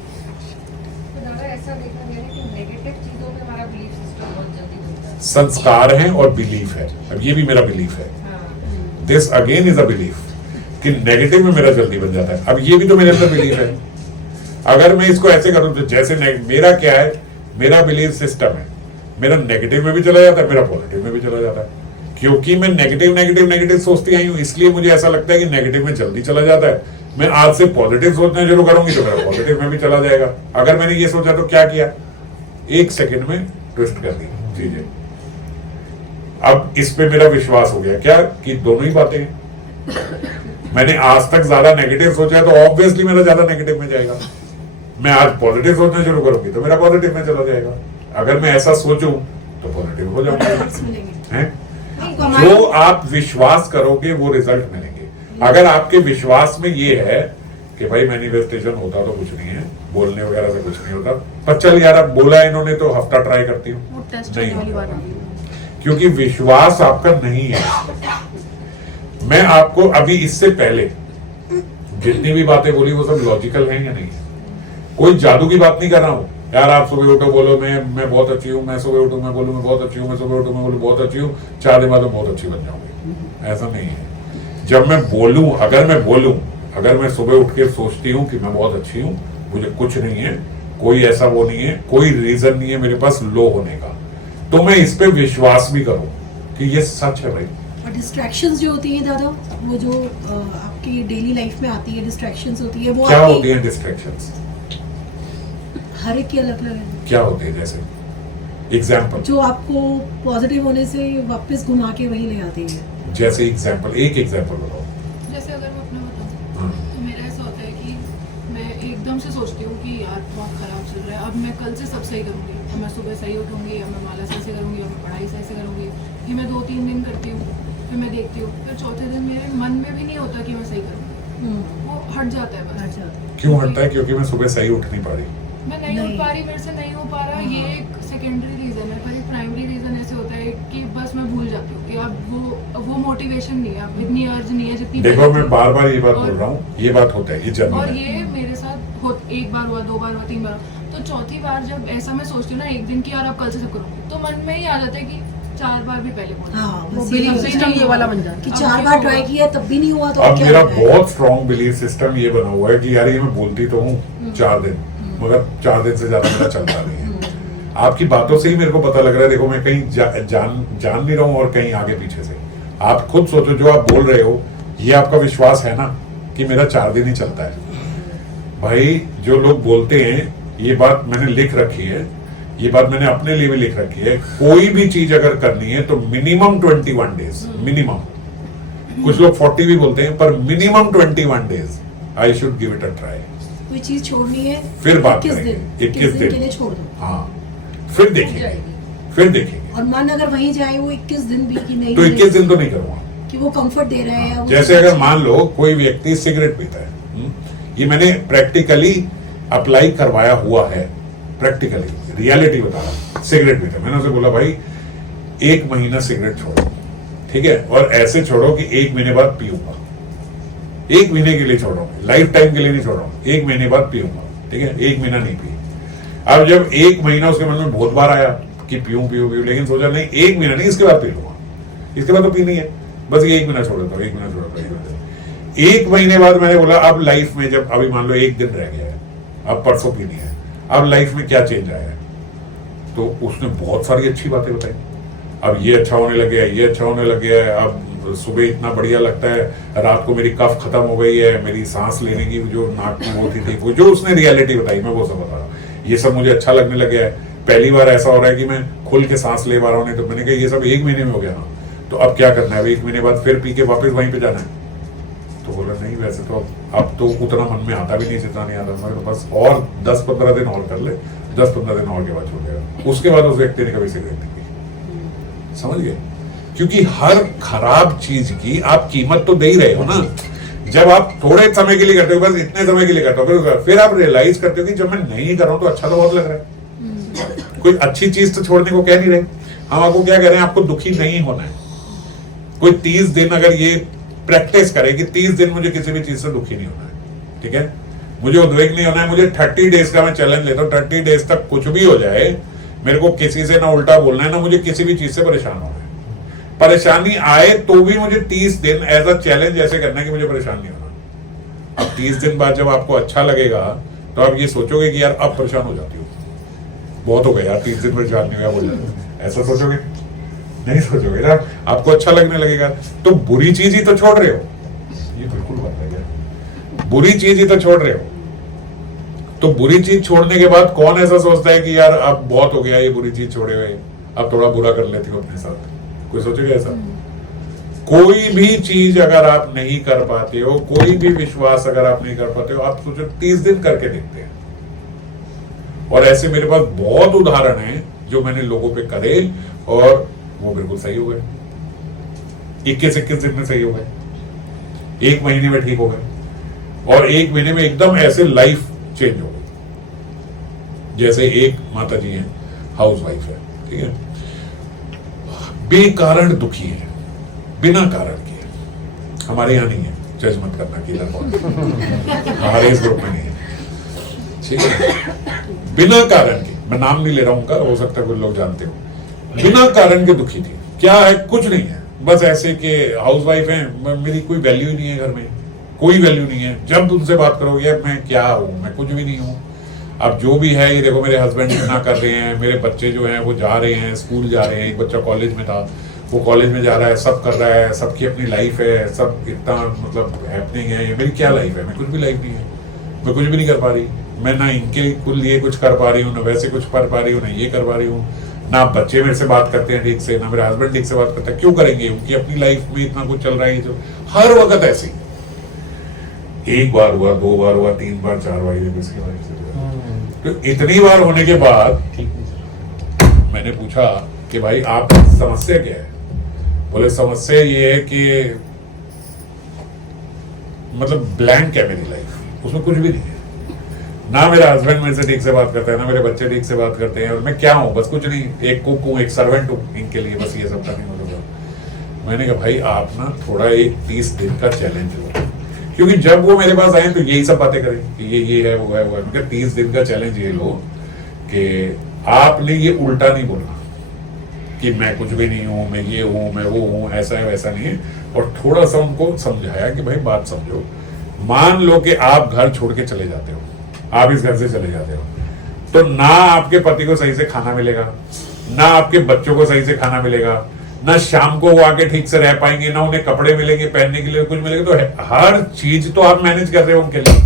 तो दादा ऐसा देखा गया है कि नेगेटिव चीजों में हमारा बिलीफ सिस्टम बहुत जल्दी बनता है। संस्कार है और बिलीफ है। अब ये भी मेरा बिलीफ है, this again is a belief कि नेगेटिव में मेरा जल्दी बन जाता है। अब ये भी तो मेरे अंदर बिलीफ है। अगर मैं इसको ऐसे करूं तो जैसे मेरा क्या है, मेरा बिलीफ सिस्टम है, मेरा नेगेटिव में भी चला जाता है, मेरा पॉजिटिव में भी चला जाता है। क्योंकि मैं नेगेटिव नेगेटिव नेगेटिव सोचती आई हूं, इसलिए मुझे ऐसा लगता है कि नेगेटिव में जल्दी चला जाता है। मैं आज से पॉजिटिव सोचना शुरू करूंगी तो मेरा पॉजिटिव में भी चला जाएगा। अगर मैंने ये सोचा तो क्या किया, 1 सेकंड में ट्विस्ट कर दी चीजें। अब इस पे मेरा विश्वास हो गया क्या कि दोनों ही बातें हैं। मैंने आज तक ज्यादा नेगेटिव सोचा है तो ऑब्वियसली मेरा ज्यादा नेगेटिव में जाएगा। मैं आज पॉजिटिव सोचना शुरू करूंगी तो मेरा पॉजिटिव में चला जाएगा। अगर मैं ऐसा सोचूं तो पॉजिटिव हो जाऊंगा। मिलेंगे हैं? आपको हमारे- जो आप विश्वास करोगे वो रिजल्ट मिलेंगे। अगर आपके विश्वास में ये है कि भाई मैनिफेस्टेशन होता तो कुछ नहीं है, बोलने वगैरह से कुछ नहीं होता, पर चल यार अब बोला इन्होंने तो हफ्ता ट्राई करती हूँ, वो टेस्ट नहीं वाली बात होता। आ गई। क्योंकि विश्वास आपका नहीं है। मैं आपको अभी इससे पहले जितनी भी बातें बोली वो सब लॉजिकल हैं या नहीं है? कोई जादू की बात नहीं कर रहा हूं यार। आप सुबह उठो बोलो मैं बहुत अच्छी हूँ, मैं सुबह उठूं मैं बोलूं मैं बहुत अच्छी हूँ, मैं सुबह उठूं मैं बोलूं बहुत अच्छी हूँ, 4 दिन बाद मैं बहुत अच्छी बन जाऊंगी। ऐसा नहीं है। जब मैं बोलूं, अगर मैं सुबह उठ के सोचती हूँ कि मैं बहुत अच्छी हूँ, मुझे कुछ नहीं है, कोई ऐसा वो नहीं है, कोई रीजन नहीं है मेरे पास लो होने का, तो मैं इस पे विश्वास भी करूं कि ये सच है भाई। और डिस्ट्रैक्शंस जो होती है दादा, वो जो आपकी डेली लाइफ में आती है, डिस्ट्रैक्शंस होती है, वो क्या आपकी होती है डिस्ट्रैक्शंस? हर एक की अलग अलग है, क्या होते हैं? जैसे एग्जाम्पल, जो आपको पॉजिटिव होने से वापस घुमा के वही ले आती है। जैसे एग्जाम्पल, एक एग्जाम्पल बताओ। जैसे अगर मैं अपना बताऊँ हाँ। तो मेरा ऐसा होता है कि मैं एकदम से सोचती हूँ कि यार बहुत ख़राब चल रहा है, अब मैं कल से सब सही करूँगी, अब मैं सुबह सही उठूँगी, अब मैं माला सही से करूँगी, अब मैं पढ़ाई सही से करूँगी। ये मैं 2-3 दिन करती हूँ, फिर मैं देखती हूँ, फिर चौथे दिन मेरे मन में भी नहीं होता कि मैं सही करूँ, वो हट जाता है बस। क्यों हटता है? क्योंकि मैं सुबह सही उठ नहीं पा रही। मैं नहीं उठ नहीं। पा रही, मेरे से नहीं हो पा रहा, ये एक सेकेंडरी रीज़न है। पर एक प्राइमरी रीज़न ऐसे होता है कि बस मैं भूल जाती हूँ कि अब वो मोटिवेशन नहीं है, अब इतनी अर्ज नहीं है जितनी देखो पहले मैं थी। बार बार ये बात और- बोल रहा हूँ, ये बात होता है, ये और जनरल है। ये मेरे साथ एक बार हुआ, 2 बार हुआ, 3 बार, तो चौथी बार जब ऐसा मैं सोचती हूँ ना एक दिन की यार अब कल से सब करूँगी, तो मन में ही आ जाता है कि 4 बार भी पहले बोला। हाँ, वो बस बिलीफ ये सिस्टम ये वाला बन जाता कि है। 4 बार ट्राई किया तब भी नहीं हुआ तो अब क्या मेरा होता है? बहुत स्ट्रॉन्ग बिलीफ सिस्टम ये बना हुआ है कि यार ये मैं बोलती तो हूँ 4 दिन, मगर 4 दिन से ज्यादा मेरा चलता नहीं है। आपकी बातों से ही मेरे को पता लग रहा है, देखो मैं कहीं जान नहीं रहा हूँ और कहीं आगे पीछे से। आप खुद सोचो, जो आप बोल रहे हो ये आपका विश्वास है ना कि मेरा 4 दिन ही चलता है। भाई जो लोग बोलते हैं, ये बात मैंने लिख रखी है, ये बात मैंने अपने लिए भी लिख रखी है, कोई भी चीज अगर करनी है तो मिनिमम 21 डेज, मिनिमम। कुछ लोग 40 भी बोलते हैं, पर minimum 21 days I should give it a try. कोई चीज छोड़नी है फिर बात 21 करेंगे, दिन 21 दिन के लिए छोड़ दो, हाँ, फिर देखेंगे, फिर देखेंगे। और मन अगर वहीं जाए वो 21 दिन भी कि नहीं तो 21 दिन तो नहीं करूंगा। कि वो कंफर्ट दे रहा है या वो जैसे अगर मान लो कोई व्यक्ति सिगरेट पीता है, ये मैंने प्रैक्टिकली अप्लाई करवाया हुआ है, प्रैक्टिकली रियलिटी बता रहा हूं। सिगरेट पीता है, मैंने उसे बोला भाई 1 महीना सिगरेट छोड़ो, ठीक है, और ऐसे छोड़ो कि 1 महीने बाद पीऊंगा। 1 महीने के लिए छोड़ो, लाइफ टाइम के लिए नहीं छोड़ो, 1 महीने बाद पीऊंगा, ठीक है, 1 महीना नहीं पी। अब जब 1 महीना उसके मन में बहुत बार आया कि पीऊं पीऊं पीऊं, लेकिन सोचा नहीं 1 महीना नहीं, इसके बाद पी लूंगा, इसके बाद तो पीनी है, बस ये 1 महीना छोड़ देता हूं, 1 महीना छोड़ देता हूं। 1 महीने बाद मैंने बोला अब लाइफ में, जब अभी मान लो 1 दिन रह गया है, अब परसों पीनी है, अब लाइफ में क्या चेंज आया है, तो उसने बहुत सारी अच्छी बातें बताई। अब ये अच्छा होने लग गया है, ये अच्छा होने लग गया है, अब सुबह इतना बढ़िया लगता है, रात को मेरी कफ खत्म हो गई है, मेरी सांस लेने की जो नाक की वो थी वो जो उसने रियलिटी बताई, मैं वो सब बता रहा हूँ। ये सब मुझे अच्छा लगने लग गया है, पहली बार ऐसा हो रहा है कि मैं खुल के सांस ले पा रहा हूँ। नहीं तो मैंने कहा ये सब 1 महीने में हो गया ना, तो अब क्या करना है, अब 1 महीने बाद फिर पी के वापस वहीं पे जाना है। तो बोला नहीं, वैसे तो अब तो उतना मन में आता भी नहीं जितना नहीं आता, मैं बस और 10-15 दिन और कर ले, 10-15 दिन और के बाद छूट जाएगा। उसके बाद उस व्यक्ति ने कभी सिगरेट नहीं पी। समझ गए? क्योंकि हर खराब चीज की आप कीमत तो दे ही रहे हो ना। जब आप थोड़े समय के लिए करते हो, बस इतने समय के लिए करते हो, फिर आप रियलाइज करते हो कि जब मैं नहीं कर रहा हूं तो अच्छा तो बहुत लग रहा है। कोई अच्छी चीज तो छोड़ने को कह नहीं रहे, हम आपको क्या कह रहे हैं, आपको दुखी नहीं होना है। कोई 30 दिन अगर ये प्रैक्टिस करे कि 30 दिन मुझे किसी भी चीज से दुखी नहीं होना है, ठीक है, मुझे उद्वेग नहीं होना है, मुझे 30 डेज का मैं चैलेंज लेता हूँ, 30 डेज तक कुछ भी हो जाए, मेरे को किसी से ना उल्टा बोलना है, ना मुझे किसी भी चीज से परेशान होना है। परेशानी आए तो भी मुझे 30 दिन एज अ चैलेंज ऐसे करना है कि मुझे परेशान नहीं होना। अब 30 दिन बाद जब आपको अच्छा लगेगा तो आप ये सोचोगे कि यार अब परेशान हो जाती हो, बहुत हो गया यार, 30 दिन परेशान नहीं हुआ, बोल जाते, ऐसा सोचोगे। नहीं सोचोगे ना, आपको अच्छा लगने लगेगा। तो बुरी चीज ही तो छोड़ रहे हो, ये बिल्कुल बात है, बुरी चीज ही तो छोड़ रहे हो। तो बुरी चीज छोड़ने के बाद कौन ऐसा सोचता है कि यार अब बहुत हो गया ये बुरी चीज छोड़े हुए, अब थोड़ा बुरा कर लेती हो अपने साथ? कोई सोचेगा ऐसा? कोई भी चीज अगर आप नहीं कर पाते हो, कोई भी विश्वास अगर आप नहीं कर पाते हो, आप सोचो 30 दिन करके देखते हैं। और ऐसे मेरे पास बहुत उदाहरण हैं जो मैंने लोगों पे करे और वो बिल्कुल सही हो गए, 21 दिन में सही हो गए, 1 महीने में ठीक हो गए, और 1 महीने में एकदम ऐसे लाइफ चेंज हो गई। जैसे एक माता जी हैं, हाउस वाइफ है, ठीक है, बेकारण दुखी है, बिना कारण के। हमारे यहाँ नहीं है, जज मत करना कि इधर कौन, हमारे इस ग्रुप में नहीं है, ठीक है। बिना कारण के, मैं नाम नहीं ले रहा हूं उनका, हो सकता है कुछ लोग जानते हो, बिना कारण के दुखी थी। क्या है? कुछ नहीं है, बस ऐसे के हाउस वाइफ है, मेरी कोई वैल्यू ही नहीं है घर में, कोई वैल्यू नहीं है। जब उनसे बात करोगे मैं क्या हूं, मैं कुछ भी नहीं हूं। अब जो भी है ये देखो, मेरे हस्बैंड इतना कर रहे हैं, मेरे बच्चे जो हैं वो जा रहे हैं, स्कूल जा रहे हैं, एक बच्चा कॉलेज में था वो कॉलेज में जा रहा है, सब कर रहा है, सबकी अपनी लाइफ है, सब इतना मतलब हैपनिंग है। ये मेरी क्या लाइफ है? मैं कुछ भी लाइफ नहीं है, मैं कुछ भी नहीं कर पा रही। मैं ना इनके लिए कुछ कर पा रही हूँ, ना वैसे कुछ कर पा रही हूँ, ना ये कर पा रही हूँ, ना बच्चे मेरे से बात करते हैं ठीक से, ना मेरा हस्बैंड ठीक से बात करता है। क्यों करेंगे? उनकी अपनी लाइफ में इतना कुछ चल रहा है जो हर वक्त ऐसे ही, 1 बार हुआ, 2 बार हुआ, 3 बार, 4 बार, इसकी वाइफ से। तो इतनी बार होने के बाद मैंने पूछा कि भाई आप समस्या क्या है? बोले समस्या ये है कि मतलब ब्लैंक है मेरी लाइफ, उसमें कुछ भी नहीं है। ना मेरा हस्बैंड मेरे से ठीक से बात करता है, ना मेरे बच्चे ठीक से बात करते हैं, और मैं क्या हूँ? बस कुछ नहीं, एक कुक हूँ, एक सर्वेंट हूँ इनके लिए, बस ये सब करने वाला। मैंने कहा भाई आप ना थोड़ा एक 30 दिन का चैलेंज लो, क्योंकि जब वो मेरे पास आए तो यही सब बातें करें कि ये है वो है वो है। मैं कहा 30 दिन का चैलेंज ये लो कि आपने ये उल्टा नहीं बोलना कि मैं कुछ भी नहीं हूँ, मैं ये हूँ, मैं वो हूँ, ऐसा है वैसा नहीं है। और थोड़ा सा उनको समझाया कि भाई बात समझो, मान लो कि आप घर छोड़ के चले जाते हो, आप इस घर से चले जाते हो, तो ना आपके पति को सही से खाना मिलेगा, ना आपके बच्चों को सही से खाना मिलेगा, ना शाम को वो आके ठीक से रह पाएंगे, ना उन्हें कपड़े मिलेंगे पहनने के लिए, कुछ मिलेगा। तो हर चीज तो आप मैनेज कर रहे हो उनके लिए।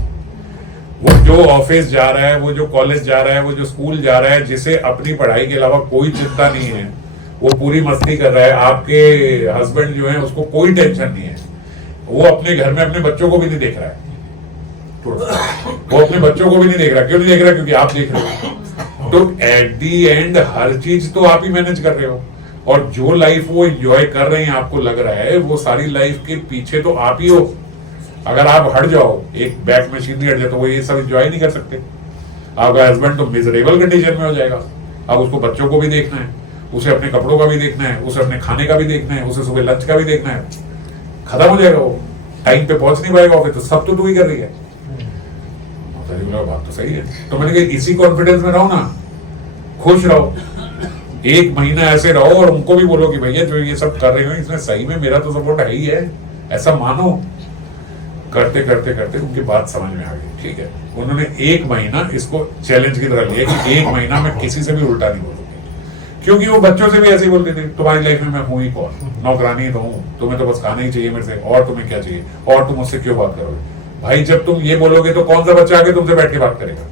वो जो ऑफिस जा रहा है, वो जो कॉलेज जा रहा है, वो जो स्कूल जा रहा है, जिसे अपनी पढ़ाई के अलावा कोई चिंता नहीं है, वो पूरी मस्ती कर रहा है। आपके हस्बैंड जो है उसको कोई टेंशन नहीं है, वो अपने घर में अपने बच्चों को भी नहीं देख रहा है, वो अपने बच्चों को भी नहीं देख रहा। क्यों नहीं देख रहा? क्योंकि आप देख रहे हो। तो एट दी एंड हर चीज तो आप ही मैनेज कर रहे हो, और जो लाइफ वो एंजॉय कर रहे हैं आपको लग रहा है, वो सारी लाइफ के पीछे तो आप ही हो। अगर आप हट जाओ, एक बैक मशीन हट जाए, तो वो ये सब एंजॉय नहीं कर सकते। आपका हस्बैंड तो मिजरेबल कंडीशन में हो जाएगा। अब उसको बच्चों को भी देखना है, उसे अपने कपड़ों का भी देखना है, उसे अपने खाने का भी देखना है, उसे सुबह लंच का भी देखना है। खत्म हो जाएगा, वो टाइम पे पहुंच नहीं पाएगा ऑफिस। तो सब तो तू ही कर रही है। बात तो सही है। तो मैंने कहा इसी कॉन्फिडेंस में रहो ना, खुश रहो, 1 महीना ऐसे रहो, और उनको भी बोलो कि भैया जो ये सब कर रहे हो इसमें सही में मेरा तो सपोर्ट है ही है, ऐसा मानो। करते करते करते उनकी बात समझ में आ गई। ठीक है, उन्होंने 1 महीना इसको चैलेंज की तरह लिया कि 1 महीना में किसी से भी उल्टा नहीं बोलूंगी, क्योंकि वो बच्चों से भी ऐसे ही बोलते थे, तुम्हारी लाइफ में मैं हूं ही कौन, नौकरानी तो हूं, तुम्हें तो बस खाना ही चाहिए मेरे से, और तुम्हें क्या चाहिए, और तुम मुझसे क्यों बात करोगे? भाई जब तुम ये बोलोगे तो कौन सा बच्चा आके तुमसे बैठ के बात करेगा?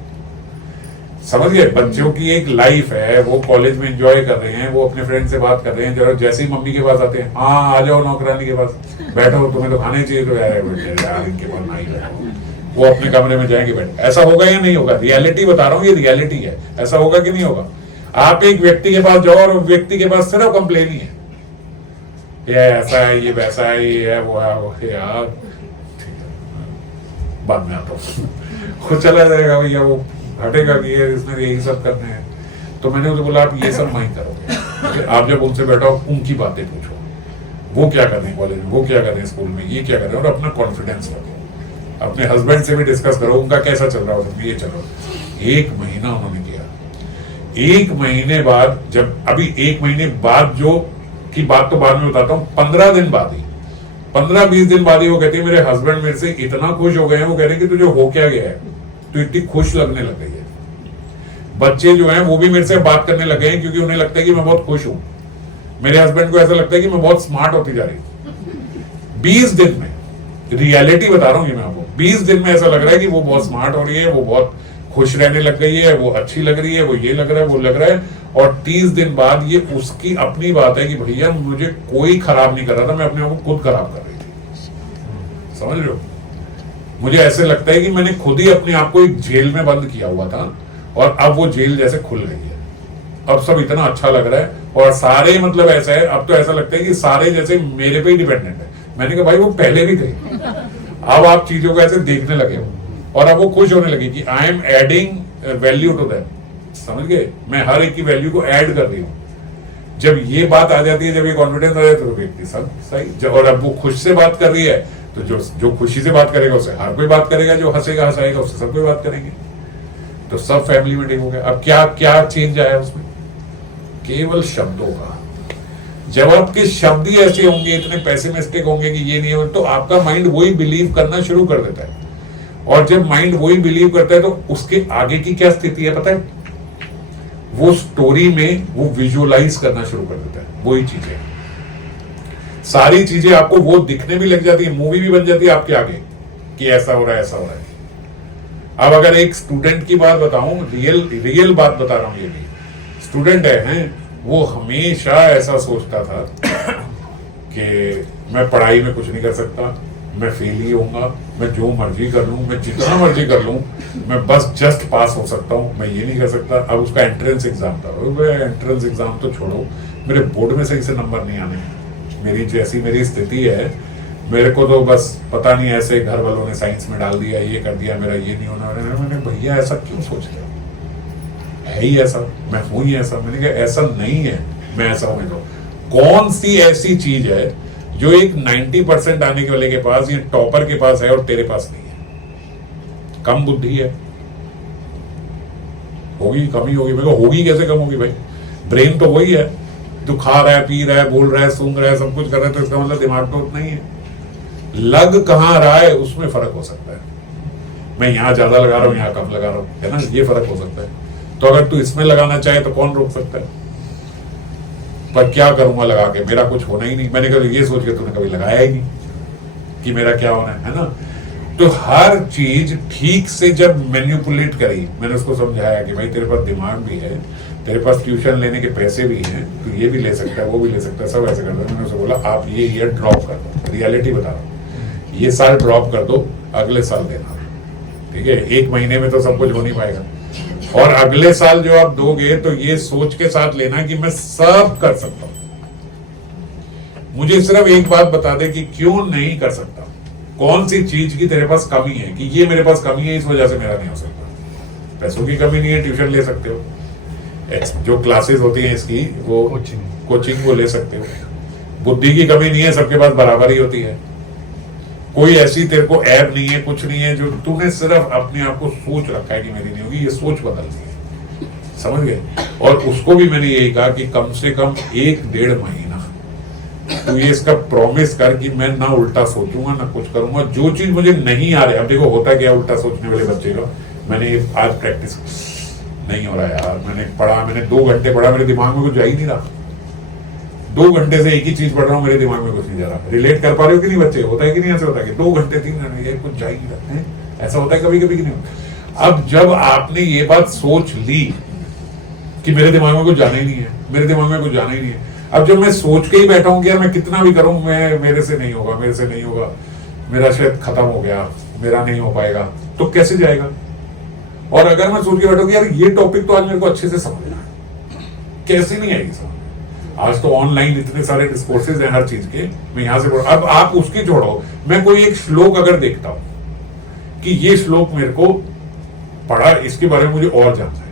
समझ गए? बच्चों की एक लाइफ है, वो कॉलेज में एंजॉय कर रहे हैं, वो अपने फ्रेंड से बात कर रहे हैं, जरा जैसे ही मम्मी के पास आते हैं, हाँ आ जाओ नौकरानी के पास बैठो, तुम्हें तो खाना ही चाहिए, तो यार इनके पास नहीं बैठो, वो अपने कमरे में जाएंगे बैठ। ऐसा होगा या नहीं होगा? रियलिटी बता रहा हूँ, ये रियलिटी है। ऐसा होगा कि नहीं होगा? आप एक व्यक्ति के पास जाओ और व्यक्ति के पास सिर्फ कंप्लेन ही है, ये ऐसा है, ये वैसा है, ये है, वो है, वो है। यार बाद में आता हूँ, खुद चला जाएगा भैया, वो हटेगा कि ये इसने यही सब करने हैं। तो मैंने उसे बोला आप ये सब नहीं करोगे, आप जब उनसे बैठो उनकी बातें पूछो, वो क्या कर रहे हैं कॉलेज में, वो क्या कर रहे हैं स्कूल में, ये क्या कर रहे हैं, और अपना कॉन्फिडेंस रखो। अपने हस्बैंड से भी डिस्कस करो, उनका कैसा चल रहा है, ये चलो। 1 महीना उन्होंने किया। 1 महीने बाद, जब अभी 1 महीने बाद जो की बात तो बाद में बताता हूँ, 15 दिन बाद ही, 15-20 दिन बाद ही वो कहती है मेरे हस्बैंड मेरे से इतना खुश हो गए हैं, वो कह रहे हैं कि तुझे हो क्या गया है, तो इतनी खुश लगने लग गई है। बच्चे जो हैं वो भी मेरे से बात करने लगे हैं, क्योंकि उन्हें लगता है कि मैं बहुत खुश हूं। मेरे हस्बैंड को ऐसा लगता है कि मैं बहुत स्मार्ट होती जा रही हूँ। 20 दिन में, रियलिटी बता रहा हूँ ये मैं आपको, 20 दिन में ऐसा लग रहा है कि वो बहुत स्मार्ट हो रही है, वो बहुत खुश रहने लग गई है, वो अच्छी लग रही है, वो ये लग रहा है, वो लग रहा है, और 30 दिन बाद ये उसकी अपनी बात है कि भैया मुझे कोई खराब नहीं कर रहा था, मैं अपने आप को खुद खराब कर रही थी। समझ रहे हो? मुझे ऐसे लगता है कि मैंने खुद ही अपने आप को एक जेल में बंद किया हुआ था और अब वो जेल जैसे खुल गई है। अब सब इतना अच्छा लग रहा है और सारे मतलब ऐसा है, अब तो ऐसा लगता है कि सारे जैसे मेरे पे ही डिपेंडेंट है। मैंने कहा भाई वो पहले भी थे, अब आप चीजों को ऐसे देखने लगे हो और अब वो खुश होने लगे कि I am adding value to that. समझ गए? मैं हर एक की वैल्यू को ऐड कर रही हूँ। जब ये बात आ जाती है, जब ये कॉन्फिडेंस आ जाता है, तो व्यक्ति सब सही। और अब वो खुश से बात कर रही है, तो जो खुशी से बात करेगा उससे हर कोई बात करेगा, जो हंसेगा हंसाएगा उससे सब कोई बात करेंगे, तो सब फैमिली में ठीक हो गया। अब क्या क्या चेंज आया उसमें? केवल शब्दों का। जब आपके शब्द ही ऐसे होंगे, इतने पैसिमिस्टिक होंगे कि ये नहीं हो, तो आपका माइंड वही बिलीव करना शुरू कर देता है। और जब माइंड वही बिलीव करता है, तो उसके आगे की क्या स्थिति है पता है? वो स्टोरी में वो विजुअलाइज करना शुरू कर देता है। वही चीजें, सारी चीजें आपको वो दिखने भी लग जाती है, मूवी भी बन जाती है आपके आगे कि ऐसा हो रहा है, ऐसा हो रहा है। अब अगर एक स्टूडेंट की बात बताऊं, रियल बात बता रहा हूं, ये भी स्टूडेंट है, वो हमेशा ऐसा सोचता था कि मैं पढ़ाई में कुछ नहीं कर सकता, मैं फेल ही होऊंगा, मैं जो मर्जी कर लूं, मैं जितना मर्जी कर लूं, मैं बस जस्ट पास हो सकता हूं, मैं ये नहीं कर सकता। अब उसका एंट्रेंस एग्जाम था, एंट्रेंस एग्जाम तो छोड़ो, मेरे बोर्ड में सही से नंबर नहीं आने, मेरी जैसी मेरी स्थिति है, मेरे को तो बस पता नहीं ऐसे घर वालों ने साइंस में डाल दिया, ये कर दिया, मेरा ये नहीं होना। मैंने भैया ऐसा क्यों सोचते हो? है ही ऐसा, मैं हूं ही ऐसा। मैंने कहा ऐसा नहीं है, मैं ऐसा हूं। तो कौन सी ऐसी चीज है जो एक 90% आने के वाले के पास, ये टॉपर के पास है और तेरे पास नहीं है? कम बुद्धि है, होगी, कमी होगी। मेरे को होगी कैसे कम होगी भाई? ब्रेन तो वही है, तो खा रहा है, पी रहा है, बोल रहा है, सूंघ रहा है, सब कुछ कर रहा है, तो इसका मतलब दिमाग तो उतना ही है। लग कहां रहा है उसमें फर्क हो सकता है। मैं यहां ज्यादा लगा रहा हूं, यहां कम लगा रहा हूं, है ना, ये फर्क हो सकता है। तो अगर तू इसमें लगाना चाहे तो कौन रोक सकता है? पर क्या करूंगा लगा के, मेरा कुछ होना ही नहीं। मैंने कहा ये सोच के तूने कभी लगाया ही नहीं कि मेरा क्या होना है ना। तो हर चीज ठीक से जब मैन्युपुलेट करी, मैंने उसको समझाया कि भाई तेरे पास दिमाग भी है, तेरे पास ट्यूशन लेने के पैसे भी हैं, तो ये भी ले सकता है, वो भी ले सकता है, सब ऐसे करता है। मैंने उसको बोला आप ये ईयर ड्रॉप कर दो, रियलिटी बता रहा हूँ, ये साल ड्रॉप कर दो, अगले साल देना, ठीक है? 1 महीने में तो सब कुछ हो नहीं पाएगा, और अगले साल जो आप दोगे तो ये सोच के साथ लेना कि मैं सब कर सकता हूं। मुझे सिर्फ एक बात बता दे कि क्यों नहीं कर सकता, कौन सी चीज की तेरे पास कमी है कि ये मेरे पास कमी है, इस वजह से मेरा नहीं हो सकता। पैसों की कमी नहीं है, ट्यूशन ले सकते हो, जो क्लासेस होती हैं इसकी वो कोचिंग वो ले सकते हो। बुद्धि की कमी नहीं है, सबके पास बराबर ही होती है। कोई ऐसी तेरे को ऐप नहीं है, कुछ नहीं है, जो तूने सिर्फ अपने आप को सोच रखा है कि मेरी नहीं होगी, ये सोच बदलनी है। समझ गए? और उसको भी मैंने यही कहा कि कम से कम 1-1.5 महीना तो ये इसका प्रॉमिस कर कि मैं ना उल्टा सोचूंगा ना कुछ करूंगा। जो चीज मुझे नहीं आ रही, अब देखो होता क्या उल्टा सोचने वाले बच्चे का, मैंने आज प्रैक्टिस नहीं हो रहा यार, मैंने 2 घंटे पढ़ा, मेरे दिमाग में कुछ जा ही नहीं रहा। 2 घंटे से एक ही चीज पढ़ रहा हूँ, मेरे दिमाग में कुछ नहीं जा रहा। रिलेट कर पा रहे हो कि नहीं बच्चे? होता है कि नहीं? ऐसे होता है कि 2 घंटे 3 घंटे कुछ जा ही नहीं रहा है, ऐसा होता है कभी कभी कि नहीं। अब जब आपने ये बात सोच ली कि मेरे दिमाग में कुछ जाना ही नहीं है, मेरे दिमाग में कुछ जाना ही नहीं है, अब जब मैं सोच के ही बैठा हूं कि यार मैं कितना भी करूं, मेरे से नहीं होगा, मेरे से नहीं होगा, मेरा शायद खत्म हो गया, मेरा नहीं हो पाएगा, तो कैसे जाएगा? और अगर मैं सोच के बैठा कि यार ये टॉपिक तो आज मेरे को अच्छे से समझना है, कैसे नहीं आएगी समझ? आज तो ऑनलाइन इतने सारे डिस्कोर्सेज हैं हर चीज के, मैं यहां से अब आप उसकी छोड़ो, मैं कोई एक श्लोक अगर देखता हूं कि ये श्लोक मेरे को पढ़ा, इसके बारे में मुझे और जानना है,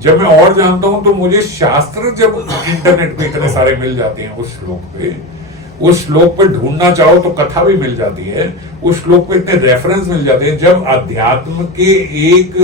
जब मैं और जानता हूं तो मुझे शास्त्र जब इंटरनेट पे इतने सारे मिल जाते हैं, उस श्लोक पे ढूंढना चाहो तो कथा भी मिल जाती है, उस श्लोक पे इतने रेफरेंस मिल जाते हैं। जब अध्यात्म के एक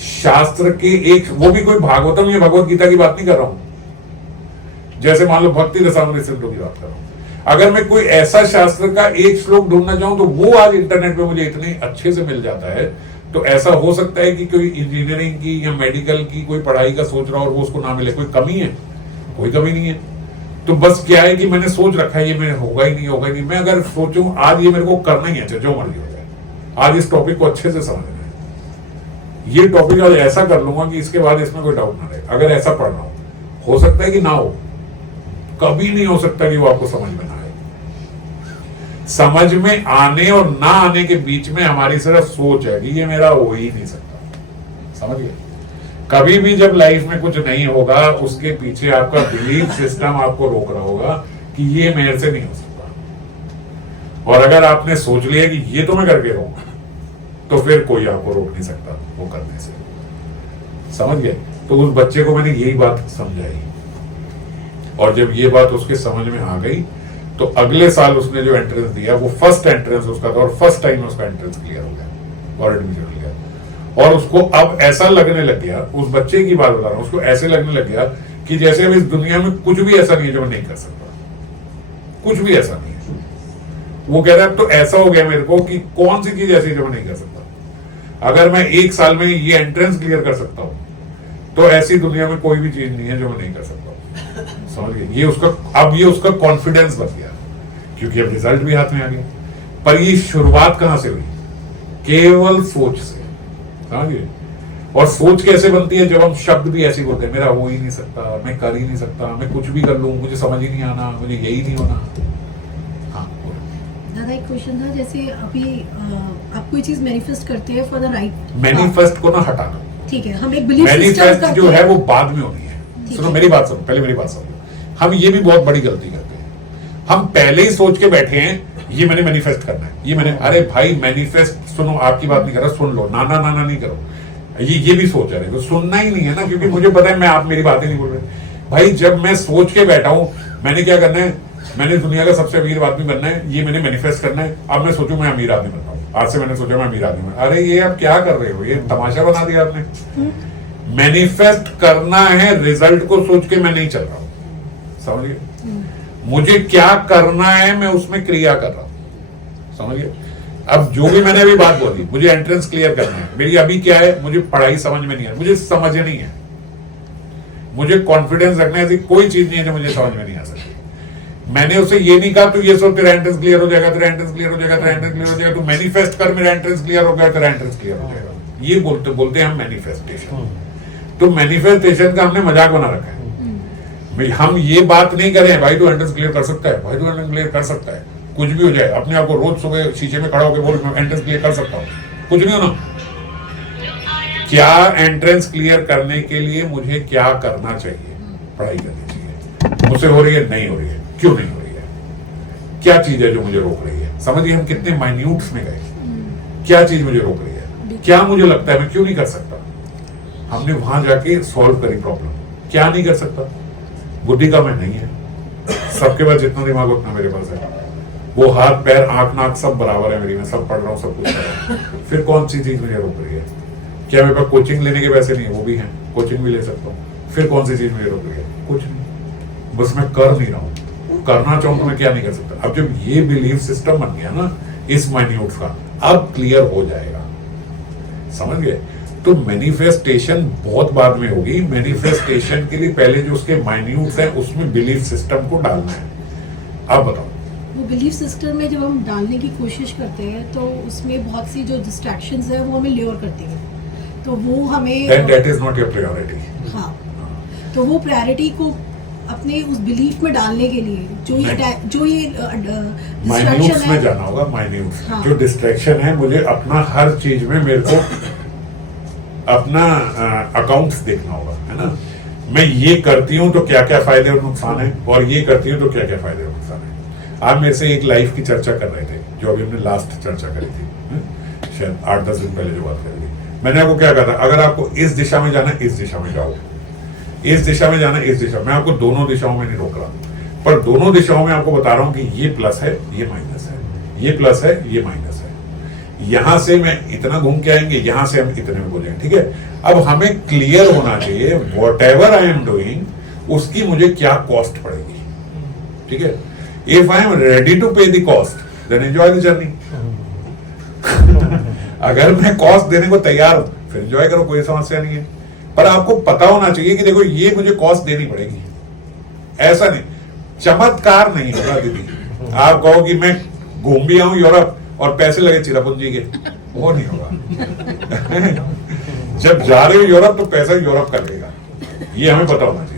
शास्त्र के एक, वो भी कोई भागवतम या भगवत गीता की बात नहीं कर रहा हूं, जैसे मान लो भक्ति रसामृत सिंधु की बात कर रहा हूं, अगर मैं कोई ऐसा शास्त्र का एक श्लोक ढूंढना चाहूं तो वो आज इंटरनेट पे मुझे इतने अच्छे से मिल जाता है। तो ऐसा हो सकता है कि कोई इंजीनियरिंग की या मेडिकल की कोई पढ़ाई का सोच रहा हो और वो उसको ना मिले, कोई कमी है? कोई कमी नहीं है। तो बस क्या है कि मैंने सोच रखा है ये मेरे होगा ही नहीं। मैं अगर सोचूं आज ये मेरे को करना ही है, चाहे जो मर्जी हो जाए, आज इस टॉपिक को अच्छे से समझना है, ये टॉपिक आज ऐसा कर लूंगा कि इसके बाद इसमें कोई डाउट ना रहे। अगर ऐसा पढ़ना हो सकता है कि ना हो, कभी नहीं हो सकता कि वो आपको समझ में ना आए। समझ में आने और ना आने के बीच में हमारी सिर्फ सोच है कि ये मेरा हो ही नहीं सकता। समझ गए? कभी भी जब लाइफ में कुछ नहीं होगा, उसके पीछे आपका बिलीफ सिस्टम आपको रोक रहा होगा कि ये मेरे से नहीं हो सकता। और अगर आपने सोच लिया कि ये तो मैं करके रहूंगा, तो फिर कोई आपको रोक नहीं सकता वो करने से। समझ गए? तो उस बच्चे को मैंने यही बात समझाई, और जब ये बात उसके समझ में आ गई तो अगले साल उसने जो एंट्रेंस दिया वो फर्स्ट एंट्रेंस उसका था, और फर्स्ट टाइम उसका एंट्रेंस क्लियर हो गया और एडमिशन हो गया। और उसको अब ऐसा लगने लग गया, उस बच्चे की बात बता रहा हूं, उसको ऐसे लगने लग गया कि जैसे अब इस दुनिया में कुछ भी ऐसा नहीं है जो मैं नहीं कर सकता, कुछ भी ऐसा नहीं है। वो कह रहा है अब तो ऐसा हो गया मेरे को कि कौन सी चीज ऐसी जो मैं नहीं कर सकता। अगर मैं 1 साल में ये एंट्रेंस क्लियर कर सकता हूं तो ऐसी दुनिया में कोई भी चीज नहीं है जो मैं नहीं कर सकता। समझ गए? ये उसका कॉन्फिडेंस बन गया, क्योंकि अब रिजल्ट भी हाथ में आ गया। पर ये शुरुआत कहां से हुई? केवल सोच से। समझिए? और सोच कैसे बनती है? जब हम शब्द भी ऐसे बोलते हैं, मेरा हो ही नहीं सकता, मैं कर ही नहीं सकता, मैं कुछ भी कर लूं, मुझे समझ ही नहीं आना, मुझे यही नहीं होना। हाँ, दादा एक क्वेश्चन था, जैसे अभी आप कोई चीज मैनिफेस्ट करते हैं फॉर द राइट, मैनिफेस्ट को ना हटा दो। ठीक है, हम एक बिलीफ मैनिफेस्ट जो है वो बाद में होनी है। सुनो मेरी बात सुनो, पहले मेरी बात सुनो। हम ये भी बहुत बड़ी गलती करते हैं, हम पहले ही सोच के बैठे हैं ये मैंने मैनिफेस्ट करना है, ये मैंने, अरे भाई मैनिफेस्ट सुनो, आपकी बात नहीं कर रहा, सुन लो, ना ना ना ना नहीं करो, ये भी सोच रहे हो, सुनना ही नहीं है ना, क्योंकि मुझे पता है मैं आप मेरी बातें नहीं बोल रहे। भाई जब मैं सोच के बैठा हूं मैंने क्या करना है, मैंने दुनिया का सबसे अमीर आदमी बनना है, ये मैंने मैनिफेस्ट करना है। अब मैं सोचूं मैं अमीर आदमी बनता हूं, आज से मैंने सोचा मैं अमीर आदमी बनूं। अरे ये आप क्या कर रहे हो, ये तमाशा बना दिया आपने। मैनिफेस्ट करना है, रिजल्ट को सोच के मैं नहीं चल रहा हूं। समझिए? मुझे क्या करना है मैं उसमें क्रिया कर रहा हूं। समझिए? अब जो भी मैंने अभी बात बोली, मुझे एंट्रेंस क्लियर करना है, मेरी अभी क्या है, मुझे पढ़ाई समझ में नहीं है, मुझे समझनी है, मुझे कॉन्फिडेंस रखना है, ऐसी कोई चीज नहीं है जो मुझे समझ में नहीं आ सकती। मैंने उसे ये नहीं कहा तू ये सोच तेरा एंट्रेंस क्लियर हो जाएगा, तेरा एंट्रेंस क्लियर हो जाएगा, तेरा एंट्रेंस क्लियर हो जाएगा, तू मैनिफेस्ट कर मेरा एंट्रेंस क्लियर हो गया, तेरा एंट्रेंस क्लियर हो जाएगा। ये बोलते हैं हम मैनिफेस्टेशन। तो मैनिफेस्टेशन का हमने मजाक बना रखा है। हम ये बात नहीं करें भाई तू एंट्रेंस क्लियर कर सकता है, भाई तू एंट्रेंस क्लियर कर सकता है, कुछ भी हो जाए, अपने आप को रोज सुबह शीशे में खड़ा होकर बोल मैं एंट्रेंस क्लियर कर सकता हूँ, कुछ नहीं होना। क्या एंट्रेंस क्लियर करने के लिए मुझे क्या करना चाहिए? पढ़ाई करनी चाहिए। मुझसे हो रही है? नहीं हो रही है। क्यों नहीं हो रही है? क्या चीज है जो मुझे रोक रही है? समझिए हम कितने माइन्यूट्स में गए। क्या चीज मुझे रोक रही है? क्या मुझे लगता है मैं क्यों नहीं कर सकता? हमने वहां जाके सॉल्व करी प्रॉब्लम। क्या नहीं कर सकता? बुद्धि का मैं नहीं है, सबके पास जितना दिमाग उतना मेरे पास है, वो हाथ पैर आंख नाक सब बराबर है मेरी, मैं सब पढ़ रहा हूँ, सब कुछ कर रहा हूँ। फिर कौन सी चीज मुझे रोक रही है? क्या मेरे पास कोचिंग लेने के पैसे नहीं है? वो भी हैं, कोचिंग भी ले सकता हूँ। फिर कौन सी चीज मुझे रोक रही है? कुछ नहीं, बस मैं कर नहीं रहा हूँ। करना चाहूँ तो मैं क्या नहीं कर सकता। अब जब ये बिलीफ सिस्टम बन गया ना इस माइन्यूट का, अब क्लियर हो जाएगा। समझ गए? तो मैनिफेस्टेशन बहुत बाद में होगी। मैनिफेस्टेशन के लिए पहले जो उसके माइन्यूट्स हैं उसमें बिलीफ सिस्टम को डालना है। अब बताओ, वो बिलीफ सिस्टम में जब हम डालने की कोशिश करते हैं तो उसमें बहुत सी जो डिस्ट्रैक्शंस है वो हमें ल्योर करती है, तो वो हमें that is not your priority. हाँ, तो वो प्रायोरिटी को अपने उस बिलीफ में डालने के लिए जो ये माइन्यूट्स डिस्ट्रैक्शन में है, जाना होगा। माइन्यूट्स हाँ। जो डिस्ट्रैक्शन है, मुझे अपना हर चीज में मेरे को अपना अकाउंट्स देखना होगा, है ना। मैं ये करती हूँ तो क्या क्या फायदे और नुकसान है, और ये करती हूँ तो क्या क्या फायदे और नुकसान है। आप मेरे से एक लाइफ की चर्चा कर रहे थे, जो अभी हमने लास्ट चर्चा करी थी, शायद 8-10 दिन पहले जो बात करी थी। मैंने आपको क्या कहा था? अगर आपको इस दिशा में जाना, इस दिशा में जाओ, इस दिशा में जाना, इस दिशा। मैं आपको दोनों दिशाओं में नहीं रोक रहा, पर दोनों दिशाओं में आपको बता रहा हूं कि ये प्लस है, ये माइनस है, ये प्लस है, ये माइनस है। यहां से मैं इतना घूम के आएंगे, यहां से हम इतने में बोलेंगे, ठीक है। अब हमें क्लियर होना चाहिए whatever I am doing उसकी मुझे क्या कॉस्ट पड़ेगी, ठीक है। If I am ready to pay the cost then enjoy the journey. अगर मैं कॉस्ट देने को तैयार हूं फिर एंजॉय करो, कोई समस्या नहीं है। पर आपको पता होना चाहिए कि देखो ये मुझे कॉस्ट देनी पड़ेगी, ऐसा नहीं चमत्कार नहीं होगा दीदी। आप कहो कि मैं घूम भी आऊं यूरोप और पैसे लगे चिरापुंजी के, वो नहीं होगा। जब जा रहे हो यूरोप तो पैसा यूरोप का लगेगा, ये हमें पता होना चाहिए।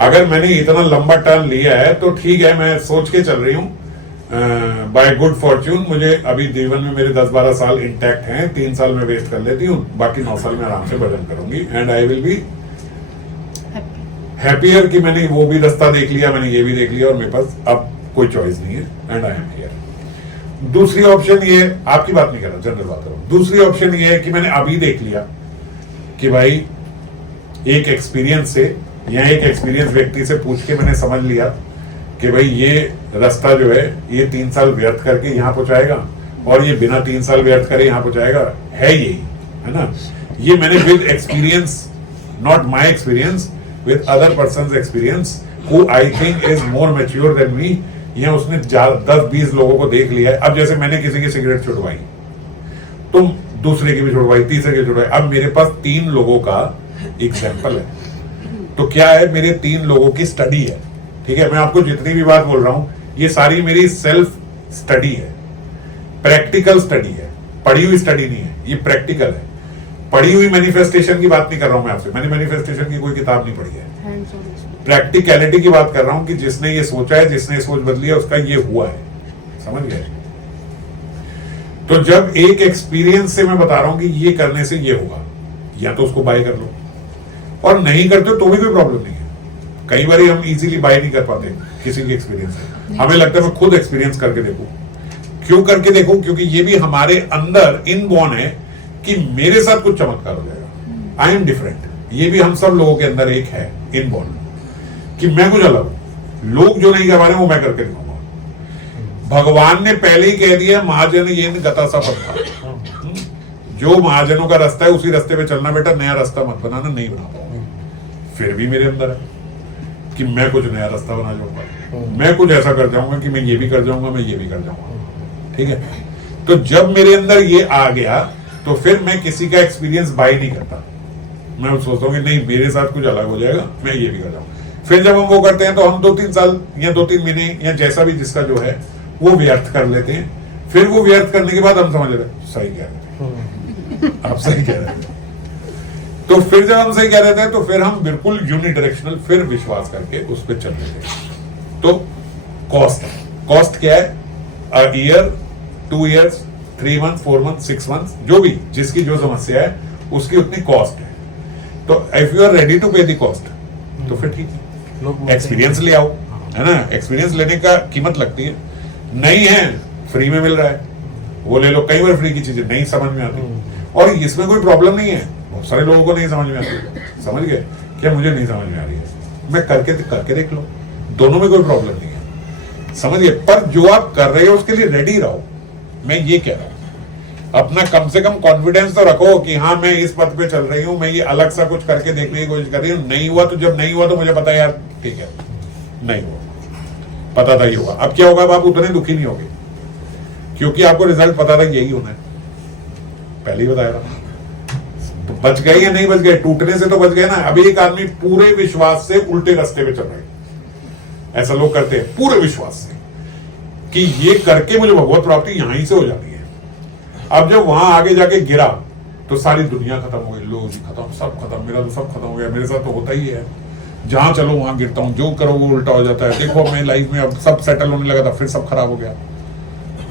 अगर मैंने इतना लंबा टर्न लिया है तो ठीक है, मैं सोच के चल रही हूँ बाय गुड फॉर्च्यून। मुझे अभी जीवन में मेरे 10-12 साल इंटैक्ट हैं, 3 साल में वेस्ट कर लेती हूँ, बाकी 9 साल में आराम से भजन करूंगी and I will be happier कि मैंने वो भी रास्ता देख लिया, मैंने ये भी देख लिया और मेरे पास अब कोई चॉइस नहीं है एंड आई एम हियर। दूसरी ऑप्शन ये, आपकी बात नहीं कर रहा, जनरल बात कर रहा हूं। दूसरी ऑप्शन ये है कि मैंने अभी देख लिया कि भाई एक एक्सपीरियंस से या एक एक्सपीरियंस व्यक्ति से पूछ के मैंने समझ लिया कि भाई ये रास्ता जो है ये 3 साल व्यर्थ करके यहाँ पहुंचाएगा और ये बिना 3 साल व्यर्थ करे यहाँ पहुंचाएगा, है यही, है ना। ये मैंने with experience, not my experience, with other person experience who I think is more mature than me, या उसने 10-20 लोगों को देख लिया है। अब जैसे मैंने किसी की सिगरेट छुड़वाई, तुम दूसरे की भी छुड़वाई, तीसरे की छुड़वाई, अब मेरे पास 3 लोगों का एग्जाम्पल है। तो क्या है, मेरे 3 लोगों की स्टडी है, ठीक है। मैं आपको जितनी भी बात बोल रहा हूं ये सारी मेरी सेल्फ स्टडी है, प्रैक्टिकल स्टडी है, पढ़ी हुई स्टडी नहीं है, ये प्रैक्टिकल है। पढ़ी हुई मैनिफेस्टेशन की बात नहीं कर रहा हूं मैं आपसे, मैंने मैनिफेस्टेशन की कोई किताब नहीं पढ़ी है। प्रैक्टिकलिटी की बात कर रहा हूं कि जिसने ये सोचा है, जिसने सोच बदली है, उसका ये हुआ है, समझ गए। तो जब एक एक्सपीरियंस से मैं बता रहा हूं कि ये करने से ये होगा, या तो उसको बाय कर लो, और नहीं करते तो भी कोई प्रॉब्लम नहीं है। कई बार हम इजीली बाय नहीं कर पाते किसी की एक्सपीरियंस से, हमें लगता है मैं खुद एक्सपीरियंस करके देखूं। क्यों करके देखूं? क्योंकि ये भी हमारे अंदर इनबॉर्न है कि मेरे साथ कुछ चमत्कार हो जाएगा, आई एम डिफरेंट। ये भी हम सब लोगों के अंदर एक है इनबॉर्न कि मैं कुछ अलग हूं, लोग जो नहीं कर पा रहे वो मैं करके दिखाऊंगा। भगवान ने पहले ही कह दिया महाजन ये गता सा पत्ता, जो महाजनों का रास्ता है उसी रास्ते पे चलना बेटा, नया रास्ता मत बनाना, नहीं बना पाऊंगा। फिर भी मेरे अंदर है कि मैं कुछ नया रास्ता बना जाऊंगा, मैं कुछ ऐसा कर जाऊंगा कि मैं ये भी कर जाऊंगा, मैं ये भी कर जाऊंगा, ठीक है। तो जब मेरे अंदर ये आ गया तो फिर मैं किसी का एक्सपीरियंस बाय नहीं करता, मैं सोचता हूँ कि नहीं मेरे साथ कुछ अलग हो जाएगा, मैं ये भी कर जाऊंगा। फिर जब हम वो करते हैं तो हम 2-3 साल या 2-3 महीने या जैसा भी जिसका जो है वो व्यर्थ कर लेते हैं। फिर वो व्यर्थ करने के बाद हम समझ रहे सही कह रहे थे, आप सही कह रहे थे। तो फिर जब हम सही कह रहे थे तो फिर हम बिल्कुल यूनिडायरेक्शनल फिर विश्वास करके उस पर चल रहे थे। तो कॉस्ट है, कॉस्ट क्या है? A year, 2 years, 3 months, 4 months, 6 months, जो भी जिसकी जो समस्या है उसकी उतनी कॉस्ट है। तो if you are ready to pay the cost तो फिर ठीक है, एक्सपीरियंस ले आओ, है ना। एक्सपीरियंस लेने का कीमत लगती है, नहीं है फ्री में मिल रहा है वो ले लो। कई बार फ्री की चीजें नहीं समझ में आती और इसमें कोई प्रॉब्लम नहीं है, बहुत सारे लोगों को नहीं समझ में आती, समझ गए क्या? मुझे नहीं समझ में आ रही है, मैं करके देख लो, दोनों में कोई प्रॉब्लम नहीं है, समझिए। पर जो आप कर रहे हो उसके लिए रेडी रहो, मैं ये कह रहा हूं। अपना कम से कम कॉन्फिडेंस तो रखो कि हाँ मैं इस पथ पे चल रही हूं, मैं ये अलग सा कुछ करके देखने की कोशिश कर रही हूँ। नहीं हुआ तो जब नहीं हुआ तो मुझे पता है यार ठीक है नहीं हुआ, पता था ये होगा। अब क्या होगा, अब आप उतने दुखी नहीं होगे क्योंकि आपको रिजल्ट पता था यही होना है, पहले ही बताया था। तो बच गए या नहीं बच गए? टूटने से तो बच गए ना। अभी एक आदमी पूरे विश्वास से उल्टे रास्ते पे चल रहे हैं, ऐसा लोग करते हैं पूरे विश्वास से कि ये करके मुझे भगवत प्राप्ति यहीं से हो जाती है। अब जब वहां आगे जाके गिरा तो सारी दुनिया खत्म हो गई, लोग खत्म, सब खत्म, मेरा तो सब खत्म हो गया। मेरे साथ तो होता ही है, जहां चलो वहां गिरता हूं, जो करो वो उल्टा हो जाता है। देखो मैं लाइफ में अब सब सेटल होने लगा था, फिर सब खराब हो गया।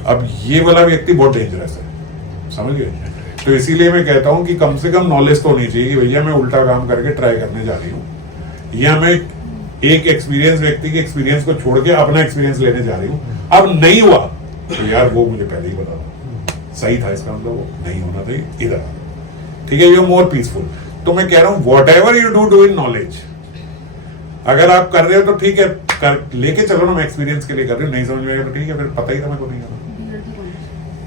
अब ये वाला व्यक्ति बहुत डेंजरस है, समझ गए। तो इसीलिए मैं कहता हूं कि कम से कम नॉलेज तो होनी चाहिए कि भैया मैं उल्टा काम करके ट्राई करने जा रही हूँ, या मैं एक एक्सपीरियंस व्यक्ति के एक्सपीरियंस को छोड़ के अपना एक्सपीरियंस लेने जा रही हूँ। अब नहीं हुआ तो यार वो मुझे पहले ही बता सही था, इसका मतलब वो नहीं होना चाहिए इधर, ठीक है। You are more peaceful. तो मैं कह रहा हूं whatever you do in knowledge, अगर आप कर रहे हो तो ठीक है, कर लेके चलो ना। मैं एक्सपीरियंस के लिए कर रही हूँ, नहीं समझ में आएगा तो ठीक है, फिर पता ही था मैं को नहीं करना।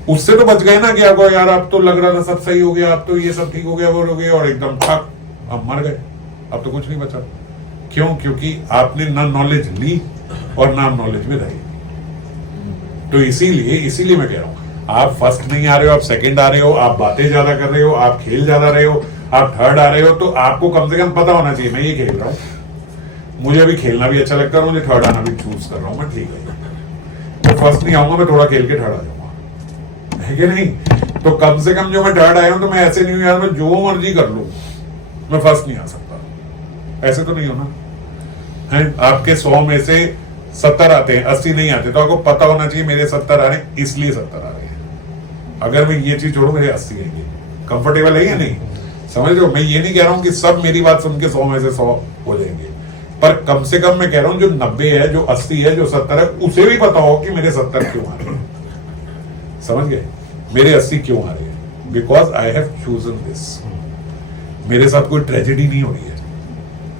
उससे तो बच गए ना कि आपको यार अब तो लग रहा था सब सही हो गया, अब तो ये सब ठीक हो गया, वो हो गया, और एकदम ठक अब मर गए, अब तो कुछ नहीं बचा। क्यों? क्योंकि आपने ना नॉलेज ली और ना नॉलेज में रहे। तो इसीलिए मैं कह रहा हूं आप फर्स्ट नहीं आ रहे हो, आप सेकंड आ रहे हो, आप बातें ज्यादा कर रहे हो, आप खेल ज्यादा रहे हो, आप थर्ड आ रहे हो, तो आपको कम से कम पता होना चाहिए मैं ये खेल रहा हूं। मुझे अभी खेलना भी अच्छा लगता है और मुझे थर्ड आना भी चूज कर रहा हूँ मैं, ठीक है, मैं फर्स्ट नहीं आऊंगा, मैं थोड़ा खेल के थर्ड आ जाऊंगा, है कि नहीं? तो कम से कम जो मैं थर्ड आया हूं तो मैं ऐसे नहीं हूं यार मैं जो मर्जी कर लूं, मैं फर्स्ट नहीं आ सकता, ऐसे तो नहीं होना है। आपके 100 में से 70 आते हैं, 80 नहीं आते, तो आपको पता होना चाहिए मेरे 70 आ रहे हैं इसलिए 70 आ रहे हैं। अगर मैं ये चीज छोड़ू मेरे 80 आएंगे, कंफर्टेबल है या नहीं? समझ रहे हो? मैं ये नहीं कह रहा हूं कि सब मेरी बात सुन के 100 में से 100 हो जाएंगे, पर कम से कम मैं कह रहा हूं जो 90 है, जो 80 है, जो 70 है, उसे भी पता हो कि मेरे 70 क्यों आ रहे हैं। समझ गए? मेरे 80 क्यों आ रहे हैं? Because I have chosen this. मेरे साथ कोई ट्रेजेडी नहीं हो रही है,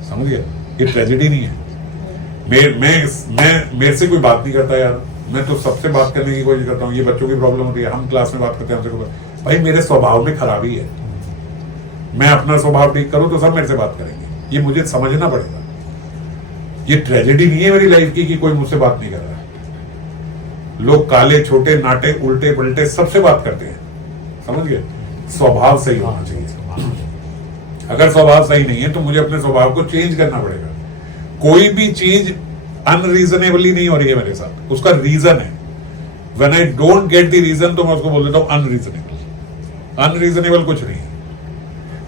समझ गए? ये ट्रेजेडी नहीं है। मैं मेरे से कोई बात नहीं करता यार, मैं तो सबसे बात करने की कोशिश करता हूँ। ये बच्चों की प्रॉब्लम होती है, हम क्लास में बात करते हैं, हमसे भाई मेरे स्वभाव में खराबी है, मैं अपना स्वभाव ठीक करूं तो सब मेरे से बात करेंगे, ये मुझे समझना पड़ेगा। ये ट्रेजेडी नहीं है मेरी लाइफ की कि कोई मुझसे बात नहीं कर रहा है। लोग काले छोटे नाटे उल्टे पलटे सबसे बात करते हैं, समझ गए? स्वभाव सही होना चाहिए। अगर स्वभाव सही नहीं है तो मुझे अपने स्वभाव को चेंज करना पड़ेगा। कोई भी चीज अनरीजनेबली नहीं हो रही है मेरे साथ, उसका रीजन है। When I don't get the reason तो मैं उसको बोल देता हूं अनरीजनेबल। अनरीजनेबल कुछ नहीं है,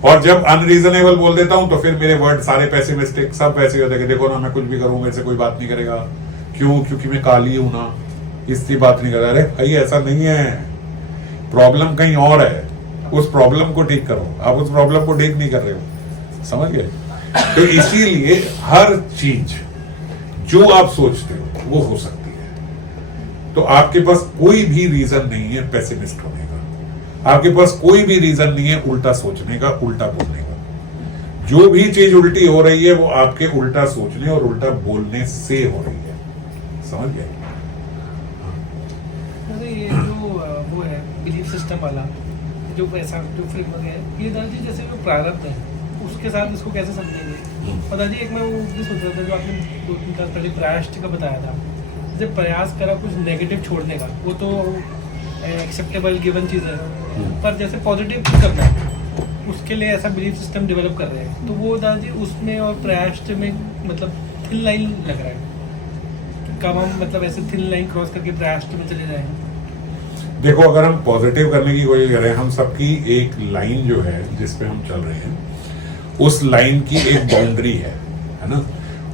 और जब अनरीजनेबल बोल देता हूं तो फिर मेरे वर्ड सारे पैसे मिस्टेक सब वैसे होते हैं। देखो ना मैं कुछ भी करूं मेरे से कोई बात नहीं करेगा, क्यों? क्योंकि मैं काली हूं ना, इसकी बात नहीं कर रहा। अरे भाई ऐसा नहीं है, प्रॉब्लम कहीं और है, उस प्रॉब्लम को ठीक करो। आप उस प्रॉब्लम को ठीक नहीं कर रहे हो, समझ गए? तो इसीलिए हर चीज जो आप सोचते हो वो हो सकती है। तो आपके पास कोई भी रीजन नहीं है पेसिमिस्ट होने का, आपके पास कोई भी रीजन नहीं है उल्टा सोचने का, उल्टा बोलने का। जो भी चीज उल्टी हो रही है वो आपके उल्टा सोचने और उल्टा बोलने से हो रही है, समझ गए? ये जो वो है बिलीफ सिस्टम वाला जो ऐसा जो फ्रेमवर्क है, ये दादाजी जैसे जो प्रारब्ध है उसके साथ इसको कैसे समझेंगे? और दादाजी एक मैं वो भी सोच रहा था जो आपने 2-3 साल पहले प्रायश्चित का बताया था, जैसे प्रयास करा कुछ नेगेटिव छोड़ने का, वो तो एक्सेप्टेबल गिवन चीज़ है, पर जैसे पॉजिटिव करना है उसके लिए ऐसा बिलीफ सिस्टम डेवलप कर रहे हैं, तो वो दादाजी उसमें और प्रायश्चित में मतलब थिन लाइन लग रहा है। कब हम मतलब ऐसे थिन लाइन क्रॉस करके प्रायश्चित में चले जाएंगे? देखो अगर हम पॉजिटिव करने की कोशिश करें, हम सबकी एक लाइन जो है जिस पे हम चल रहे हैं, उस लाइन की एक बाउंड्री है ना?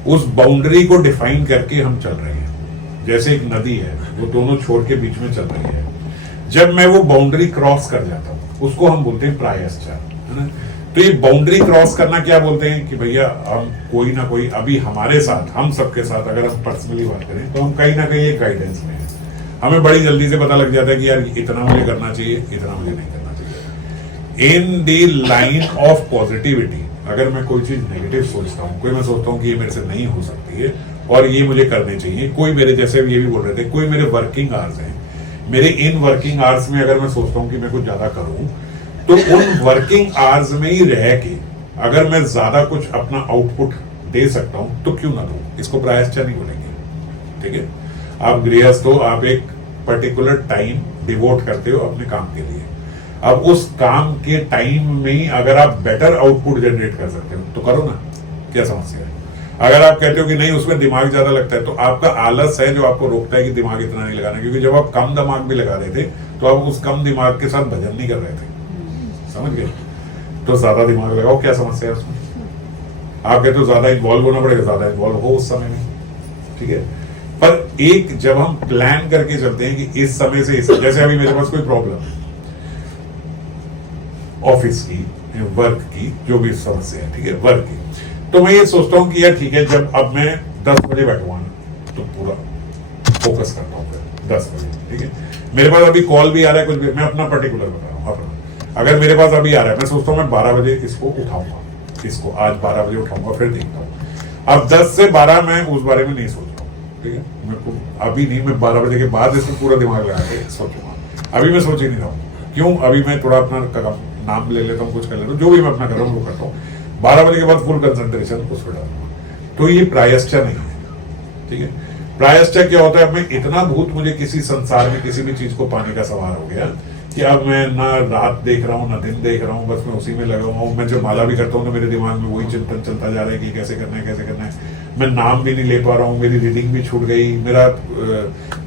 उस बाउंड्री को डिफाइन करके हम चल रहे हैं। जैसे एक नदी है, वो दोनों छोर के बीच में चल रही है। जब मैं वो बाउंड्री क्रॉस कर जाता हूँ उसको हम बोलते हैं प्रायश्चित, है ना? तो ये बाउंड्री क्रॉस करना क्या बोलते हैं कि भैया हम कोई ना कोई, अभी हमारे साथ, हम सबके साथ अगर हम पर्सनली बात करें तो हम कहीं ना कहीं एक गाइडेंस में है। हमें बड़ी जल्दी से पता लग जाता है कि यार इतना मुझे करना चाहिए, इतना मुझे नहीं करना चाहिए। In the line of positivity अगर मैं कोई चीज नेगेटिव सोचता हूँ, कोई मैं सोचता हूँ कि ये मेरे से नहीं हो सकती है और ये मुझे करनी चाहिए, कोई मेरे जैसे ये भी बोल रहे थे, कोई मेरे वर्किंग आवर्स हैं, मेरे इन वर्किंग आवर्स में अगर मैं सोचता हूँ कि मैं कुछ ज्यादा करूँ, तो उन वर्किंग आवर्स में ही रह के अगर मैं ज्यादा कुछ अपना आउटपुट दे सकता हूँ तो क्यों ना दूं? इसको प्रायश्चित नहीं बोलेंगे, ठीक है? आप गृहस्थ हो, आप एक पर्टिकुलर टाइम डिवोट करते हो अपने काम के लिए। अब उस काम के टाइम में अगर आप बेटर आउटपुट जनरेट कर सकते हो तो करो ना, क्या समस्या है? अगर आप कहते हो कि नहीं उसमें दिमाग ज्यादा लगता है, तो आपका आलस है जो आपको रोकता है कि दिमाग इतना नहीं लगाना। क्योंकि जब आप कम दिमाग भी लगा रहे थे तो आप उस कम दिमाग के साथ भजन नहीं कर रहे थे, समझ गए? तो ज्यादा दिमाग लगाओ, क्या समस्या है उसमें? आप कहते हो ज्यादा इन्वॉल्व होना पड़ेगा, ज्यादा इन्वॉल्व हो उस समय में, ठीक है? पर एक जब हम प्लान करके चलते हैं कि इस समय से इस, जैसे अभी मेरे पास कोई प्रॉब्लम है ऑफिस की, वर्क की, जो भी समस्या है, ठीक है, वर्क की, तो मैं ये सोचता हूँ कि यार ठीक है, जब अब मैं 10 बजे बैठूंगा तो पूरा फोकस करता हूँ फिर 10 बजे, ठीक है? मेरे पास अभी कॉल भी आ रहा है, कुछ भी, मैं अपना पर्टिकुलर बता रहा हूँ अपना। अगर मेरे पास अभी आ रहा है, मैं सोचता हूँ मैं 12 बजे इसको उठाऊंगा, इसको आज 12 बजे उठाऊंगा, फिर देखता हूँ। अब 10 से 12 मैं उस बारे में नहीं सोच रहा हूँ, ठीक है? मेरे को अभी नहीं, मैं 12 बजे के बाद इसमें पूरा दिमाग लगा के सोचूंगा। अभी मैं सोच ही नहीं रहा हूँ, क्यों? अभी मैं थोड़ा अपना नाम ले लेता हूँ, कुछ कर लेता हूँ, जो भी मैं अपना कर रहा हूँ वो करता हूँ। 12 बजे के बाद फुल कंसंट्रेशन उस पर डालूंगा। तो ये प्रायश्चित नहीं है, ठीक है? प्रायश्चित क्या होता है? मैं इतना भूत मुझे किसी संसार में किसी भी चीज को पाने का सवाल हो गया कि अब मैं ना रात देख रहा हूँ ना दिन देख रहा हूँ, बस मैं उसी में लगा हुआ हूँ। मैं जो माला भी करता हूँ ना, मेरे दिमाग में वही चिंतन चलता जा रहा है कि कैसे करना है, कैसे करना है। मैं नाम भी नहीं ले पा रहा हूँ, मेरी रीडिंग भी छूट गई, मेरा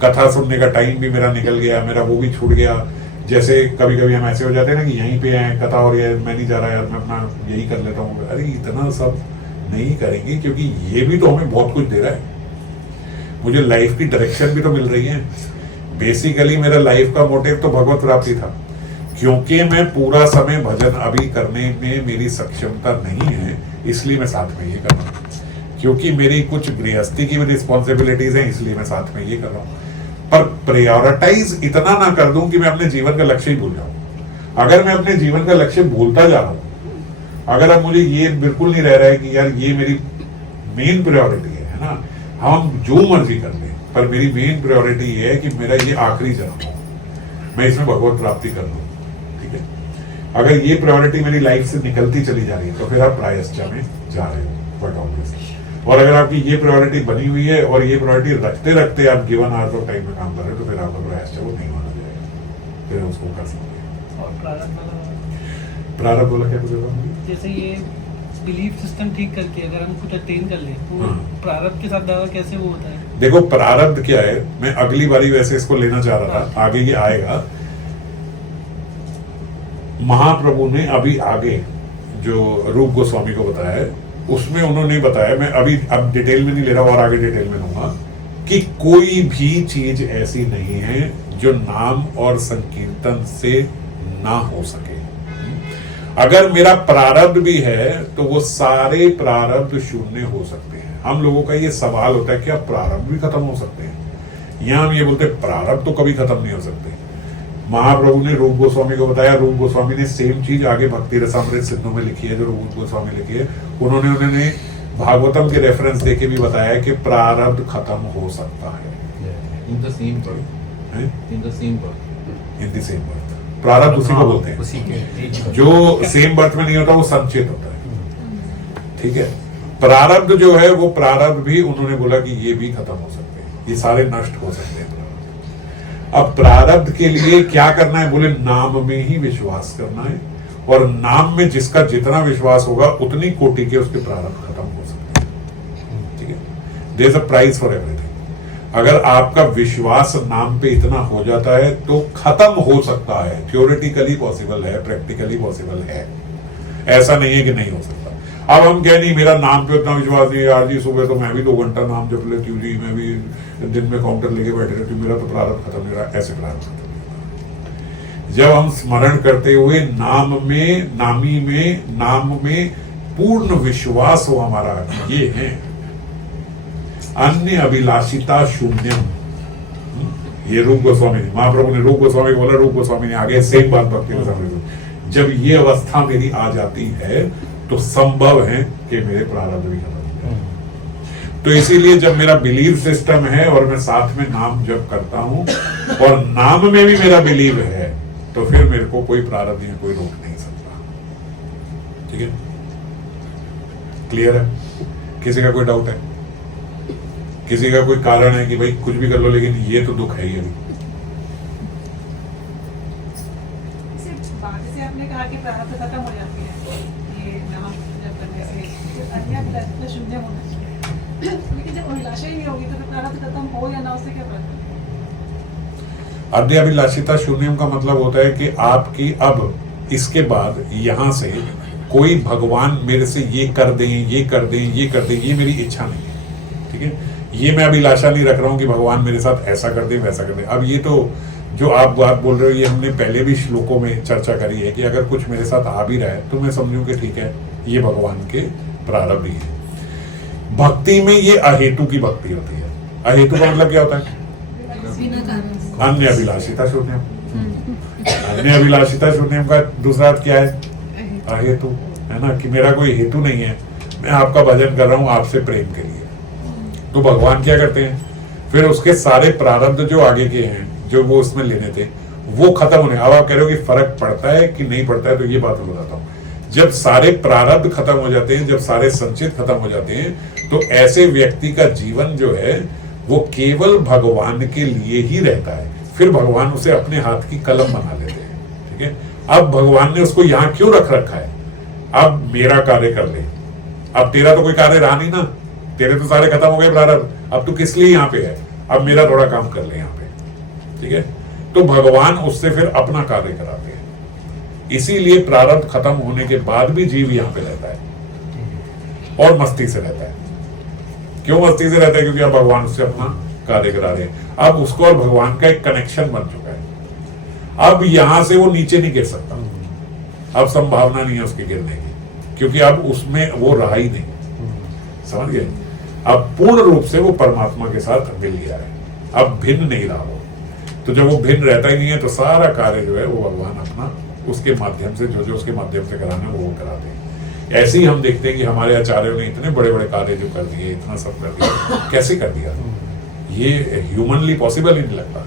कथा सुनने का टाइम भी मेरा निकल गया, मेरा वो भी छूट गया। जैसे कभी कभी हम ऐसे हो जाते हैं ना कि यहीं पे आए कथा हो रही है, मैं नहीं जा रहा यार, मैं अपना यही कर लेता हूँ। अरे इतना सब नहीं करेंगे, क्योंकि ये भी तो हमें बहुत कुछ दे रहा है। मुझे लाइफ की डायरेक्शन भी तो मिल रही है। बेसिकली मेरा लाइफ का मोटिव तो भगवत प्राप्ति था, क्योंकि मैं पूरा समय भजन अभी करने में मेरी सक्षमता नहीं है, इसलिए मैं साथ में ये कर रहा हूँ। क्योंकि मेरी कुछ गृहस्थी की भी रिस्पॉन्सिबिलिटीज हैं, इसलिए मैं साथ में ये कर रहा हूँ। पर प्रायोरिटाइज इतना ना कर दूं कि मैं अपने जीवन का लक्ष्य ही भूल जाऊं। अगर मैं अपने जीवन का लक्ष्य भूलता जा रहा हूं, अगर अब मुझे ये बिल्कुल नहीं रह रहा है कि यार ये मेरी मेन प्रायोरिटी है ना, हम जो मर्जी कर लें, पर मेरी मेन प्रायोरिटी ये है कि मेरा ये आखिरी जन्म हो, मैं इसमें भगवत प्राप्ति कर लूं, ठीक है। अगर ये प्रायोरिटी मेरी लाइफ से निकलती चली जा रही है तो फिर आप प्रायश्चित में जा रहे हो, बट ऑब्वियसली। और अगर आपकी ये प्रायोरिटी बनी हुई है और ये प्रायोरिटी रखते रखते आप गिवन आवर्स ऑफ टाइम में काम कर रहे हो, तो फिर आपका प्रायश्चित वो नहीं माना जाएगा, फिर उसको कर सकते। और प्रारब्ध बोला क्या बोला? जैसे ये बिलीफ सिस्टम ठीक करके अगर हम कुछ अटेन कर लें तो हाँ। प्रारब्ध के साथ दावा कैसे वो होता है? देखो प्रारब्ध क्या है, मैं अगली बारी वैसे इसको लेना चाह रहा था, आगे ये आएगा। महाप्रभु ने अभी आगे जो रूप गोस्वामी को बताया है, उसमें उन्होंने बताया, मैं अभी अब डिटेल में नहीं ले रहा और आगे डिटेल में लूंगा, कि कोई भी चीज ऐसी नहीं है जो नाम और संकीर्तन से ना हो सके। अगर मेरा प्रारब्ध भी है तो वो सारे प्रारब्ध शून्य हो सकते हैं। हम लोगों का ये सवाल होता है कि अब प्रारब्ध भी खत्म हो सकते हैं। यहां हम ये बोलते हैं प्रारब्ध तो कभी खत्म नहीं हो सकते। महाप्रभु ने रूप गोस्वामी को बताया, रूप गोस्वामी ने सेम चीज आगे भक्ति रसामृत सिंधु में लिखी है, जो रूप गोस्वामी लिखी है। उन्होंने भागवतम के रेफरेंस देके भी बताया कि प्रारब्ध खत्म हो सकता है in the same birth, in the same birth, in the same birth. प्रारब्ध उसी को बोलते हैं, उसी के जो सेम बर्थ में नहीं होता वो संचित होता है, ठीक है। प्रारब्ध जो है वो प्रारब्ध भी उन्होंने बोला कि ये भी खत्म हो सकते हैं, ये सारे नष्ट हो सकते हैं। अब प्रारब्ध के लिए क्या करना है, बोले नाम में ही विश्वास करना है, और नाम में जिसका जितना विश्वास होगा उतनी कोटि के उसके प्रारब्ध खत्म हो सकते हैं, ठीक है। There is a price for everything. अगर आपका विश्वास नाम पे इतना हो जाता है तो खत्म हो सकता है, थ्योरेटिकली पॉसिबल है, प्रैक्टिकली पॉसिबल है, ऐसा नहीं है कि नहीं हो सकता। अब हम कह नहीं मेरा नाम पे उतना विश्वास नहीं यार जी, सुबह तो मैं भी 2 घंटा नाम जप लेती हूँ जी, मैं भी दिन में काउंटर लेके बैठे रहती हूँ, मेरा तो प्रारब्ध खत्म नहीं रहा, ऐसे प्रारब्ध खत्म नहीं रहा। जब हम स्मरण करते हुए नाम में पूर्ण विश्वास हो हमारा, ये है अन्य अभिलाषिता शून्यम। ये रूप गोस्वामी ने, महाप्रभु ने रूप गोस्वामी को बोला, रूप गोस्वामी ने आगे सेम बात भक्ति में, जब ये अवस्था मेरी आ जाती है तो संभव है कि मेरे प्रारब्ध भी खत्म हो जाए। तो इसीलिए जब मेरा बिलीव सिस्टम है और मैं साथ में नाम जप करता हूं और नाम में भी मेरा बिलीव है, तो फिर मेरे को कोई प्रारब्ध या कोई रोक नहीं सकता, ठीक है। क्लियर है? किसी का कोई डाउट है? किसी का कोई कारण है कि भाई कुछ भी कर लो लेकिन ये तो दुख है ही अभी? जैसे आपने कहा कि प्रारब्ध खत्म हो जाती है, ये नाम जप करने से अन्य अभिलाषा शून्य होना चाहिए, लेकिन जब अभिलाषा ही नहीं होगी तो फिर प्रारब्ध खत्म हो या ना, उससे क्या फर्क? अद्य अभिलाषिता शून्यम का मतलब होता है कि आपकी अब इसके बाद यहां से कोई भगवान मेरे से ये कर दें, ये कर दें, ये कर दें, ये मेरी इच्छा नहीं है, ठीक है। ये मैं अभिलाषा नहीं रख रहा हूं कि भगवान मेरे साथ ऐसा कर दे, वैसा कर दे। अब ये तो जो आप बात बोल रहे हो, ये हमने पहले भी श्लोकों में चर्चा करी है कि अगर कुछ मेरे साथ आ भी रहा है तो मैं समझूं कि ठीक है, ये भगवान के प्रारब्ध ही है। भक्ति में ये अहेतु की भक्ति होती है। अहेतु का मतलब क्या होता है? बिना कारण। अन्य अभिलाषिता शून्यम। अन्य अभिलाषिता शून्यम का दूसरा अर्थ क्या है? अहेतु, है ना, कि मेरा कोई हेतु नहीं है, मैं आपका भजन कर रहा हूं आपसे प्रेम के लिए। तो भगवान क्या करते हैं, फिर उसके सारे प्रारब्ध जो आगे के हैं, जो वो उसमें लेने थे, वो खत्म होने। अब आप कह रहे हो कि फर्क पड़ता है कि नहीं पड़ता है, तो ये बात मैं बताता हूँ। जब सारे प्रारब्ध खत्म हो जाते हैं, जब सारे संचित खत्म हो जाते हैं, तो ऐसे व्यक्ति का जीवन जो है वो केवल भगवान के लिए ही रहता है। फिर भगवान उसे अपने हाथ की कलम बना लेते हैं। ठीक है। अब भगवान ने उसको यहाँ क्यों रख रखा है, अब मेरा कार्य कर ले, अब तेरा तो कोई कार्य रहा नहीं ना, तेरे तो सारे खत्म हो गए प्रारब्ध, अब तू किस लिए यहाँ पे है, अब मेरा थोड़ा काम कर ले यहाँ पे, ठीक है। तो भगवान उससे फिर अपना कार्य कराते हैं, इसीलिए प्रारब्ध खत्म होने के बाद भी जीव यहाँ पे रहता है और मस्ती से रहता है। क्यों मस्ती से रहता है, क्योंकि अब भगवान उससे अपना कार्य करा रहे हैं। अब उसको और भगवान का एक कनेक्शन बन चुका है, अब यहां से वो नीचे नहीं गिर सकता, अब संभावना नहीं है उसके गिरने की, क्योंकि अब उसमें वो रहा ही नहीं, समझ गए। अब पूर्ण रूप से वो परमात्मा के साथ मिल गया है, अब भिन्न नहीं रहा वो। तो जब वो भिन्न रहता ही नहीं है तो सारा कार्य जो है वो भगवान अपना उसके माध्यम से जो उसके माध्यम से कराना वो कराते हैं। ऐसे ही हम देखते हैं कि हमारे आचार्यों ने इतने बड़े बड़े कार्य जो कर दिए, इतना सब कर दिया, कैसे कर दिया, ये ह्यूमनली पॉसिबल ही नहीं लगता।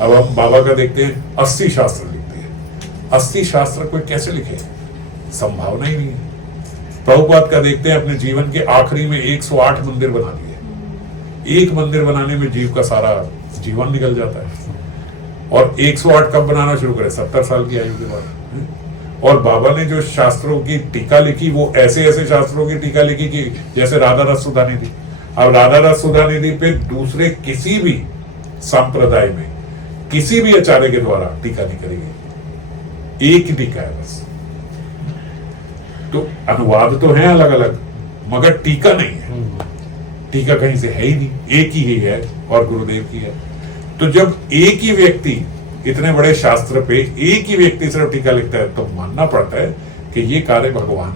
अब हम बाबा का देखते हैं 80 शास्त्र लिखते हैं, 80 शास्त्र कोई कैसे लिखे, संभावना ही नहीं है। प्रभुपाद का देखते हैं अपने जीवन के आखिरी में 108 मंदिर बना दिए, एक मंदिर बनाने में जीव का सारा जीवन निकल जाता है। और 108 कब बनाना शुरू करे, 70 साल की आयु के बाद। और बाबा ने जो शास्त्रों की टीका लिखी, वो ऐसे ऐसे शास्त्रों की टीका लिखी कि जैसे राधा रस सुधा निधि। अब राधा रस सुधा निधि पे दूसरे किसी भी संप्रदाय में किसी भी आचार्य के द्वारा टीका नहीं करेगी, एक ही टीका है बस। तो अनुवाद तो है अलग अलग, मगर टीका नहीं है, टीका कहीं से है ही नहीं, एक ही है और गुरुदेव की है। तो जब एक ही व्यक्ति इतने बड़े शास्त्र पे एक ही व्यक्ति सिर्फ टीका लिखता है, तो मानना पड़ता है कि ये कार्य भगवान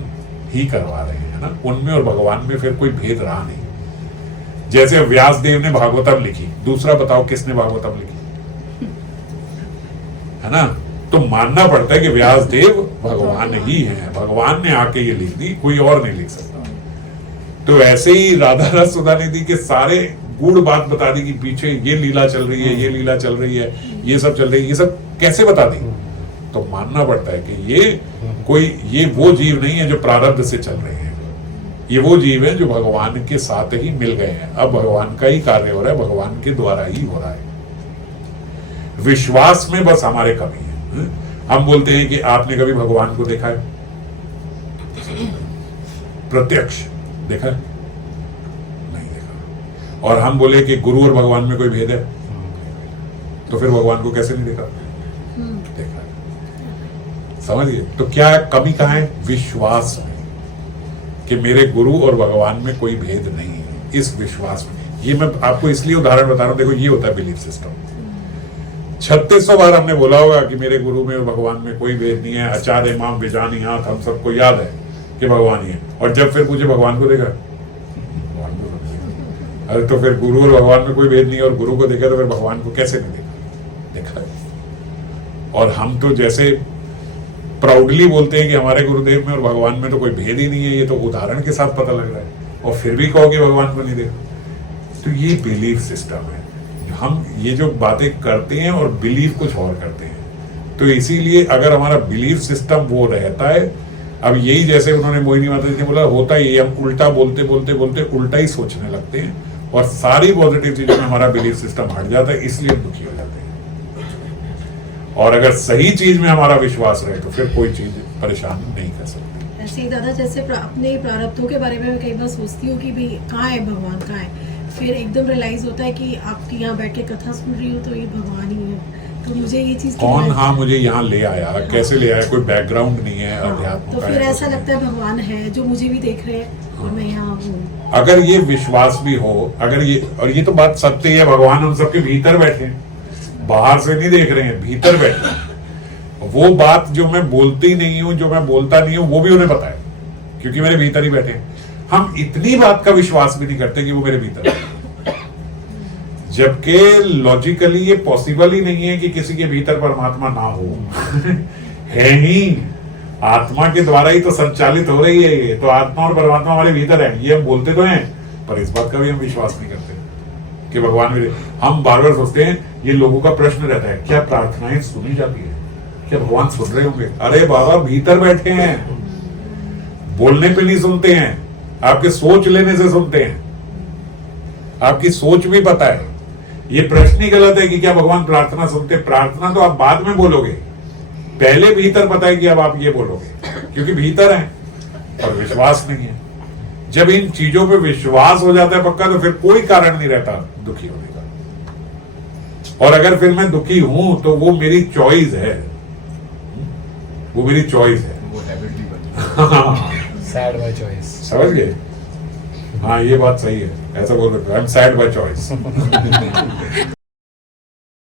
ही करवा रहे हैं, है ना। उनमें और भगवान में फिर कोई भेद रहा नहीं। जैसे व्यास देव ने भागवतम लिखी, दूसरा बताओ किसने भागवतम लिखी, है ना। तो मानना पड़ता है कि व्यास देव भगवान ही हैं, भगवान ने आके ये लिख दी, कोई और नहीं लिख सकता। तो ऐसे ही राधा रस सुधा निधि के सारे गूढ़ बात बता दी कि पीछे ये लीला चल रही है, ये लीला चल रही है, ये सब चल रही है, ये सब कैसे बता दी। तो मानना पड़ता है कि ये वो जीव नहीं है जो प्रारब्ध से चल रहे हैं, ये वो जीव है जो भगवान के साथ ही मिल गए हैं। अब भगवान का ही कार्य हो रहा है, भगवान के द्वारा ही हो रहा है। विश्वास में बस हमारे कमी है। हम बोलते हैं कि आपने कभी भगवान को देखा है, प्रत्यक्ष देखा है? नहीं देखा। और हम बोले कि गुरु और भगवान में कोई भेद है, तो फिर भगवान को कैसे नहीं देखा, देखा है। समझिए, तो क्या कमी कहाँ है, विश्वास में, कि मेरे गुरु और भगवान में कोई भेद नहीं है, इस विश्वास में। ये मैं आपको इसलिए उदाहरण बता रहा हूं, देखो ये होता है बिलीफ सिस्टम। 3600 बार हमने बोला होगा कि मेरे गुरु में और भगवान में कोई भेद नहीं है, आचार्य माम विजानी हाथ, हम सबको याद है कि भगवान ही है। और जब फिर मुझे भगवान को देखा, भगवान को देखा, अरे तो फिर गुरु और भगवान में कोई भेद नहीं है, और गुरु को देखा तो फिर भगवान को कैसे नहीं देखा, देखा है। और हम तो जैसे प्राउडली बोलते हैं कि हमारे गुरुदेव में और भगवान में तो कोई भेद ही नहीं है, ये तो उदाहरण के साथ पता लग रहा है, और फिर भी कहो कि भगवान को नहीं देखा। तो ये बिलीफ सिस्टम है। हम ये जो बातें करते हैं और बिलीफ कुछ और करते हैं। तो इसीलिए अगर हमारा बिलीफ सिस्टम वो रहता है, अब यही जैसे उन्होंने मोहिनी माता जी ने बोला, होता ही हम उल्टा बोलते बोलते बोलते उल्टा ही सोचने लगते हैं, और सारी पॉजिटिव चीजों में हमारा बिलीफ सिस्टम हट जाता है, इसलिए हम दुखी हो जाते हैं। और अगर सही चीज में हमारा विश्वास रहे तो फिर कोई चीज परेशान नहीं कर सकती। ऐसे ही दादा, जैसे अपने प्रारब्धों के बारे में मैं कई बार सोचती हूँ कि भाई कहाँ है भगवान, कहाँ है। फिर एकदम रियलाइज होता है कि आपकी यहाँ बैठ के कथा सुन रही हूँ तो ये भगवान ही है। तो मुझे ये चीज कौन मुझे यहाँ ले आया, कैसे ले आया, कोई बैकग्राउंड नहीं है अध्यात्म तो का, फिर ऐसा लगता है भगवान है जो मुझे भी देख रहे हैं और मैं यहाँ हूँ। अगर ये विश्वास भी हो, अगर ये, और ये तो बात सत्य है, भगवान हम सबके भीतर बैठे हैं, बाहर से नहीं देख रहे हैं, भीतर बैठे हैं। वो बात जो मैं बोलती नहीं हूँ, जो मैं बोलता नहीं हूँ, वो भी उन्हें पता है, क्योंकि मेरे भीतर ही बैठे हैं। हम इतनी बात का विश्वास भी नहीं करते कि वो मेरे भीतर है, जबकि लॉजिकली ये पॉसिबल ही नहीं है कि किसी के भीतर परमात्मा ना हो। है ही, आत्मा के द्वारा ही तो संचालित हो रही है ये, तो आत्मा और परमात्मा हमारे भीतर है, ये हम बोलते तो हैं, पर इस बात का भी हम विश्वास नहीं करते कि भगवान मेरे। हम बार बार सोचते हैं, ये लोगों का प्रश्न रहता है, क्या प्रार्थनाएं सुनी जाती है, क्या भगवान सुन रहे होंगे? अरे बाबा, भीतर बैठे हैं, बोलने पे नहीं सुनते हैं, आपके सोच लेने से सुनते हैं, आपकी सोच भी पता है। ये प्रश्न ही गलत है कि क्या भगवान प्रार्थना सुनते। प्रार्थना तो आप बाद में बोलोगे, पहले भीतर पता है कि अब आप ये बोलोगे, क्योंकि भीतर है और विश्वास नहीं है। जब इन चीजों पे विश्वास हो जाता है पक्का, तो फिर कोई कारण नहीं रहता दुखी होने का। और अगर फिर मैं दुखी हूं तो वो मेरी चॉइस है, वो मेरी चॉइस है। वो हैबिट भी बन सैड बाय चॉइस। समझ गए? हाँ, ये बात सही है, ऐसा बोल रहे, I am sad by choice.